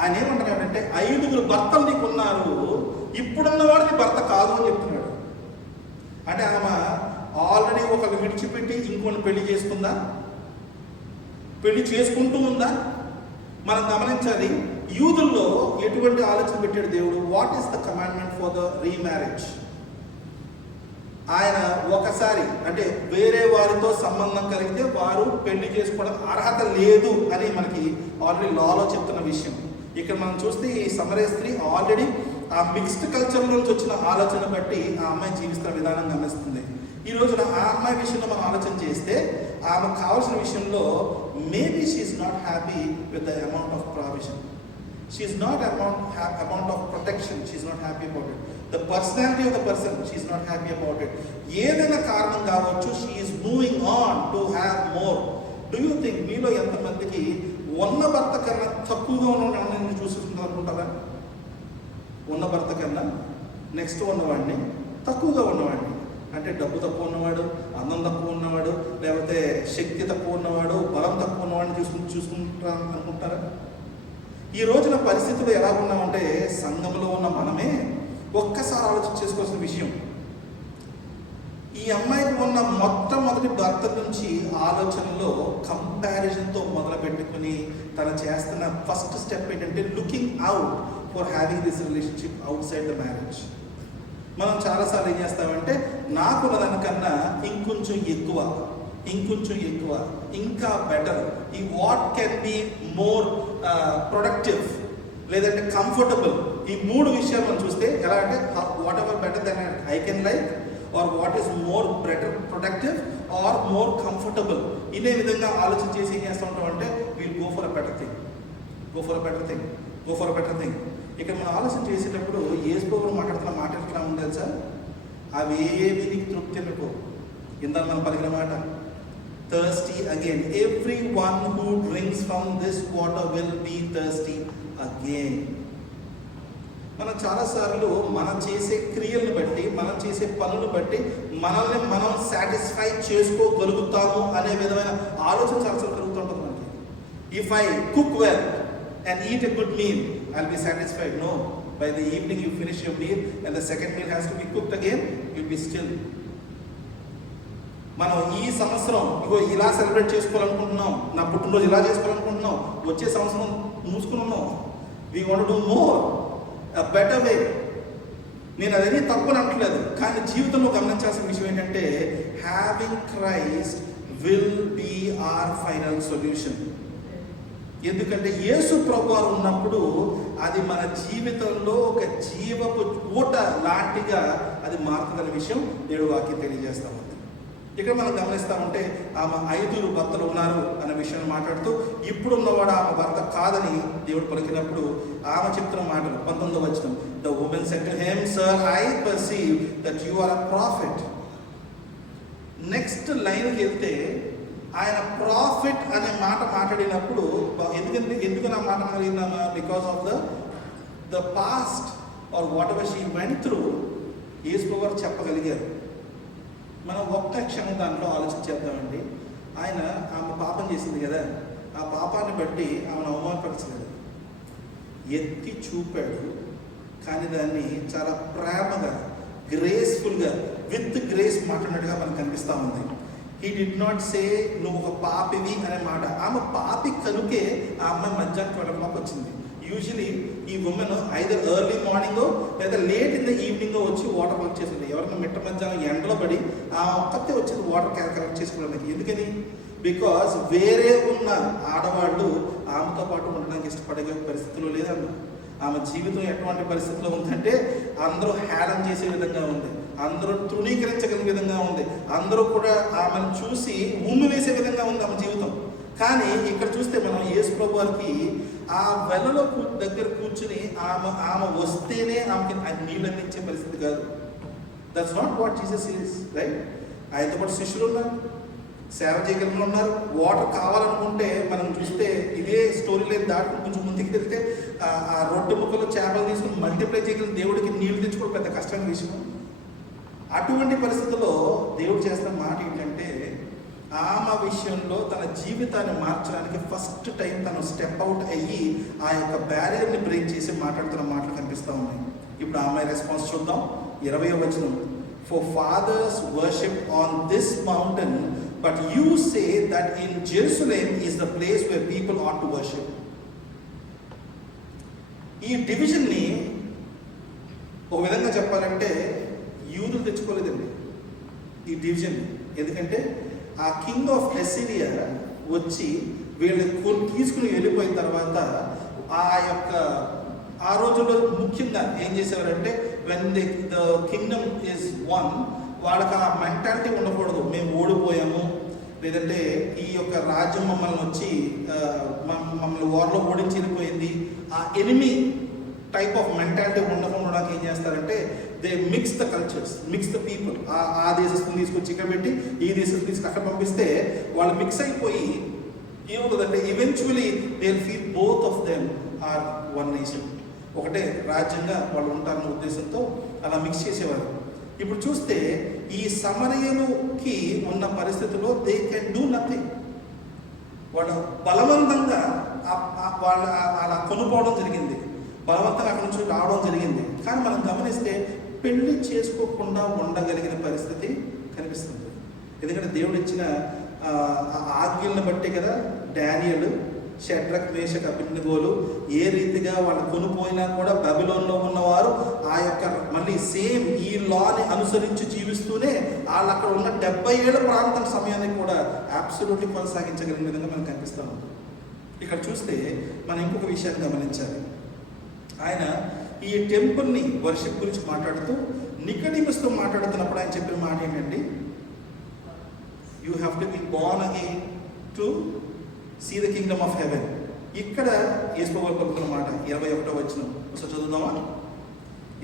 ఆయన ఏమంటున్నాడంటే, 5 భర్తలు నీకు ఉన్నారు, ఇప్పుడున్నవాడు నీ భర్త కాదు అని చెప్తున్నాడు. అంటే ఆమె ఆల్రెడీ ఒకరిని విడిచిపెట్టి ఇంకొన్ని పెళ్లి చేసుకుందా, పెళ్లి చేసుకుంటూ ఉందా? మనం గమనించాలి. యూదుల్లో ఎటువంటి ఆలోచన పెట్టాడు దేవుడు? What is the commandment for the remarriage? ఆయన ఒకసారి అంటే వేరే వారితో సంబంధం కలిగితే వారు పెళ్లి చేసుకోవడం అర్హత లేదు అని మనకి ఆల్రెడీ లాలో చెప్తున్న విషయం. ఇక్కడ మనం చూస్తే ఈ సమరయ స్త్రీ ఆల్రెడీ ఆ మిక్స్డ్ కల్చర్ నుంచి వచ్చిన ఆలోచన బట్టి ఆ అమ్మాయి జీవిస్తున్న విధానం గమనిస్తుంది. ఈ రోజున ఆ అమ్మాయి విషయంలో మనం ఆలోచన చేస్తే, ఆమెకు కావాల్సిన విషయంలో maybe she's not happy with the amount of provision, she's not amount of protection, she's not happy about it. The personality of the person, she's not happy about it. ఏదైనా కారణం కావచ్చు, she's moving on to have more. Do you think మీలో ఎంతమందికి ఉన్న భర్త కన్నా తక్కువగా ఉన్న చూసుకుంటారు అనుకుంటారా? ఉన్న భర్త కన్నా నెక్స్ట్ ఉన్నవాడిని, తక్కువగా ఉన్నవాడిని, అంటే డబ్బు తక్కువ ఉన్నవాడు, అందం తక్కువ ఉన్నవాడు, లేకపోతే శక్తి తక్కువ ఉన్నవాడు, బలం తక్కువ ఉన్నవాడిని చూసుకుంటా అనుకుంటారా? ఈ రోజున పరిస్థితులు ఎలా ఉన్నామంటే, సంఘంలో ఉన్న మనమే ఒక్కసారి ఆలోచన చేసుకోవాల్సిన విషయం. ఈ అమ్మాయికి ఉన్న మొట్టమొదటి భర్త నుంచి ఆలోచనలో కంపారిజన్తో మొదలు పెట్టుకుని తను చేస్తున్న ఫస్ట్ స్టెప్ ఏంటంటే looking out for having this relationship out side the marriage. మనం చాలాసార్లు ఏం చేస్తామంటే, నాకున్న దానికన్నా ఇంకొంచెం ఎక్కువ, ఇంకా బెటర్, ఈ what can be more productive, లేదంటే కంఫర్టబుల్, ఈ 3 విషయాలు మనం చూస్తే ఎలా అంటే, whatever better then I can like, or what is more better productive, or more comfortable. ఇదే విధంగా ఆలోచన చేసి ఏం చేస్తూ ఉంటాం అంటే, we'll go for a better thing. ఇక్కడ మనం ఆలోచన చేసేటప్పుడు యేసు ప్రభువు మాట్లాడుతున్న మాట ఎట్లా ఉంది తెలుసా? అవి ఏవి నీకు తృప్తి అనుకో. ఇందాక మనం పలికిన మాట, thirsty again, every one who drinks from this water will be thirsty again. మనం చాలాసార్లు మనం చేసే క్రియలను బట్టి, మనం చేసే పనులను బట్టి మనల్ని మనం సాటిస్ఫై చేసుకోగలుగుతాము అనే విధమైన ఆలోచన చాలాసార్లు కలుగుతుంటుంది మనకి. If I cook well and eat a good meal, I'll be satisfied. No, by the evening you finish your meal and the second meal has to be cooked again, you'll be still మనం ఈ సంవత్సరం ఇగో ఇలా celebrate చేసుకోవాలనుకుంటున్నాం, నా పుట్టినరోజు ఇలా చేసుకోవాలనుకుంటున్నాం, వచ్చే సంవత్సరం మూసుకుని ఉన్నాం. We want to do more, a better way. నేను అదేమీ తప్పని అనట్లేదు, కానీ జీవితంలో గమనించాల్సిన విషయం ఏంటంటే having Christ will be our final solution. ఎందుకంటే యేసు ప్రభువారు ఉన్నప్పుడు అది మన జీవితంలో ఒక జీవపు ఊట లాంటిగా అది మారుతుందనే విషయం నేడు వాక్యం తెలియజేస్తా ఉంది. ఇక్కడ మనం గమనిస్తూ ఉంటే ఆమె 5 భర్తలు ఉన్నారు అనే విషయాన్ని మాట్లాడుతూ ఇప్పుడున్నవాడు ఆమె భర్త కాదని దేవుడు పలికినప్పుడు ఆమె చెప్తున్న మాటలు 19వ వచనం, the women said to him, sir, I perceive that you are a prophet. Next లైన్కి వెళ్తే ఆయన ప్రాఫిట్ అనే మాట మాట్లాడినప్పుడు ఎందుకు నా మాట మాట్లాడినామా, because of the past or whatever she went through Yesu గారు చెప్పగలిగారు. మనం ఒక్క క్షణం దాంట్లో ఆలోచించేద్దామండి. ఆయన ఆమె పాపం చేసింది కదా, ఆ పాపాన్ని బట్టి ఆమెను అవమానపరచలేదు, ఎత్తి చూపాడు. కానీ దాన్ని చాలా ప్రేమగా, గ్రేస్ఫుల్గా, విత్ గ్రేస్ మాట్లాడినట్టుగా మనకు కనిపిస్తూ ఉంది. హీ డిడ్ నాట్ సే నువ్వు ఒక పాపివి అనే మాట. ఆమె పాపి కనుకే ఆ అమ్మాయి మధ్యాహ్నం 12 వచ్చింది. యూజువలీ ఈ ఉమెన్ ఐదర్ ఎర్లీ మార్నింగో లేదా లేట్ ఇన్ ద ఈవినింగో వచ్చి వాటర్ కలెక్ట్ చేసింది. ఎవరైనా మిట్ట మధ్యాహ్నం ఎండలో పడి ఆ ఒక్కతే వచ్చేది వాటర్ కలెక్ట్ చేసుకోవడానికి. ఎందుకని? బికాస్ వేరే ఉన్న ఆడవాళ్ళు ఆమెతో పాటు ఉండడానికి ఇష్టపడే పరిస్థితుల్లో లేదన్న. ఆమె జీవితం ఎటువంటి పరిస్థితిలో ఉందంటే అందరూ హేళన చేసే విధంగా ఉంది, అందరూ తృణీకరించగలిగే విధంగా ఉంది, అందరూ కూడా ఆమెను చూసి ఉమ్మి వేసే విధంగా ఉంది ఆమె జీవితం. కానీ ఇక్కడ చూస్తే మనం యేసు ప్రభు వారికి ఆ వెలలో దగ్గర కూర్చుని ఆమె వస్తేనే ఆమెకి నీళ్ళు అందించే పరిస్థితి కాదు. That's not what Jesus is, right? ఆయనతో పాటు శిష్యులు ఉన్నారు, సేవ చేయగలిగిన ఉన్నారు. వాటర్ కావాలనుకుంటే మనం చూస్తే ఇదే స్టోరీ లైన్ దాటుకుని కొంచెం ముందుకు వెళ్తే ఆ రొట్టె ముక్కలు చేపలు తీసుకుని మల్టిప్లై చేయగలిగిన దేవుడికి నీళ్లు తెచ్చుకోవడం పెద్ద కష్టమైన విషయం. అటువంటి పరిస్థితుల్లో దేవుడు చేస్తున్న మాట ఏంటంటే ఆమె విషయంలో తన జీవితాన్ని మార్చడానికి ఫస్ట్ టైం తను స్టెప్ అవుట్ అయ్యి ఆ యొక్క బ్యారియర్ని బ్రేక్ చేసి మాట్లాడుతున్న మాటలు కనిపిస్తూ ఉన్నాయి. ఇప్పుడు ఆమె రెస్పాన్స్ చూద్దాం. 20వ వచనం, for fathers worship on this mountain but you say that in Jerusalem is the place where people ought to worship. ఈ డివిజన్ని ఒక విధంగా చెప్పాలంటే యూదులు తెచ్చుకోలేదండి ఈ డివిజన్. ఎందుకంటే ఆ కింగ్ ఆఫ్ అసిరియా వచ్చి వీళ్ళని తీసుకుని వెళ్ళిపోయిన తర్వాత ఆ రోజుల్లో ముఖ్యంగా ఏం చేసేవారంటే when the kingdom is one, వాళ్ళకి ఆ మెంటాలిటీ ఉండకూడదు మేము ఓడిపోయాము, లేదంటే ఈ యొక్క రాజ్యం మమ్మల్ని వచ్చి మమ్మల్ని వార్లో ఓడించి వెళ్ళిపోయింది, ఆ ఎనిమీ టైప్ ఆఫ్ మెంటాలిటీ ఉండకుండా ఏం చేస్తారంటే they mix the cultures, mix the people. ఆ దేశస్తుని తీసుకొచ్చి ఇక్కడ పెట్టి ఈ దేశం తీసుకు అక్కడ పంపిస్తే వాళ్ళు మిక్స్ అయిపోయి ఏమవుతుందంటే eventually they feel both of them are one nation, ఒకటే రాజ్యంగా వాళ్ళు ఉంటారన్న ఉద్దేశంతో అలా మిక్స్ చేసేవారు. ఇప్పుడు చూస్తే ఈ సమరయులకి ఉన్న పరిస్థితుల్లో దే కెన్ డూ నథింగ్. వాళ్ళు బలవంతంగా వాళ్ళ అలా కొనుక్కోవడం జరిగింది, బలవంతంగా అక్కడి నుంచి రావడం జరిగింది. కానీ మనం గమనిస్తే పెళ్లి చేసుకోకుండా ఉండగలిగిన పరిస్థితి కనిపిస్తుంది. ఎందుకంటే దేవుడు ఇచ్చిన ఆజ్ఞలను బట్టి కదా డానియల్, షడ్రక్, మేషక్, అబేద్నెగోలు ఏ రీతిగా వాళ్ళు కొనిపోయినా కూడా బబిలోన్లో ఉన్నవారు ఆ యొక్క మళ్ళీ సేమ్ ఈ లాని అనుసరించి జీవిస్తూనే వాళ్ళు అక్కడ ఉన్న 70 ఏళ్ల ప్రాంతం సమయాన్ని కూడా అబ్సల్యూట్లీ కొనసాగించగలిగిన విధంగా మనకు కనిపిస్తాం. ఇక్కడ చూస్తే మనం ఇంకొక విషయాన్ని గమనించాలి. ఆయన ఈ టెంపుల్ని వర్షిప్ గురించి మాట్లాడుతూ నికోడిమస్తో మాట్లాడుతున్నప్పుడు ఆయన చెప్పిన మాట ఏంటంటే you have to be born again to see the kingdom of heaven. ఇక్కడ యేసు ప్రభువు పలుకుతున్న మాట 21వ వచనం ఒకసారి చదువుదామా?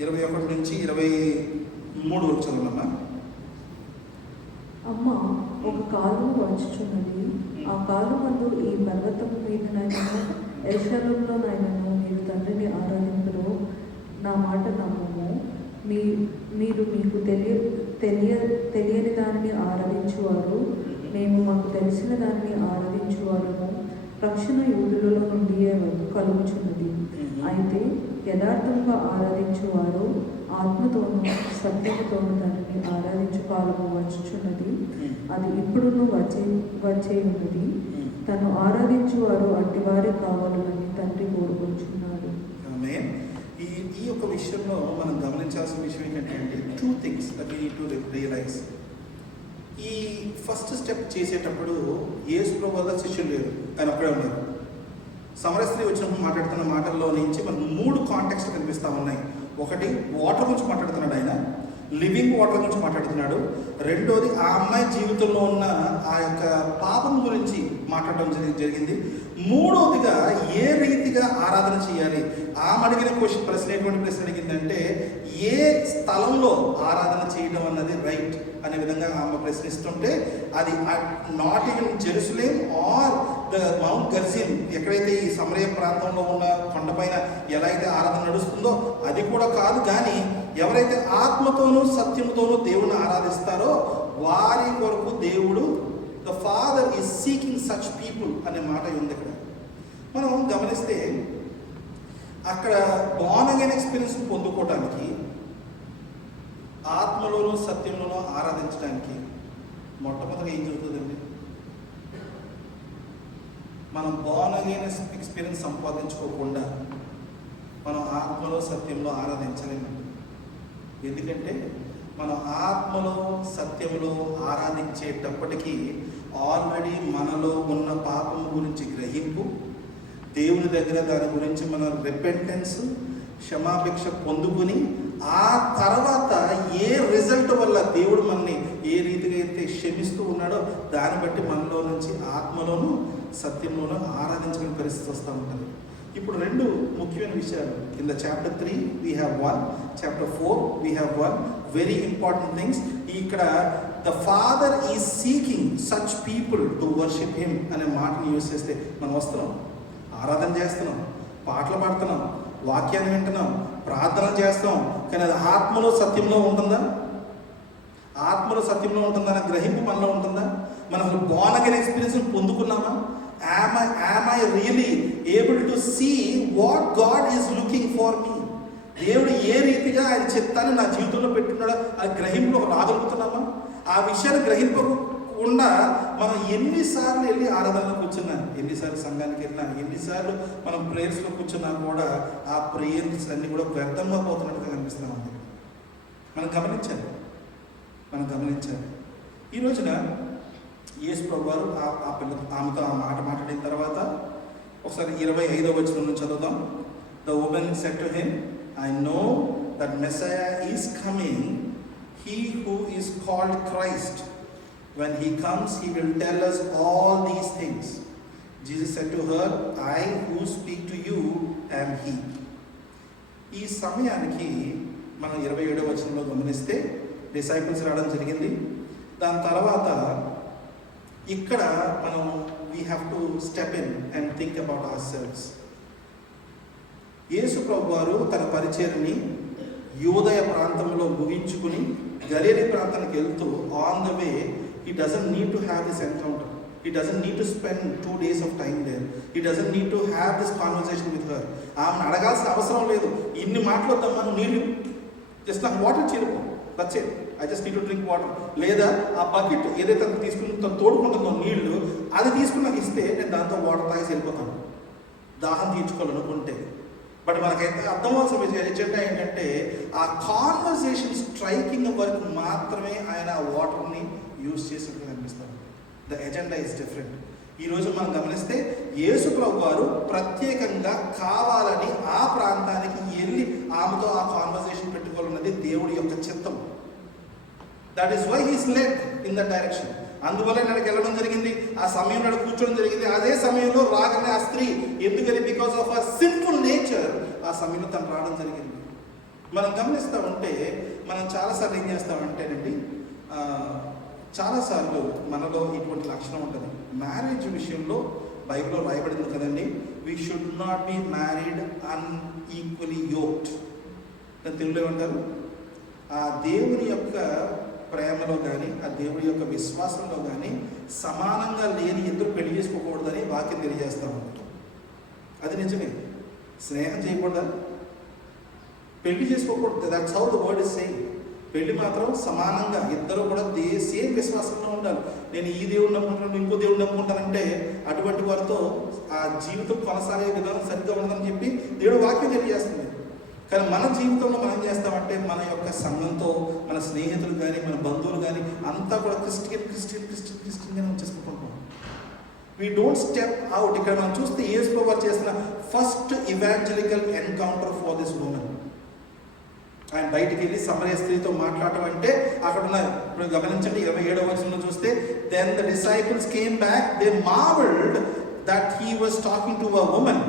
21 నుంచి 23 వరకు చదువుదామా? అమ్మ, ఒక కాలువ వచ్చుచున్నది, ఆ కాలువందు ఈ పర్వతం మీదనైనను యెరూషలేములోనైనను మీరు తండ్రిని ఆరాధింతురు. నా మాట నమ్మము. మీరు మీకు తెలియని దానిని ఆరాధించువారు, మేము మాకు తెలిసిన దానిని ఆరాధించువారము. రక్షణ యూదులలో నుండియే కలుగుచున్నది. అయితే యథార్థంగా ఆరాధించువారు ఆత్మతోనూ సత్యముతోనూ దానిని ఆరాధించు కాలము వచ్చుచున్నది. అది ఇప్పుడును వచ్చే ఉన్నది. తను ఆరాధించు వారు అట్టివారే కావాలని తండ్రి కోరుకుంటున్నాడు. ఆమేన్. ఈ యొక్క విషయంలో మనం గమనించాల్సిన విషయం ఏంటంటే 2 things that we need to realize. ఈ ఫస్ట్ స్టెప్ చేసేటప్పుడు యేసు ప్రభువు వద్ద శిష్యులు లేరు, ఆయన అక్కడే ఉన్నారు. సమరయ స్త్రీ వచ్చినప్పుడు మాట్లాడుతున్న మాటల్లో నుంచి మనకు 3 కాంటెక్స్ట్ కనిపిస్తూ ఉన్నాయి. ఒకటి, వాటర్ గురించి మాట్లాడుతున్నాడు ఆయన, లివింగ్ వాటర్ గురించి మాట్లాడుతున్నాడు. రెండోది, ఆ అమ్మాయి జీవితంలో ఉన్న ఆ యొక్క పాపం గురించి మాట్లాడటం జరిగింది. మూడవదిగా, ఏ రీతిగా ఆరాధన చేయాలి. ఆమె అడిగిన ప్రశ్న ఎటువంటి ప్రశ్న అడిగిందంటే, ఏ స్థలంలో ఆరాధన చేయడం అన్నది రైట్ అనే విధంగా ఆమె ప్రశ్నిస్తుంటే, అది not even Jerusalem or the mount Gerizim, ఎక్కడైతే ఈ సమరయ ప్రాంతంలో ఉన్న కొండపైన ఎలా అయితే ఆరాధన నడుస్తుందో అది కూడా కాదు. కానీ ఎవరైతే ఆత్మతోనూ సత్యంతోనూ దేవుణ్ణి ఆరాధిస్తారో వారి కొరకు దేవుడు, the father is seeking such people అనే మాట ఉంది. ఇక్కడ మనం గమనిస్తే అక్కడ బోర్న్ అగైన్ ఎక్స్పీరియన్స్ పొందుకోవటానికి, ఆత్మలోనూ సత్యంలోనూ ఆరాధించడానికి మొట్టమొదటిగా ఏం జరుగుతుందండి? మనం బోర్న్ అగైన్ ఎక్స్పీరియన్స్ సంపాదించుకోకుండా మనం ఆత్మలో సత్యంలో ఆరాధించలేము. ఎందుకంటే మనం ఆత్మలో సత్యంలో ఆరాధించేటప్పటికీ ఆల్రెడీ మనలో ఉన్న పాపం గురించి గ్రహింపు, దేవుని దగ్గర దాని గురించి మన రిపెంటెన్స్, క్షమాభిక్ష పొందుకొని ఆ తర్వాత ఏ రిజల్ట్ వల్ల దేవుడు మనని ఏ రీతిగా అయితే క్షమిస్తూ ఉన్నాడో దాన్ని బట్టి మనలో నుంచి ఆత్మలోనూ సత్యంలోనూ ఆరాధించుకునే పరిస్థితి వస్తూ ఉంటుంది. ఇప్పుడు 2 ముఖ్యమైన విషయాలు. In the chapter 3 we have 1, chapter 4 we have 1 very important things. ఇక్కడ the father is seeking such people to worship him అనే మాటను యూజ్ చేస్తే మనం వస్తున్నాం, ఆరాధన చేస్తున్నాం, పాటలు పాడుతున్నాం, వాక్యాన్ని వింటున్నాం, ప్రార్థన చేస్తాం. కానీ అది ఆత్మలో సత్యంలో ఉంటుందా? ఆత్మలో సత్యంలో ఉంటుందా అనే గ్రహింపు మనలో ఉంటుందా? మనం బోర్న్ అగైన్ ఎక్స్పీరియన్స్ పొందుకున్నామా? Am I really able to see what God is looking for me? దేవుడు ఏ రీతిగా ఆయన చిత్తాన్ని నా జీవితంలో పెట్టున్నాడో ఆ గ్రహింపులో రాగలుగుతున్నామా? ఆ విషయాన్ని గ్రహింపకుండా మనం ఎన్నిసార్లు వెళ్ళి ఆరాధనలో కూర్చున్నా, ఎన్నిసార్లు సంఘానికి వెళ్ళినా, ఎన్నిసార్లు మనం ప్రేయర్స్లో కూర్చున్నా కూడా ఆ ప్రేయర్స్ అన్నీ కూడా వ్యర్థంగా పోతున్నట్టుగా కనిపిస్తున్నాం. మనం గమనించాలి. ఈ రోజున యేసు ప్రభువారు ఆమెతో ఆ మాట మాట్లాడిన తర్వాత ఒకసారి 25వ వచనం నుంచి చదువుదాం. The women said to him, I know that Messiah is coming, he who is called Christ. When he comes he will tell us all these things. Jesus said to her, I who speak to you am he. ఈ సమయానికి మనం 27వ వచనంలో గమనిస్తే disciples రావడం జరిగింది. దాని తర్వాత ఇక్కడ మనం we have to step in and think about ourselves. Yesu ప్రభు వారు తన పరిచర్ని యూదయ ప్రాంతంలో ముగించుకుని గలిలీ ప్రాంతానికి వెళ్తూ on the way he doesn't need to have this encounter. He doesn't need to spend 2 days of time there. He doesn't need to have this conversation with her. ఆమెను అడగాల్సిన అవసరం లేదు. ఇన్ని మాట్లాడతాం మనం, నీళ్ళు జస్ట్ నాకు వాటర్ చేరుకో, that's it, I just need to drink water. లేదా ఆ బకెట్ ఏదైతే తీసుకుని తను తోడుకుంటుందో నీళ్లు, అది తీసుకుని నాకు ఇస్తే నేను దాంతో వాటర్ తాగేసి వెళ్ళిపోతాను, దాహం తీర్చుకోవాలనుకుంటే. బట్ మనకైతే అర్థమవలసిన ఎజెండా ఏంటంటే ఆ కాన్వర్సేషన్ స్ట్రైకింగ్ వరకు మాత్రమే ఆయన ఆ వాటర్ని యూజ్ చేసినట్టు కనిపిస్తాడు. The agenda is different. ఈరోజు మనం గమనిస్తే యేసు ప్రభు వారు ప్రత్యేకంగా కావాలని ఆ ప్రాంతానికి వెళ్ళి ఆమెతో ఆ కాన్వర్సేషన్ పెట్టుకోవాలన్నది దేవుడి యొక్క చిత్తం. That is why he's led in that direction. అందువల్ల నాకు వెళ్ళడం జరిగింది, ఆ సమయంలో కూర్చోవడం జరిగింది. అదే సమయంలో రాగానే ఆ స్త్రీ ఎందుకని, because of a sinful nature, ఆ సమయంలో తను రావడం జరిగింది. మనం గమనిస్తూ ఉంటే మనం చాలాసార్లు ఏం చేస్తామంటేనండి, చాలాసార్లు మనలో ఇటువంటి లక్షణం ఉంటుంది. మ్యారేజ్ విషయంలో బైబిల్లో రాయబడింది కదండి, we should not be married unequally yoked. దాని తెలుగులో ఏమంటారు? ఆ దేవుని యొక్క ప్రేమలో కానీ ఆ దేవుడి యొక్క విశ్వాసంలో కానీ సమానంగా లేని ఇద్దరు పెళ్లి చేసుకోకూడదని వాక్యం తెలియజేస్తామన్నమాట. అది నిజమే. స్నేహం చేయకూడదా? పెళ్లి చేసుకోకూడదు. That's how the word is saying. పెళ్లి మాత్రం సమానంగా ఇద్దరు కూడా సేమ్ విశ్వాసంలో ఉండాలి. నేను ఈ దేవుడు నమ్ముకుంటాను, ఇంకో దేవుడు నమ్ముకుంటానంటే అటువంటి వారితో ఆ జీవితం కొనసాగే విధానం సరిగ్గా ఉండదని చెప్పి దేవుడు వాక్యం తెలియజేస్తుంది. కానీ మన జీవితంలో మనం చేస్తామంటే మన యొక్క సంఘంతో, మన స్నేహితులు కానీ, మన బంధువులు కానీ అంతా కూడా క్రిస్టియన్గానే ఉంచేసుకుంటుంటాం. We don't step out. ఇక్కడ మనం చూస్తే యేసు ప్రభువు చేసిన first evangelical encounter for this woman. ఆయన బయటికి వెళ్ళి సమరయ స్త్రీతో మాట్లాడటం అంటే అక్కడ ఉన్న, ఇప్పుడు గమనించండి 27వ వచనంలో చూస్తే, then the disciples came back, they marvelled that he was talking to a woman,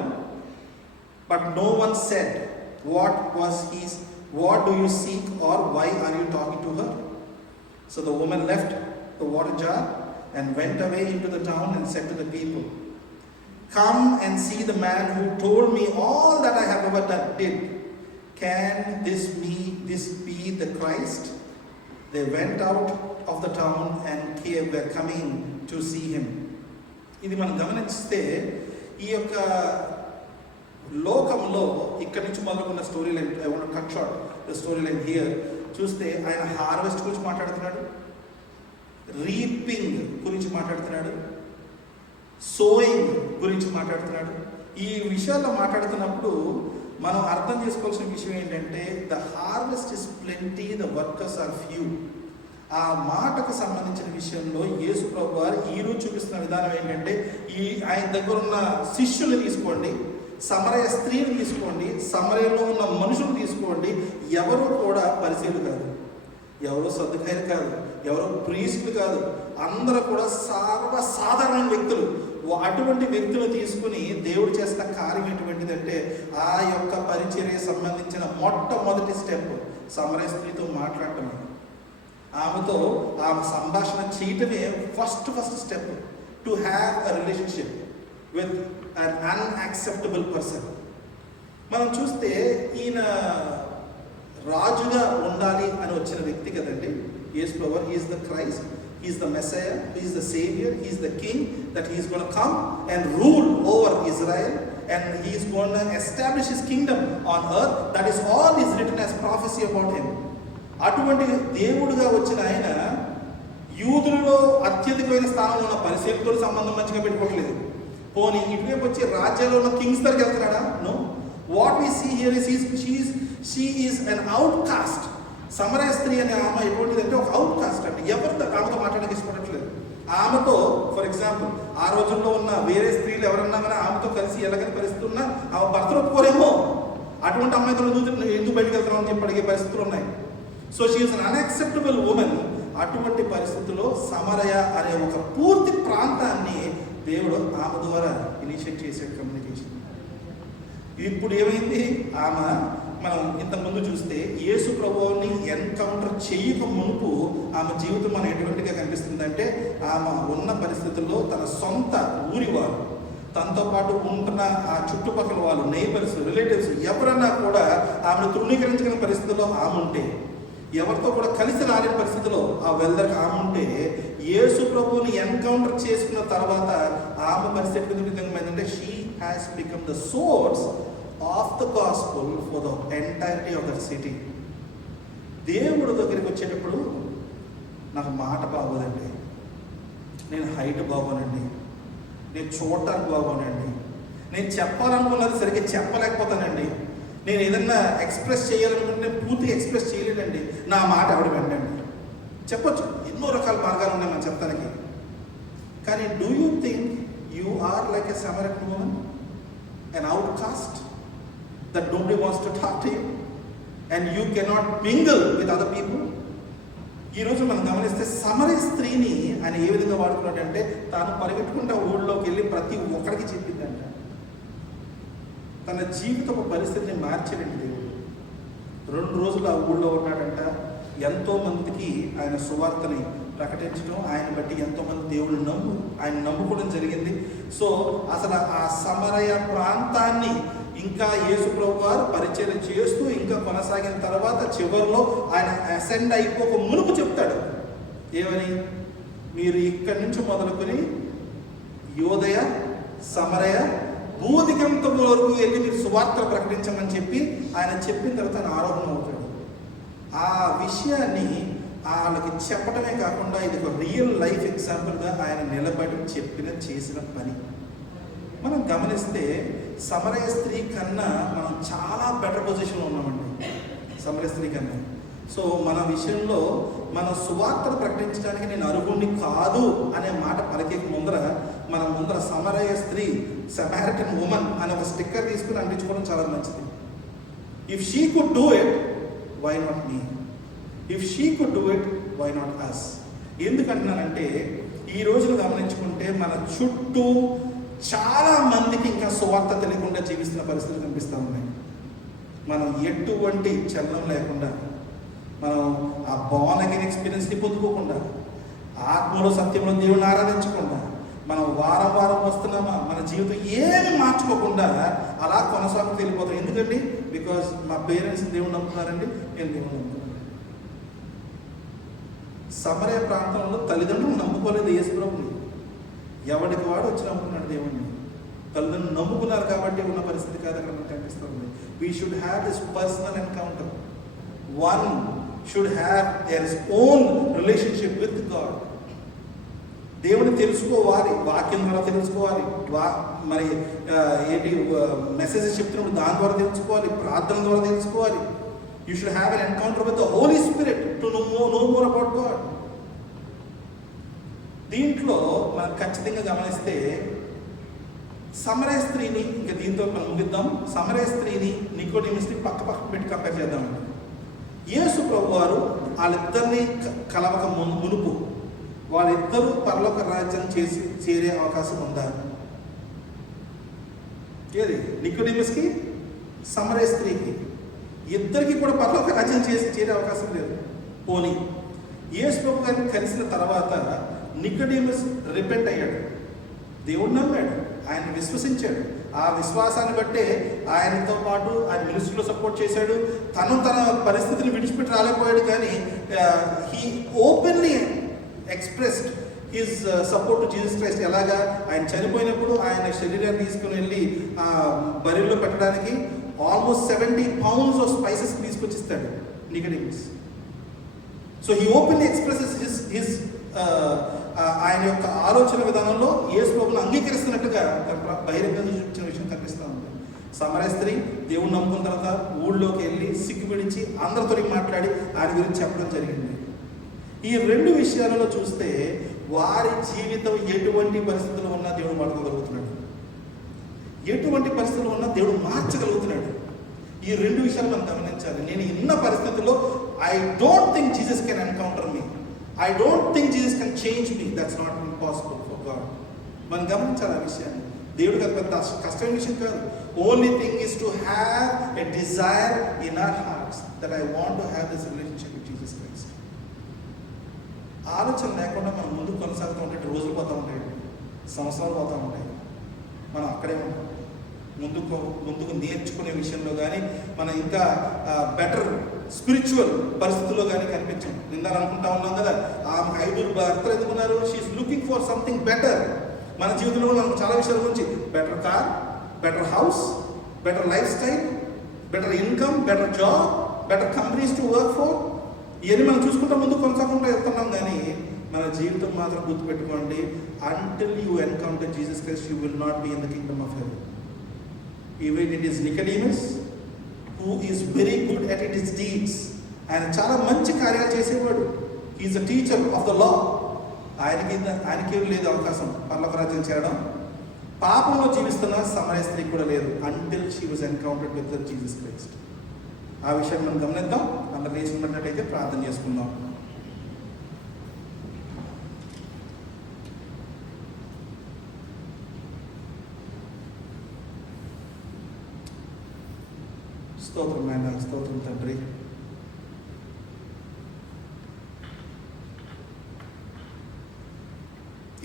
but no one said what do you seek, or why are you talking to her? So the woman left the water jar and went away into the town and said to the people, come and see the man who told me all that I have ever did. Can this be the Christ? They went out of the town and were coming to see him. ఇది మనం గమనిస్తే ఈ యొక్క లోకంలో ఇక్కడి నుంచి మొదలుకున్న story line, I want to cut short the story line here. చూస్తే ఆయన హార్వెస్ట్ గురించి మాట్లాడుతున్నాడు, రీపింగ్ గురించి మాట్లాడుతున్నాడు, సోయింగ్ గురించి మాట్లాడుతున్నాడు. ఈ విషయాల్లో మాట్లాడుతున్నప్పుడు మనం అర్థం చేసుకోవాల్సిన విషయం ఏంటంటే, the harvest is plenty, the workers are few. ఆ మాటకు సంబంధించిన విషయంలో యేసు ప్రభువు వారు ఈరోజు చూపిస్తున్న విధానం ఏంటంటే, ఆయన దగ్గర ఉన్న శిష్యులు తీసుకోండి, సమరయ స్త్రీని తీసుకోండి, సమరయలో ఉన్న మనుషులు తీసుకోండి, ఎవరు కూడా పరిశీలు కాదు, ఎవరో సర్దుకాయలు కాదు, ఎవరో ప్రీస్టులు కాదు, అందరూ కూడా సర్వసాధారణ వ్యక్తులు. అటువంటి వ్యక్తులు తీసుకుని దేవుడు చేసిన కార్యం ఎటువంటిదంటే, ఆ యొక్క పరిచర్య సంబంధించిన మొట్టమొదటి స్టెప్ సమరయ స్త్రీతో మాట్లాడటమే. ఆమెతో ఆమె సంభాషణ చేయటమే first step to have a relationship with an unacceptable person. మనం చూస్తే ఈయన రాజుగా ఉండాలి అని వచ్చిన వ్యక్తి కదండి యేసు ప్రభువు. He is the Christ, he is the Messiah, he is the Savior, he is the King, that he is going to come and rule over Israel, and he is going to establish his kingdom on earth. That is all is written as prophecy about him. అటువంటి దేవుడుగా వచ్చిన ఆయన యూదులలో అత్యధికమైన స్థానంలో ఉన్న పరిశీలనతో సంబంధం మంచిగా పెట్టుకోవట్లేదు. పోనీ ఇటువైపు వచ్చి రాజ్యాల్లో ఉన్న కింగ్స్ దగ్గరికి వెళ్తున్నాడా? No. What we see here is she is an outcast. సమరయ స్త్రీ అనే ఆమె ఎటువంటిదంటే ఒక అవుట్ కాస్ట్ అండి. ఎవరితో ఆమెతో మాట్లాడడానికి ఇష్టపడట్లేదు. ఆమెతో ఫర్ ఎగ్జాంపుల్ ఆ రోజుల్లో ఉన్న వేరే స్త్రీలు ఎవరన్నా కానీ ఆమెతో కలిసి ఎలాగని పరిస్థితి ఉన్నా ఆమె భర్తలు ఒప్పుకోరేమో. అటువంటి అమ్మాయితో ఎందుకు బయటకు వెళ్తున్నావు అని చెప్పి అడిగే పరిస్థితులు ఉన్నాయి. So she is an unacceptable women. అటువంటి పరిస్థితుల్లో సమరయ అనే ఒక పూర్తి ప్రాంతాన్ని దేవుడు ఆమె ద్వారా ఇనిషియేట్ చేసే కమ్యూనికేషన్. ఇప్పుడు ఏమైంది, ఆమె మనం ఇంతకుముందు చూస్తే యేసు ప్రభువుని ఎన్కౌంటర్ చేయక మునుపు ఆమె జీవితం మనం ఎటువంటిగా కనిపిస్తుందంటే, ఆమె ఉన్న పరిస్థితుల్లో తన సొంత ఊరి వారు, తనతో పాటు ఉంటున్న ఆ చుట్టుపక్కల వాళ్ళు, నైబర్స్, రిలేటివ్స్ ఎవరన్నా కూడా ఆమెను తృణీకరించగలిగిన పరిస్థితుల్లో ఆమె ఉంటే, ఎవరితో కూడా కలిసి రాలేని పరిస్థితిలో ఆ వెల్దర్ ఆమె ఉంటే, యేసు ప్రభువుని ఎన్కౌంటర్ చేసుకున్న తర్వాత ఆమె పరిస్థితి విధంగా ఏంటంటే, she has become the source of the gospel for the entirety of the city. దేవుడు దగ్గరికి వచ్చేటప్పుడు నాకు మాట బాగోదండి, నేను హైట్ బాగోనండి, నేను చూడటానికి బాగోనండి, నేను చెప్పాలనుకున్నది సరిగ్గా చెప్పలేకపోతానండి, నేను ఏదన్నా ఎక్స్ప్రెస్ చేయాలనుకుంటే పూర్తిగా ఎక్స్ప్రెస్ చేయలేనండి, నా మాట ఎవడు వెంటండి చెప్పొచ్చు. ఎన్నో రకాల మార్గాలు ఉన్నాయి మనం చెప్తానికి. కానీ do you think you are like a Samaritan woman, an outcast that nobody wants to talk to you and you cannot mingle with other people? ఈ రోజు మనం గమనిస్తే సమరయ స్త్రీని ఆయన ఏ విధంగా వాడుకున్నాడంటే, తాను పరిగెట్టుకుంటా ఊళ్ళోకి వెళ్ళి ప్రతి ఒక్కరికి చెప్పిందంట. తన జీవితపు పరిస్థితిని మార్చాడండి దేవుడు. 2 రోజులు ఆ ఊళ్ళో ఉన్నాడంట. ఎంతో మందికి ఆయన సువార్తని ప్రకటించడం, ఆయన బట్టి ఎంతోమంది దేవుడు ఆయన నమ్ముకోవడం జరిగింది. సో అసలు ఆ సమరయ ప్రాంతాన్ని ఇంకా యేసు ప్రభు వారు పరిచయం చేస్తూ ఇంకా కొనసాగిన తర్వాత చివరిలో ఆయన అసెండ్ అయిపోక మునుపు చెప్తాడు ఏమని, మీరు ఇక్కడి నుంచి మొదలుకొని యోదయ, సమరయ, భూదిగంతం వరకు వెళ్ళి మీరు సువార్త ప్రకటించమని చెప్పి ఆయన చెప్పిన తర్వాత ఆయన ఆరోహణం అవుతాడు. ఆ విషయాన్ని వాళ్ళకి చెప్పడమే కాకుండా ఇది ఒక రియల్ లైఫ్ ఎగ్జాంపుల్గా ఆయన నిలబడి చేసిన పని. మనం గమనిస్తే సమరయ స్త్రీ కన్నా మనం చాలా బెటర్ పొజిషన్లో ఉన్నామండి, సమరయ స్త్రీ కన్నా. సో మన విషయంలో మన సువార్తను ప్రకటించడానికి నేను అర్హుణ్ణి కాదు అనే మాట పలికే ముందర మన ముందర సమరయ స్త్రీ, సమారిటన్ ఉమన్ అనే ఒక స్టిక్కర్ తీసుకుని అంటించుకోవడం చాలా మంచిది. If she could do it, why not me? If she could do it, why not us? ఎందుకంటున్నానంటే ఈ రోజును గమనించుకుంటే మన చుట్టూ చాలా మందికి ఇంకా సువార్త తెలియకుండా జీవిస్తున్న పరిస్థితులు కనిపిస్తూ ఉన్నాయి. మనం ఎటువంటి చలనం లేకుండా, మనం ఆ బోర్న్ అగైన్ ఎక్స్పీరియన్స్ని పొందుకోకుండా, ఆత్మలో సత్యంలో దేవుని ఆరాధించకుండా, మనం వారం వారం వస్తున్నామా, మన జీవితం ఏమి మార్చుకోకుండా అలా కొనసాగుతూ వెళ్ళిపోతాం. ఎందుకండి? బికాజ్ మా పేరెంట్స్ దేవుని నమ్ముతున్నారండి, నేను దేవుని నమ్ముతున్నాను. సమరయ ప్రాంతంలో తల్లిదండ్రులు నమ్ముకోలేదు యేసుప్రభుని, ఎవరికి వాడు వచ్చి నమ్ముకున్నాడు దేవుణ్ణి. తల్లిదండ్రులు నమ్ముకున్నారు కాబట్టి ఉన్న పరిస్థితి కాదు అక్కడ మనకు కనిపిస్తుంది. We should have this personal encounter. One should have their is own relationship with God. దేవుని తెలుసుకోవాలి, వాక్యం ద్వారా తెలుసుకోవాలి, మరి ఏంటి మెసేజెస్ చెప్తున్నప్పుడు దాని ద్వారా తెలుసుకోవాలి, ప్రార్థన ద్వారా తెలుసుకోవాలి. You should have an encounter with the Holy Spirit to know more about God. దీంట్లో మనం ఖచ్చితంగా గమనిస్తే సమరయ స్త్రీని, ఇంకా దీంతో మనం ముగిద్దాం, సమరయ స్త్రీని నికోడిమస్ని పక్క పెట్టి కంపేర్ చేద్దామండి. యేసు ప్రభు వారు వాళ్ళిద్దరినీ కలవక మునుపు వాళ్ళిద్దరూ పరలోక రాజ్యం చేరే అవకాశం ఉందా? ఏది? నికోడిమస్కి, సమరయ స్త్రీకి ఇద్దరికి కూడా పరలోక రాజ్యం చేరే అవకాశం లేదు. పోనీ యేసు ప్రభు గారిని కలిసిన తర్వాత నికోడిమస్ రిపెంట్ అయ్యాడు, దేవుడు నమ్మాడు, ఆయన విశ్వసించాడు. ఆ విశ్వాసాన్ని బట్టే ఆయనతో పాటు ఆయన మినిస్ట్రీలో సపోర్ట్ చేశాడు. తన పరిస్థితిని విడిచిపెట్టి రాలేకపోయాడు, కానీ he openly expressed his support to Jesus Christ. ఎలాగా? ఆయన చనిపోయినప్పుడు ఆయన శరీరాన్ని తీసుకుని వెళ్ళి బరిలో పెట్టడానికి ఆల్మోస్ట్ 70 pounds ఆఫ్ స్పైసెస్ తీసుకొచ్చిస్తాడు Nicodemus. So he openly expresses his ఆయన యొక్క ఆలోచన విధానంలో యేసు ప్రభువును అంగీకరిస్తున్నట్టుగా బహిరంగంగా చూపించిన విషయం కనిపిస్తూ ఉంది. సమరయ స్త్రీ దేవుని నమ్ముకున్న తర్వాత ఊళ్ళోకి వెళ్ళి సిగ్గుపిడిచి అందరితో మాట్లాడి ఆయన గురించి చెప్పడం జరిగింది. ఈ రెండు విషయాలలో చూస్తే వారి జీవితం ఎటువంటి పరిస్థితుల్లో ఉన్నా దేవుడు వాడుకోగలుగుతున్నాడు, ఎటువంటి పరిస్థితుల్లో ఉన్నా దేవుడు మార్చగలుగుతున్నాడు. ఈ రెండు విషయాలు మనం గమనించాలి. నేను ఇన్న పరిస్థితుల్లో I don't think Jesus can encounter me, I don't think Jesus can change me. That's not impossible for God. మనం గమనించాలి ఆ విషయాన్ని. దేవుడికి అది పెద్ద కష్టమైన విషయం కాదు. Only thing is to have a desire in our hearts that I want to have this relationship with Jesus Christ. ఆలోచన లేకుండా మనం ముందుకు కొనసాగుతూ ఉంటే రోజులు పోతూ ఉంటాయండి, సంవత్సరాలు పోతూ ఉంటాయి, మనం అక్కడే ఉంటాం. ముందుకు నేర్చుకునే విషయంలో కానీ మనం ఇంకా బెటర్ స్పిరిచువల్ పరిస్థితుల్లో కానీ కనిపించాం. నిన్న అనుకుంటా ఉన్నాం కదా, ఆమె 5 భర్తలు ఎందుకున్నారు? She is looking for something better. మన జీవితంలో మనం చాలా విషయాల గురించి, better car, better house, better life style, better income, better job, better companies to work for, ఇవన్నీ మనం చూసుకుంటా ముందు కొనసాగుకుంటూ వెళ్తున్నాం. కానీ మన జీవితం మాత్రం గుర్తుపెట్టుకోండి, until you encounter Jesus Christ you will not be in the kingdom of heaven. Even it is Nicodemus who is very good at his deeds. ఆయన చాలా మంచి కార్యాలు చేసేవాడు. Is a teacher of the law. ఆయనకి లేదు అవకాశం పరలోక రాజ్యం చేయడం. పాపంలో జీవిస్తున్న సమరయ స్త్రీ కూడా లేదు, until she was encountered with Jesus Christ. ఆ విషయాన్ని మనం గమనిద్దాం. అందరూ లేచినట్టయితే ప్రార్థన చేసుకుందాం. స్తోత్రం నాయన, స్తోత్రం తండ్రి.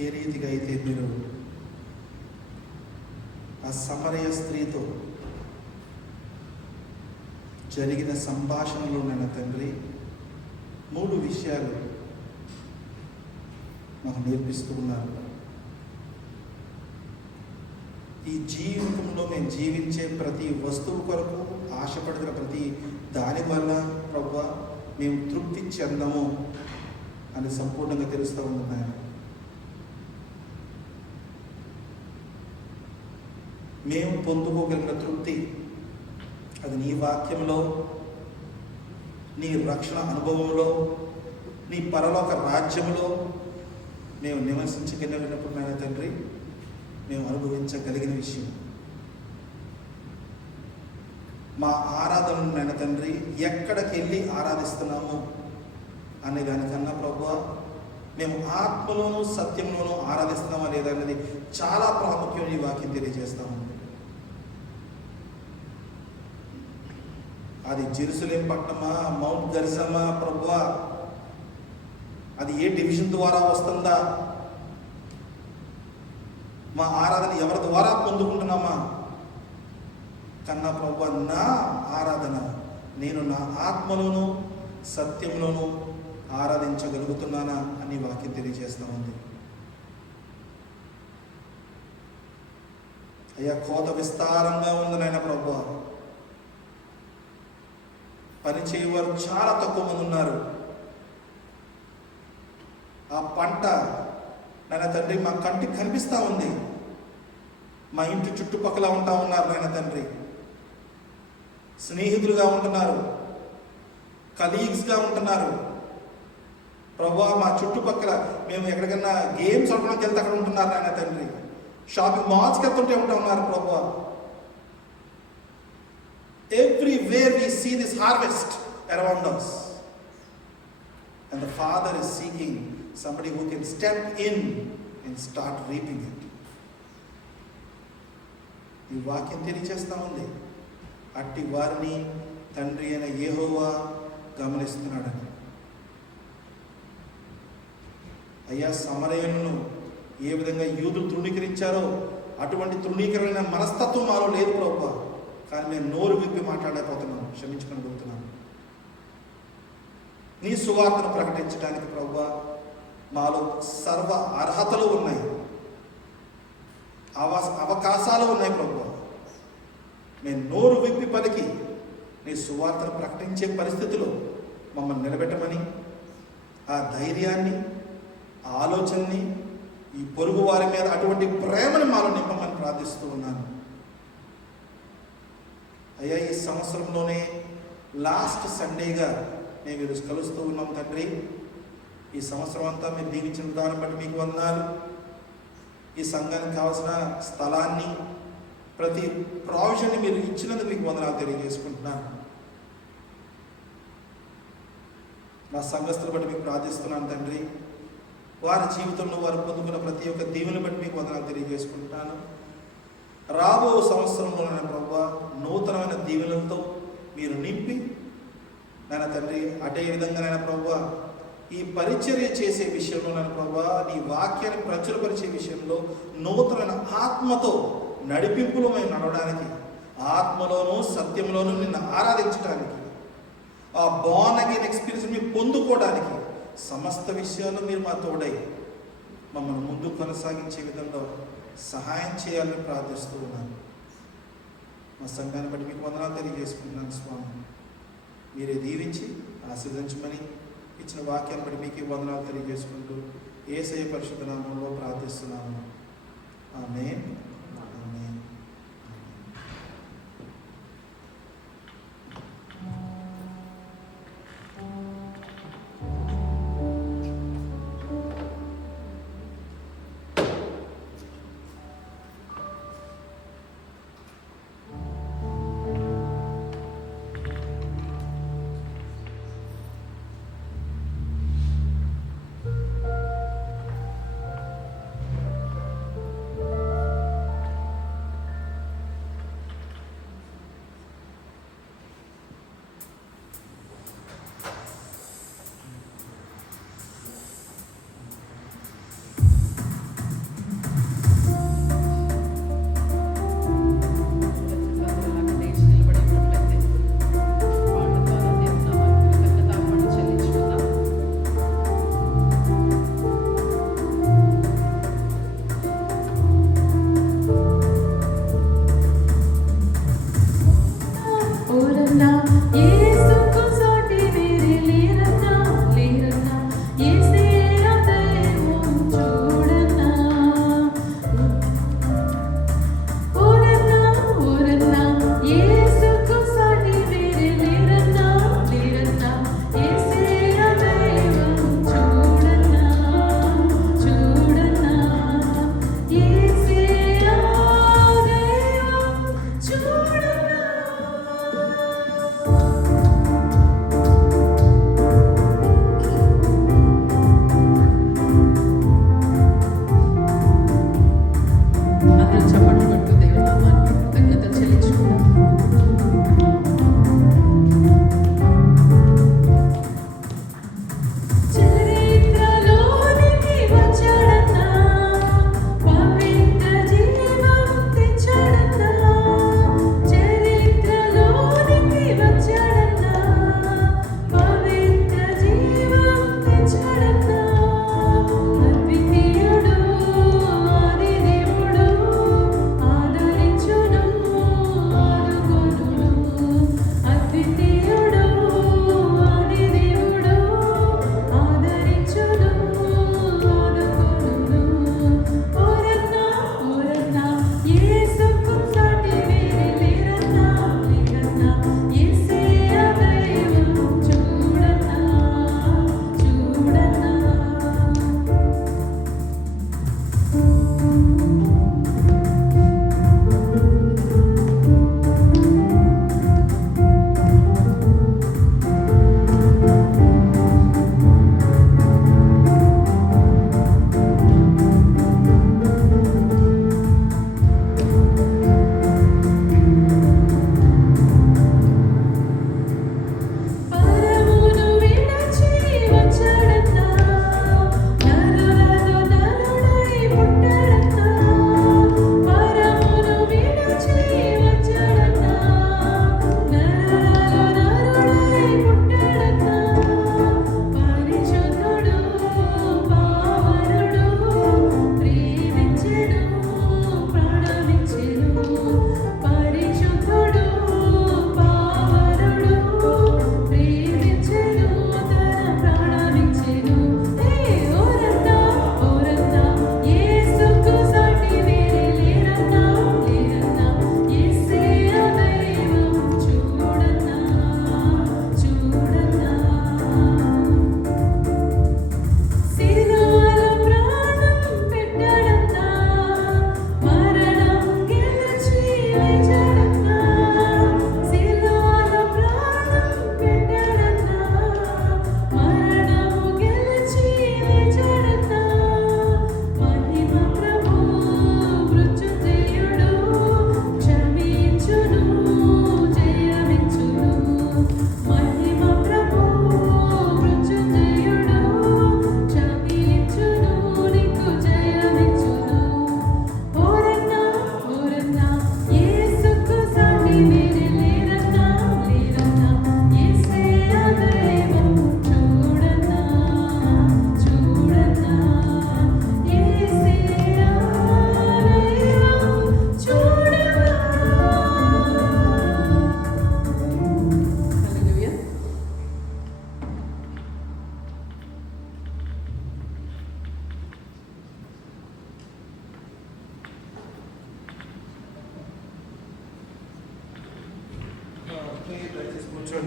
ఏ రీతిగా అయితే మీరు ఆ సమరయ స్త్రీతో జరిగిన సంభాషణలో నన్న తండ్రి 3 విషయాలు మాకు నేర్పిస్తూ ఉన్నారు. ఈ జీవితంలో మేము జీవించే ప్రతి వస్తువు కొరకు ఆశపడుతున్న ప్రతి దాని వల్ల ప్రభువా మేము తృప్తి చెందము అని సంపూర్ణంగా తెలుస్తూ ఉంది నాయన. మేము పొందుకోగలిగిన తృప్తి అది నీ వాక్యంలో, నీ రక్షణ అనుభవంలో, నీ పరలోక రాజ్యంలో మేము నివసించగలిగినప్పుడు నాయన తండ్రి మేము అనుభవించగలిగిన విషయం. మా ఆరాధనను నాయన తండ్రి ఎక్కడికి వెళ్ళి ఆరాధిస్తున్నాము అనే దానికన్నా ప్రభువా మేము ఆత్మలోనూ సత్యంలోనూ ఆరాధిస్తున్నామా లేదా అనేది చాలా ప్రాముఖ్యం ఈ వాక్యం తెలియజేస్తాము. అది జెరూసలేం పట్టణమా, మౌంట్ గరిజమా ప్రభువా, అది ఏ డివిజన్ ద్వారా వస్తుందా, మా ఆరాధన ఎవరి ద్వారా పొందుకుంటున్నామా కన్నా ప్రభువా నా ఆరాధన నేను నా ఆత్మలోనూ సత్యంలోనూ ఆరాధించగలుగుతున్నానా అని వాక్యం తెలియజేస్తూ ఉంది. అయ్యా కోత విస్తారంగా ఉంది నాయన ప్రభువా, పని చేయవారు చాలా తక్కువ మంది ఉన్నారు. ఆ పంట నాయన తండ్రి మా కంటికి కనిపిస్తూ ఉంది. మా ఇంటి చుట్టుపక్కల ఉంటా ఉన్నారు నాయన తండ్రి, స్నేహితులుగా ఉంటున్నారు, కలీగ్స్గా ఉంటున్నారు ప్రభువా. మా చుట్టుపక్కల మేము ఎక్కడికైనా గేమ్స్ ఆడడానికి వెళ్తే అక్కడ ఉంటున్నారు నాయన తండ్రి, షాపింగ్ మాల్స్కి వెళ్తుంటే ఉంటా ఉన్నారు ప్రభువా. Everywhere we see this harvest around us, and the Father is seeking somebody who can step in and start reaping it. ఈ వాక్యం తెలియజేస్తూ ఉంది అట్టి వారిని తండ్రి అయిన యెహోవా గమనిస్తున్నాడని. అయ్యా సమరయులను ఏ విధంగా యూదులు తృణీకరించారో అటువంటి తృణీకరమైన మనస్తత్వం మాలో లేదు ప్రభువా. కానీ నేను నోరు విప్పి మాట్లాడలేకపోతున్నాను, క్షమించుకోగలుగుతున్నాను. నీ సువార్తను ప్రకటించడానికి ప్రభువా మాలో సర్వ అర్హతలు ఉన్నాయి, అవకాశాలు ఉన్నాయి ప్రభువా. నేను నోరు విప్పి పలికి నీ సువార్తను ప్రకటించే పరిస్థితిలో మమ్మల్ని నిలబెట్టమని, ఆ ధైర్యాన్ని, ఆ ఆలోచనని, ఈ పొరుగు వారి మీద అటువంటి ప్రేమను మాలో నింపమని ప్రార్థిస్తూ ఉన్నాను. అయ్యా ఈ సంవత్సరంలోనే లాస్ట్ సండేగా మేము ఈరోజు కలుస్తూ ఉన్నాం తండ్రి. ఈ సంవత్సరం అంతా మీరు దీవించిన దాన్ని బట్టి మీకు వందనాలు. ఈ సంఘానికి కావాల్సిన స్థలాన్ని, ప్రతి ప్రావిజన్ని మీరు ఇచ్చినందుకు మీకు వందనాలు తెలియజేసుకుంటున్నాను. నా సంఘస్థులు బట్టి మీకు ప్రార్థిస్తున్నాను తండ్రి. వారి జీవితంలో వారు పొందుకున్న ప్రతి ఒక్క దీవెని బట్టి మీకు వందనాలు తెలియజేసుకుంటున్నాను. రాబో సంవత్సరంలో నాయన ప్రభువా నూతనమైన దీవెనలతో మీరు నింపి నాయన తండ్రి, అదే విధంగా నాయన ప్రభువా ఈ పరిచర్య చేసే విషయంలో నాయన ప్రభువా నీ వాక్యాన్ని ప్రచురపరిచే విషయంలో నూతనమైన ఆత్మతో నడిపింపులో మేము నడవడానికి, ఆత్మలోనూ సత్యంలోనూ నిన్ను ఆరాధించడానికి, ఆ బోర్న్ అగైన్ ఎక్స్పీరియన్స్ మీరు పొందుకోవడానికి సమస్త విషయాల్లో మీరు మా తోడై మమ్మల్ని ముందుకు కొనసాగించే విధంలో సహాయం చేయాలని ప్రార్థిస్తూ ఉన్నాను. మా సంఘాన్ని బట్టి మీకు వందనాలు తెలియజేసుకుంటున్నాను స్వామి. మీరే దీవించి ఆశీర్వదించమని ఇచ్చిన వాక్యాన్ని బట్టి మీకు వందనాలు తెలియజేసుకుంటూ యేసయ్య పరిశుద్ధ నామంలో ప్రార్థిస్తున్నాను. ఆమేన్. ఆమేన్.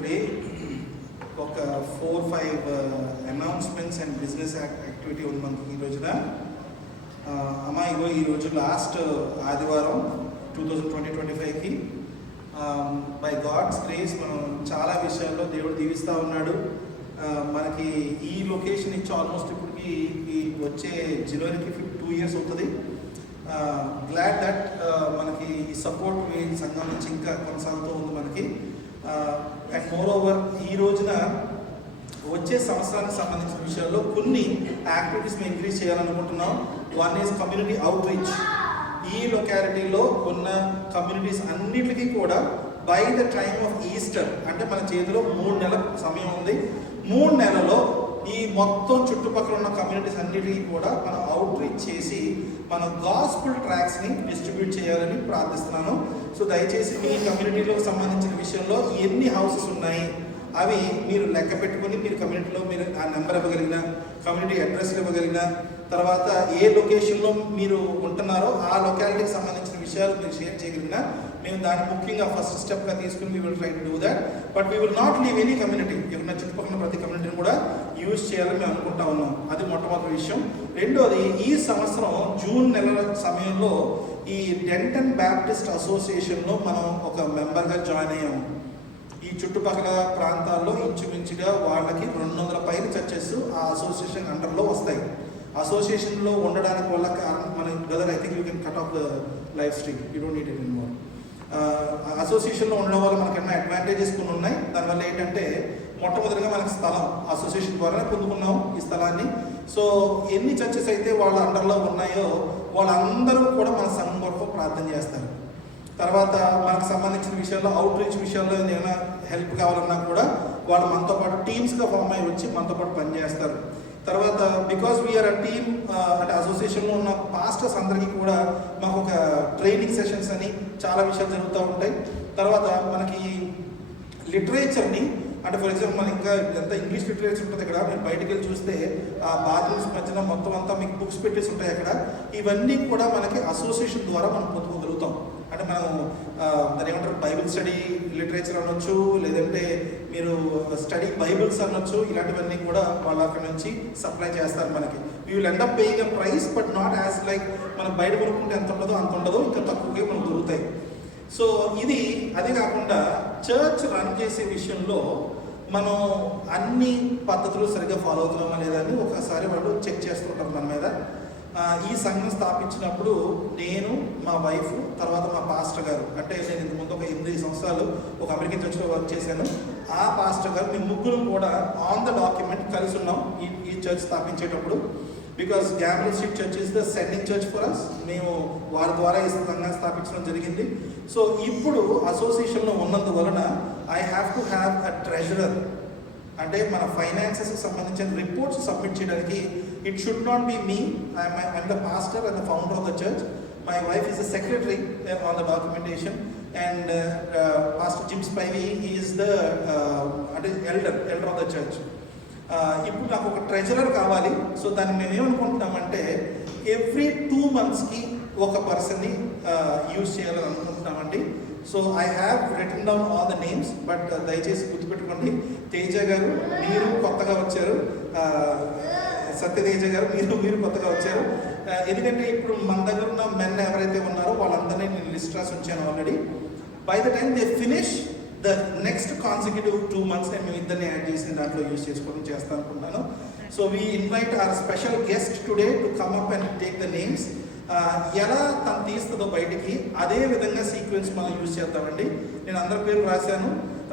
టుడే ఒక 4-5 అనౌన్స్మెంట్స్ అండ్ బిజినెస్ యాక్టివిటీ ఉంది మనకి ఈ రోజున. అమ్మ ఈ రోజు లాస్ట్ ఆదివారం 2025కి బై గాడ్స్ గ్రేస్ మనం చాలా విషయాల్లో దేవుడు దీవిస్తూ ఉన్నాడు. మనకి ఈ లొకేషన్ ఇచ్చి ఆల్మోస్ట్ ఇప్పటికి ఈ వచ్చే జనవరికి 2 years అవుతుంది. గ్లాడ్ దట్ మనకి ఈ సపోర్ట్ ఈ సంఘం నుంచి ఇంకా కొనసాగుతూ ఉంది మనకి. అండ్ మోర్ ఓవర్ ఈ రోజున వచ్చే సంవత్సరానికి సంబంధించిన విషయాల్లో కొన్ని యాక్టివిటీస్ మేము ఇంక్రీజ్ చేయాలనుకుంటున్నాం. One is community out reach. ఈ లొకాలిటీలో ఉన్న కమ్యూనిటీస్ అన్నిటికీ కూడా by the time of Easter, అంటే మన చేతిలో 3 నెలల సమయం ఉంది. 3 నెలల్లో ఈ మొత్తం చుట్టుపక్కల ఉన్న కమ్యూనిటీస్ అన్నిటికీ కూడా మనం అవుట్ రీచ్ చేసి మన గాస్పుల్ ట్రాక్స్ని డిస్ట్రిబ్యూట్ చేయాలని ప్రార్థిస్తున్నాను. సో దయచేసి మీ కమ్యూనిటీలో సంబంధించిన విషయంలో ఎన్ని హౌసెస్ ఉన్నాయి అవి మీరు లెక్క పెట్టుకొని మీరు కమ్యూనిటీలో మీరు ఆ నెంబర్ ఇవ్వగలిగిన, కమ్యూనిటీ అడ్రస్ ఇవ్వగలిగిన, తర్వాత ఏ లొకేషన్లో మీరు ఉంటున్నారో ఆ లొకాలిటీకి సంబంధించిన విషయాలు మీరు షేర్ చేయగలిగిన మేము దాన్ని ముఖ్యంగా ఫస్ట్ స్టెప్గా తీసుకుని we will try to do that. But we will not leave any community. ఇక్కడ చుట్టుపక్కల ప్రతి కమ్యూనిటీని కూడా యూజ్ చేయాలని మేము అనుకుంటా ఉన్నాం. అది మొట్టమొదటి విషయం. రెండోది, ఈ సంవత్సరం జూన్ నెల సమయంలో ఈ డెంటన్ బ్యాప్టిస్ట్ అసోసియేషన్లో మనం ఒక మెంబర్గా జాయిన్ అయ్యాము. ఈ చుట్టుపక్కల ప్రాంతాల్లో ఇంచుమించుగా వాళ్ళకి 200 పైన చర్చెస్ ఆ అసోసియేషన్ అండర్లో వస్తాయి. అసోసియేషన్లో ఉండడానికి వల్ల మన brother I think you can cut off the live stream, you don't need it any more. అసోసియేషన్లో ఉండడం వల్ల మనకి ఎన్నో అడ్వాంటేజెస్ కొన్ని ఉన్నాయి. దానివల్ల ఏంటంటే మొట్టమొదటిగా మనకి స్థలం అసోసియేషన్ ద్వారానే పొందుకున్నాం ఈ స్థలాన్ని. సో ఎన్ని చర్చెస్ అయితే వాళ్ళ అండర్లో ఉన్నాయో వాళ్ళందరూ కూడా మన సంఘం కొరకు ప్రార్థన చేస్తారు. తర్వాత మనకు సంబంధించిన విషయాల్లో అవుట్ రీచ్ విషయాల్లో ఏమైనా హెల్ప్ కావాలన్నా కూడా వాళ్ళు మనతో పాటు టీమ్స్గా ఫామ్ అయ్యి వచ్చి మనతో పాటు పనిచేస్తారు. తర్వాత బికాస్ వీఆర్ అ టీమ్, అంటే అసోసియేషన్లో ఉన్న పాస్టర్స్ అందరికీ కూడా మాకు ఒక ట్రైనింగ్ సెషన్స్ అని చాలా విషయాలు జరుగుతూ ఉంటాయి. తర్వాత మనకి లిటరేచర్ని, అంటే ఫర్ ఎగ్జాంపుల్ మన ఇంకా ఎంత ఇంగ్లీష్ లిటరేచర్ ఉంటుంది ఇక్కడ, మీరు బయటకు వెళ్ళి చూస్తే ఆ బాత్రూమ్స్ మధ్యన మొత్తం అంతా మీకు బుక్స్ పెట్టేసి ఉంటాయి అక్కడ. ఇవన్నీ కూడా మనకి అసోసియేషన్ ద్వారా మనం పొందుకోగలుగుతాం. అంటే మనం దాని ఏమంటారు, బైబిల్ స్టడీ లిటరేచర్ అనొచ్చు, లేదంటే మీరు స్టడీ బైబిల్స్ అనొచ్చు, ఇలాంటివన్నీ కూడా వాళ్ళు అక్కడ నుంచి సప్లై చేస్తారు మనకి. We will end up paying a price, but not as like మనం బయట కొనుక్కుంటే ఎంత ఉండదో అంత ఉండదు, ఇంకా తక్కువగా మనకు దొరుకుతాయి. సో ఇది అదే కాకుండా చర్చ్ రన్ చేసే విషయంలో మనం అన్ని పద్ధతులు సరిగ్గా ఫాలో అవుతున్నామా లేదా అని ఒకసారి వాళ్ళు చెక్ చేస్తుంటారు మన మీద. ఈ సంఘం స్థాపించినప్పుడు నేను, మా వైఫ్, తర్వాత మా పాస్టర్ గారు, అంటే నేను ఇంతకుముందు ఒక 8 సంవత్సరాలు ఒక అమెరికన్ చర్చ్లో వర్క్ చేశాను. ఆ పాస్టర్ గారు మేము ముగ్గురు కూడా ఆన్ ద డాక్యుమెంట్ కలిసి ఉన్నాం ఈ చర్చ్ స్థాపించేటప్పుడు. Because Gamrill street church is the sending church for us. మేము వారి ద్వారా ఈ సంఘాన్ని స్థాపించడం జరిగింది. సో ఇప్పుడు అసోసియేషన్లో ఉన్నందువలన I have to have a treasurer. అంటే మన ఫైనాన్సెస్కి సంబంధించిన రిపోర్ట్స్ సబ్మిట్ చేయడానికి it should not be me. I'm the pastor and the founder of the church. My wife is the secretary on the documentation and pastor Jim Spivey is the అంటే elder of the church. ఇప్పుడు నాకు ఒక treasurer కావాలి. So దాన్ని మేము ఏమనుకుంటున్నామంటే every 2 monthsకి ఒక పర్సన్ని use చేయాలని అనుకుంటున్నామండి. So I have return down all the names, but దయచేసి గుర్తుపెట్టుకోండి, తేజ గారు మీరు కొత్తగా వచ్చారు, సత్యతేజ గారు మీరు కొత్తగా వచ్చారు. ఎందుకంటే ఇప్పుడు మన దగ్గర ఉన్న మెన్ ఎవరైతే ఉన్నారో వాళ్ళందరినీ నేను లిస్ట్ రాసి ఉంచాను already. By the time they finish the next consecutive 2 months నేను మేము ఇద్దరిని యాడ్ చేసిన దాంట్లో యూజ్ చేసుకోవడం చేస్తాను అనుకుంటున్నాను. So we invite our special guest today to come up and take the names. ఎలా తను తీస్తుందో బయటికి అదే విధంగా సీక్వెన్స్ మనం యూజ్ చేద్దామండి. నేను అందరి పేరు రాశాను.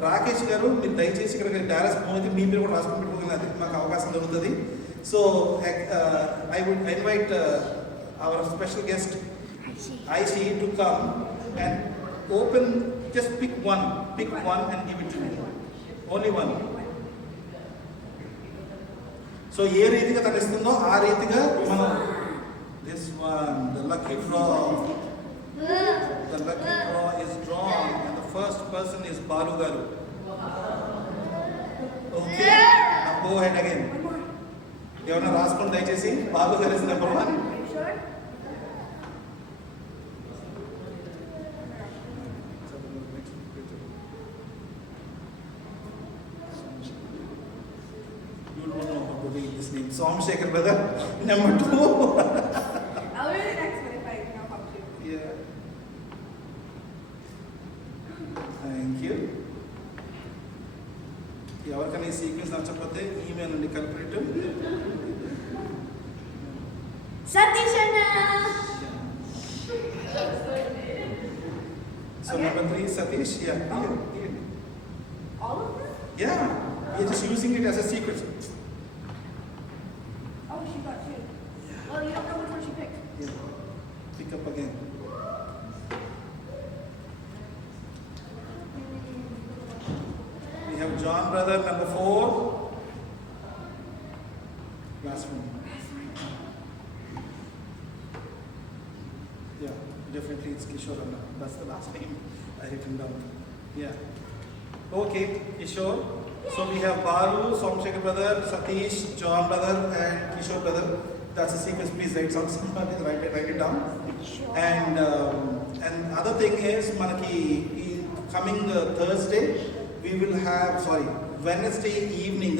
రాకేష్ గారు మీరు దయచేసి ఇక్కడ డాలస్ పోతే మీ పేరు కూడా రాసుకుని పెట్టుకుని అది మాకు అవకాశం దొరుకుతుంది. So I would invite our special guest IC to come and open. Just pick one and give it to me. Only one. So ఏ రీతిగా తను ఇస్తుందో ఆ రీతిగా మనం this one, the lucky draw is drawn and the first person is Balu garu. Okay, now go ahead again. ఎవరైనా రాసుకోండి దయచేసి. బాలు గారు is number 1. Somshekhar brother. Number 2. I'll read the next one if I know how to. Yeah. Thank you. ఎవరికైనా ఈ sequence నచ్చకపోతే email అండి కల్పరేట్. Satish Anna. So number 3 is Satish. Yeah. All of them? Yeah. We're just using it as a sequence. Oh, she got 2. Well, you don't know which one she picked. Yeah. Pick up again. We have John brother number 4. Last one. Yeah, definitely it's Kishore Anna. That's the last name I written down. Yeah. Okay, Kishore. So we have Balu, Somshekhar brother, Satish, John brother, and Kishore brother. That's a sequence. Please write it down. And other thing is, manaki coming Thursday, we will have Wednesday evening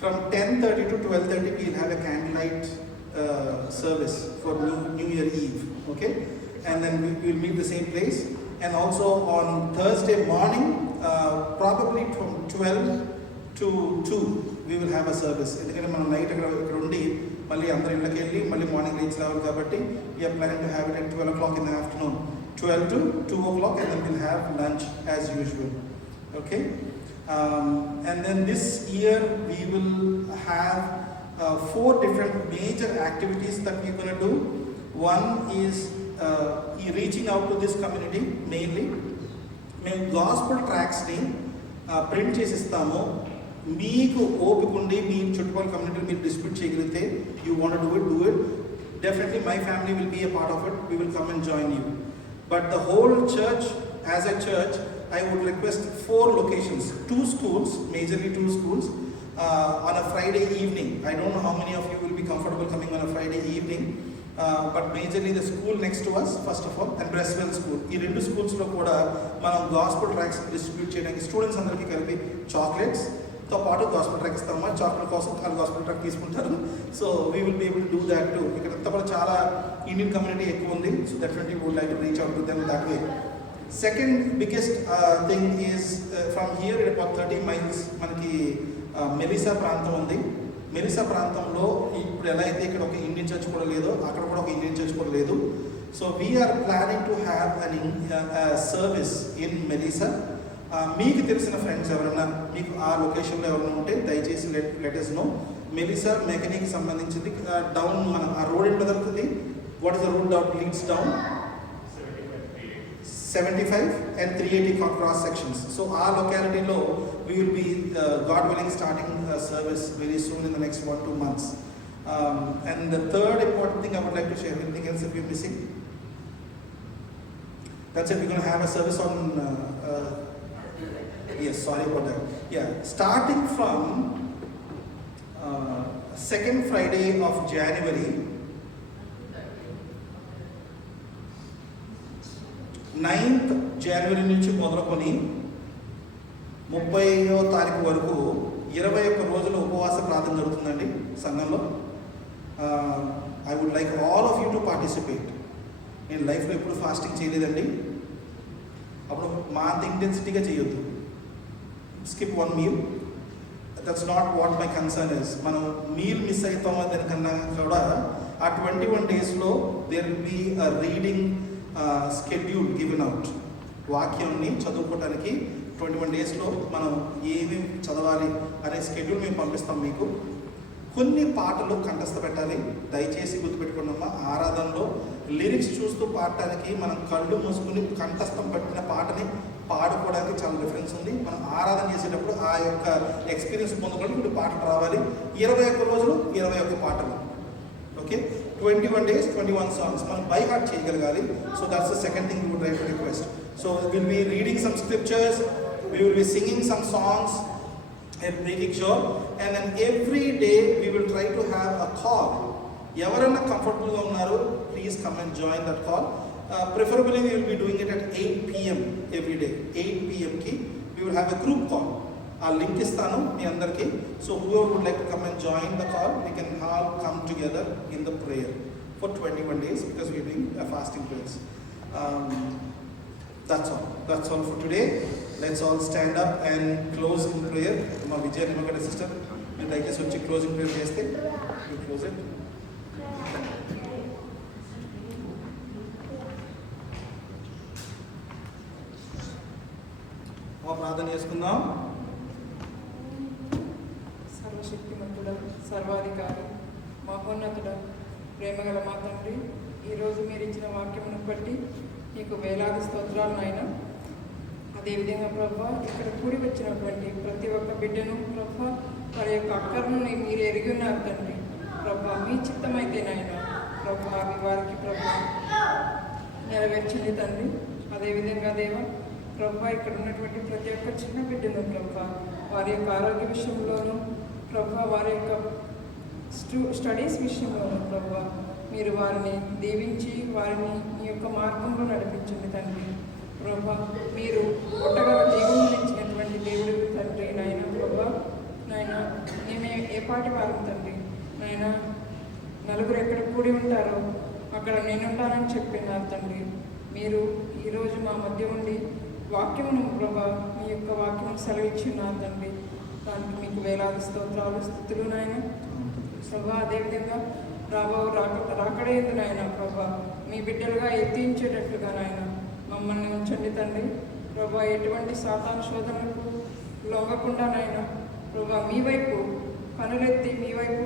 from 10:30 to 12:30. We will have a candlelight service for New Year Eve. Okay, and then we will meet the same place. And also on Thursday morning, probably from 12 to 2, we will have a service. ఎందుకంటే మనం night ఇక్కడ ఉండి మళ్ళీ అందరి ఇళ్ళకి వెళ్ళి మళ్ళీ morning reach రావాలి కాబట్టి we're planning to have it at 12 o'clock in the afternoon, 12 to 2 o'clock, and then we'll have lunch as usual. Okay, and then this year we will have 4 different major activities that we're going to do. One is reaching out to this community mainly. మేము gospel ట్రాక్స్ని print చేసి ఇస్తాము. మీకు ఓపిక ఉండి మీ చుట్టుపక్కల community మీరు distribute చేయగలిగితే you want do it. Definitely my family will be a part of it. We will come and join you. But the whole church, as a church, I would request 4 locations, 2 schools, majorly 2 schools, on a Friday evening. I don't know how many of you will be comfortable coming on a Friday evening. But majorly the school next to us, first of all, and Bresswell School. ఈ 2 schools లో కూడా మనం gospel tracks distribute చేయడానికి students అందరికీ కలిపి చాక్లెట్స్తో పాటు gospel track ఇస్తాము. Chocolate కోసం వాళ్ళు గాస్పుల్ ట్రాక్ తీసుకుంటారు. So we will be able to do that too. ఇక్కడ అంతా కూడా చాలా ఇండియన్ కమ్యూనిటీ ఎక్కువ ఉంది. So definitely would like to reach out to them that way. Second biggest thing is from here about 30 miles మనకి Melissa ప్రాంతం ఉంది. Melissa ప్రాంతంలో ఇప్పుడు ఎలా అయితే ఇక్కడ ఒక ఇండియన్ చర్చ్ కూడా లేదో అక్కడ కూడా ఒక ఇండియన్ చర్చ్ కూడా లేదు. So we're planning to have an service in Melissa. మీకు తెలిసిన ఫ్రెండ్స్ ఎవరైనా మీకు ఆ లొకేషన్లో ఎవరైనా ఉంటే దయచేసి let us know. Melissa mechanic సంబంధించింది డౌన్ మన ఆ రోడ్ ఎంత దొరుకుతుంది. What is the road that leads down? 75 and 380 cross sections. So our locality lo we will be God willing starting service very soon in the next 1-2 months. And the third important thing I would like to share, anything else that we're missing? That's it. We're going to have a service on yes, sorry about that. Yeah, starting from second Friday of January, 9th January నుంచి మొదలుకొని 30వ తారీఖు వరకు 21 రోజుల ఉపవాస ప్రార్థన జరుగుతుందండి సంఘంలో. I would like all of you to participate. నేను లైఫ్లో ఎప్పుడు ఫాస్టింగ్ చేయలేదండి. అప్పుడు మా అంత ఇంటెన్సిటీగా చేయొద్దు. Skip 1 meal. That's not what my concern is. మనం మీల్ మిస్ అవుతామో దానికన్నా కూడా ఆ 21 daysలో there will be a reading schedule given out. వాక్యాన్ని చదువుకోవడానికి 21 daysలో మనం ఏమేమి చదవాలి అనే స్కెడ్యూల్ మేము పంపిస్తాం మీకు. కొన్ని పాటలు కంఠస్థ పెట్టాలి. దయచేసి గుర్తుపెట్టుకున్నామా, ఆరాధనలో లిరిక్స్ చూస్తూ పాడటానికి మనం కళ్ళు మూసుకుని కంఠస్థం పట్టిన పాటని పాడుకోవడానికి చాలా డిఫరెన్స్ ఉంది. మనం ఆరాధన చేసేటప్పుడు ఆ యొక్క ఎక్స్పీరియన్స్ పొందుకొని ఇప్పుడు పాటలు రావాలి. 21 రోజులు 21 పాటలు. ఓకే, 21 days 21 songs మనం బై హార్ట్ చేయగలగాలి. So that's the second thing we would like to request. So we'll be reading some scriptures, we will be singing some songs and making sure, and then every day we will try to have a call. ఎవరైనా కంఫర్టబుల్గా ఉన్నారు, please come and join that call. Preferably we will be doing it at 8 PM every day. 8 PM ki we will have a group call. ఆ link ఇస్తాను మీ అందరికీ. So whoever would like to come and join the call, we can all come together in the prayer for 21 days because we are doing a fasting prayers. That's all for today. Let's all stand up and close in prayer. మా విజయ Nimmagadda sister మీరు దయచేసి వచ్చి closing prayer చేస్తే you close it. ప్రార్థన చేసుకుందాం. సర్వశక్తిమంతుడ, సర్వాధికారి, మహోన్నతుడ, ప్రేమగల మా తండ్రి, ఈరోజు మీరు ఇచ్చిన వాక్యమును బట్టి నీకు వేలాది స్తోత్రాలు నాయన. అదేవిధంగా ప్రభా, ఇక్కడ కూడి వచ్చినటువంటి ప్రతి ఒక్క బిడ్డను ప్రభా వారి యొక్క అక్కర్ను మీరు ఎరిగి ఉన్నారు తండ్రి. ప్రభా మీ చిత్తమైతే నాయన ప్రభా అవి వారికి ప్రభా నెరవేర్చండి తండ్రి. అదేవిధంగా దేవా ప్రభా, ఇక్కడ ఉన్నటువంటి ప్రతి ఒక్క చిన్న బిడ్డను ప్రభా వారి యొక్క ఆరోగ్య విషయంలోనూ ప్రభా వారి యొక్క స్టడీస్ విషయంలోనూ ప్రభా మీరు వారిని దీవించి వారిని మీ యొక్క మార్గంలో నడిపించండి తండ్రి. ప్రభా మీరు పుట్టగల దేవుని ఇచ్చినటువంటి దేవుడు తండ్రి నాయన. ప్రభా నాయన మేమే ఏ పాటి వారం తండ్రి నాయన. నలుగురు ఎక్కడ కూడి ఉంటారో అక్కడ నేనుంటానని చెప్పినారు తండ్రి. మీరు ఈరోజు మా మధ్య ఉండి వాక్యమును ప్రభా మీ యొక్క వాక్యమును సెలవిచ్చున్నారు తండ్రి. దానికి మీకు వేలాది స్తోత్రాలు స్తుతులు నాయన. ప్రభా అదేవిధంగా రాకడేందు నాయన ప్రభా మీ బిడ్డలుగా ఎత్తించేటట్లుగా నాయన మమ్మల్ని ఉంచండి తండ్రి. ప్రభా ఎటువంటి సాతాను శోధనలకు లొంగకుండా నాయన ప్రభా మీ వైపు కనులెత్తి మీ వైపు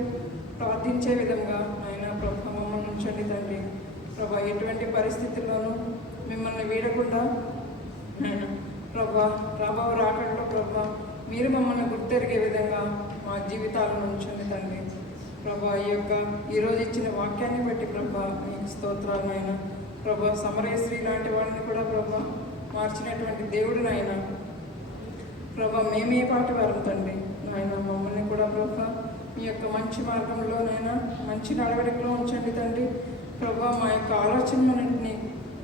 ప్రార్థించే విధంగా నాయన ప్రభా మమ్మల్ని ఉంచండి తండ్రి. ప్రభా ఎటువంటి పరిస్థితుల్లోనూ మిమ్మల్ని వీడకుండా నాయన ప్రభా రాకడలో ప్రభా మీరు మమ్మల్ని గుర్తెరిగే విధంగా మా జీవితాలను ఉంచండి తండ్రి. ప్రభా ఈరోజు ఇచ్చిన వాక్యాన్ని బట్టి ప్రభా మీకు స్తోత్రాలు నాయన. ప్రభా సమరయశ్రీ లాంటి వాళ్ళని కూడా ప్రభా మార్చినటువంటి దేవుడు నాయన. ప్రభా మేమే పాటి వారం తండ్రి నాయన. మమ్మల్ని కూడా ప్రభా మీ యొక్క మంచి మార్గంలోనైనా మంచి నడవడికలో ఉంచండి తండ్రి. ప్రభా మా యొక్క ఆలోచనలన్నింటినీ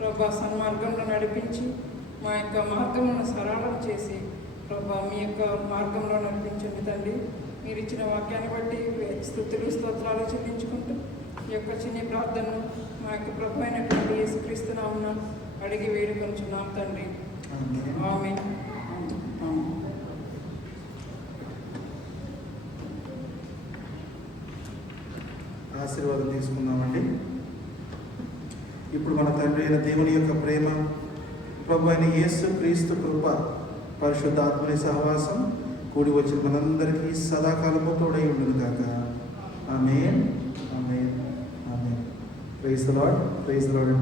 ప్రభా సన్మార్గంలో నడిపించి మా యొక్క మార్గములను సరళం చేసి ప్రభా మీ యొక్క మార్గంలో నడిపించండి తండ్రి. మీరు ఇచ్చిన వాక్యాన్ని బట్టి స్తుతులు స్తోత్రాలు చెల్లించుకుంటూ ఈ యొక్క చిన్న ప్రార్థనను మా యొక్క ప్రభు అయినటువంటి యేసుక్రీస్తు నామమున అడిగి వేడుకొంచున్నాం తండ్రి. ఆమేన్. ఆశీర్వాదం తీసుకుందామండి. ఇప్పుడు మన తండ్రి అయిన దేవుని యొక్క ప్రేమ, ప్రభు అయిన యేసు క్రీస్తు కృప, పరిశుద్ధాత్మని సహవాసం కూడి వచ్చిన మనందరికీ సదాకాలము తోడై ఉండును గాక. Amen, amen, amen. Praise the lord, praise the lord.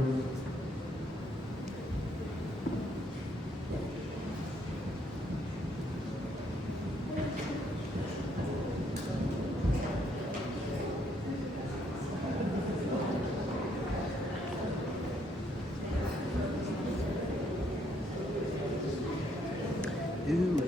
You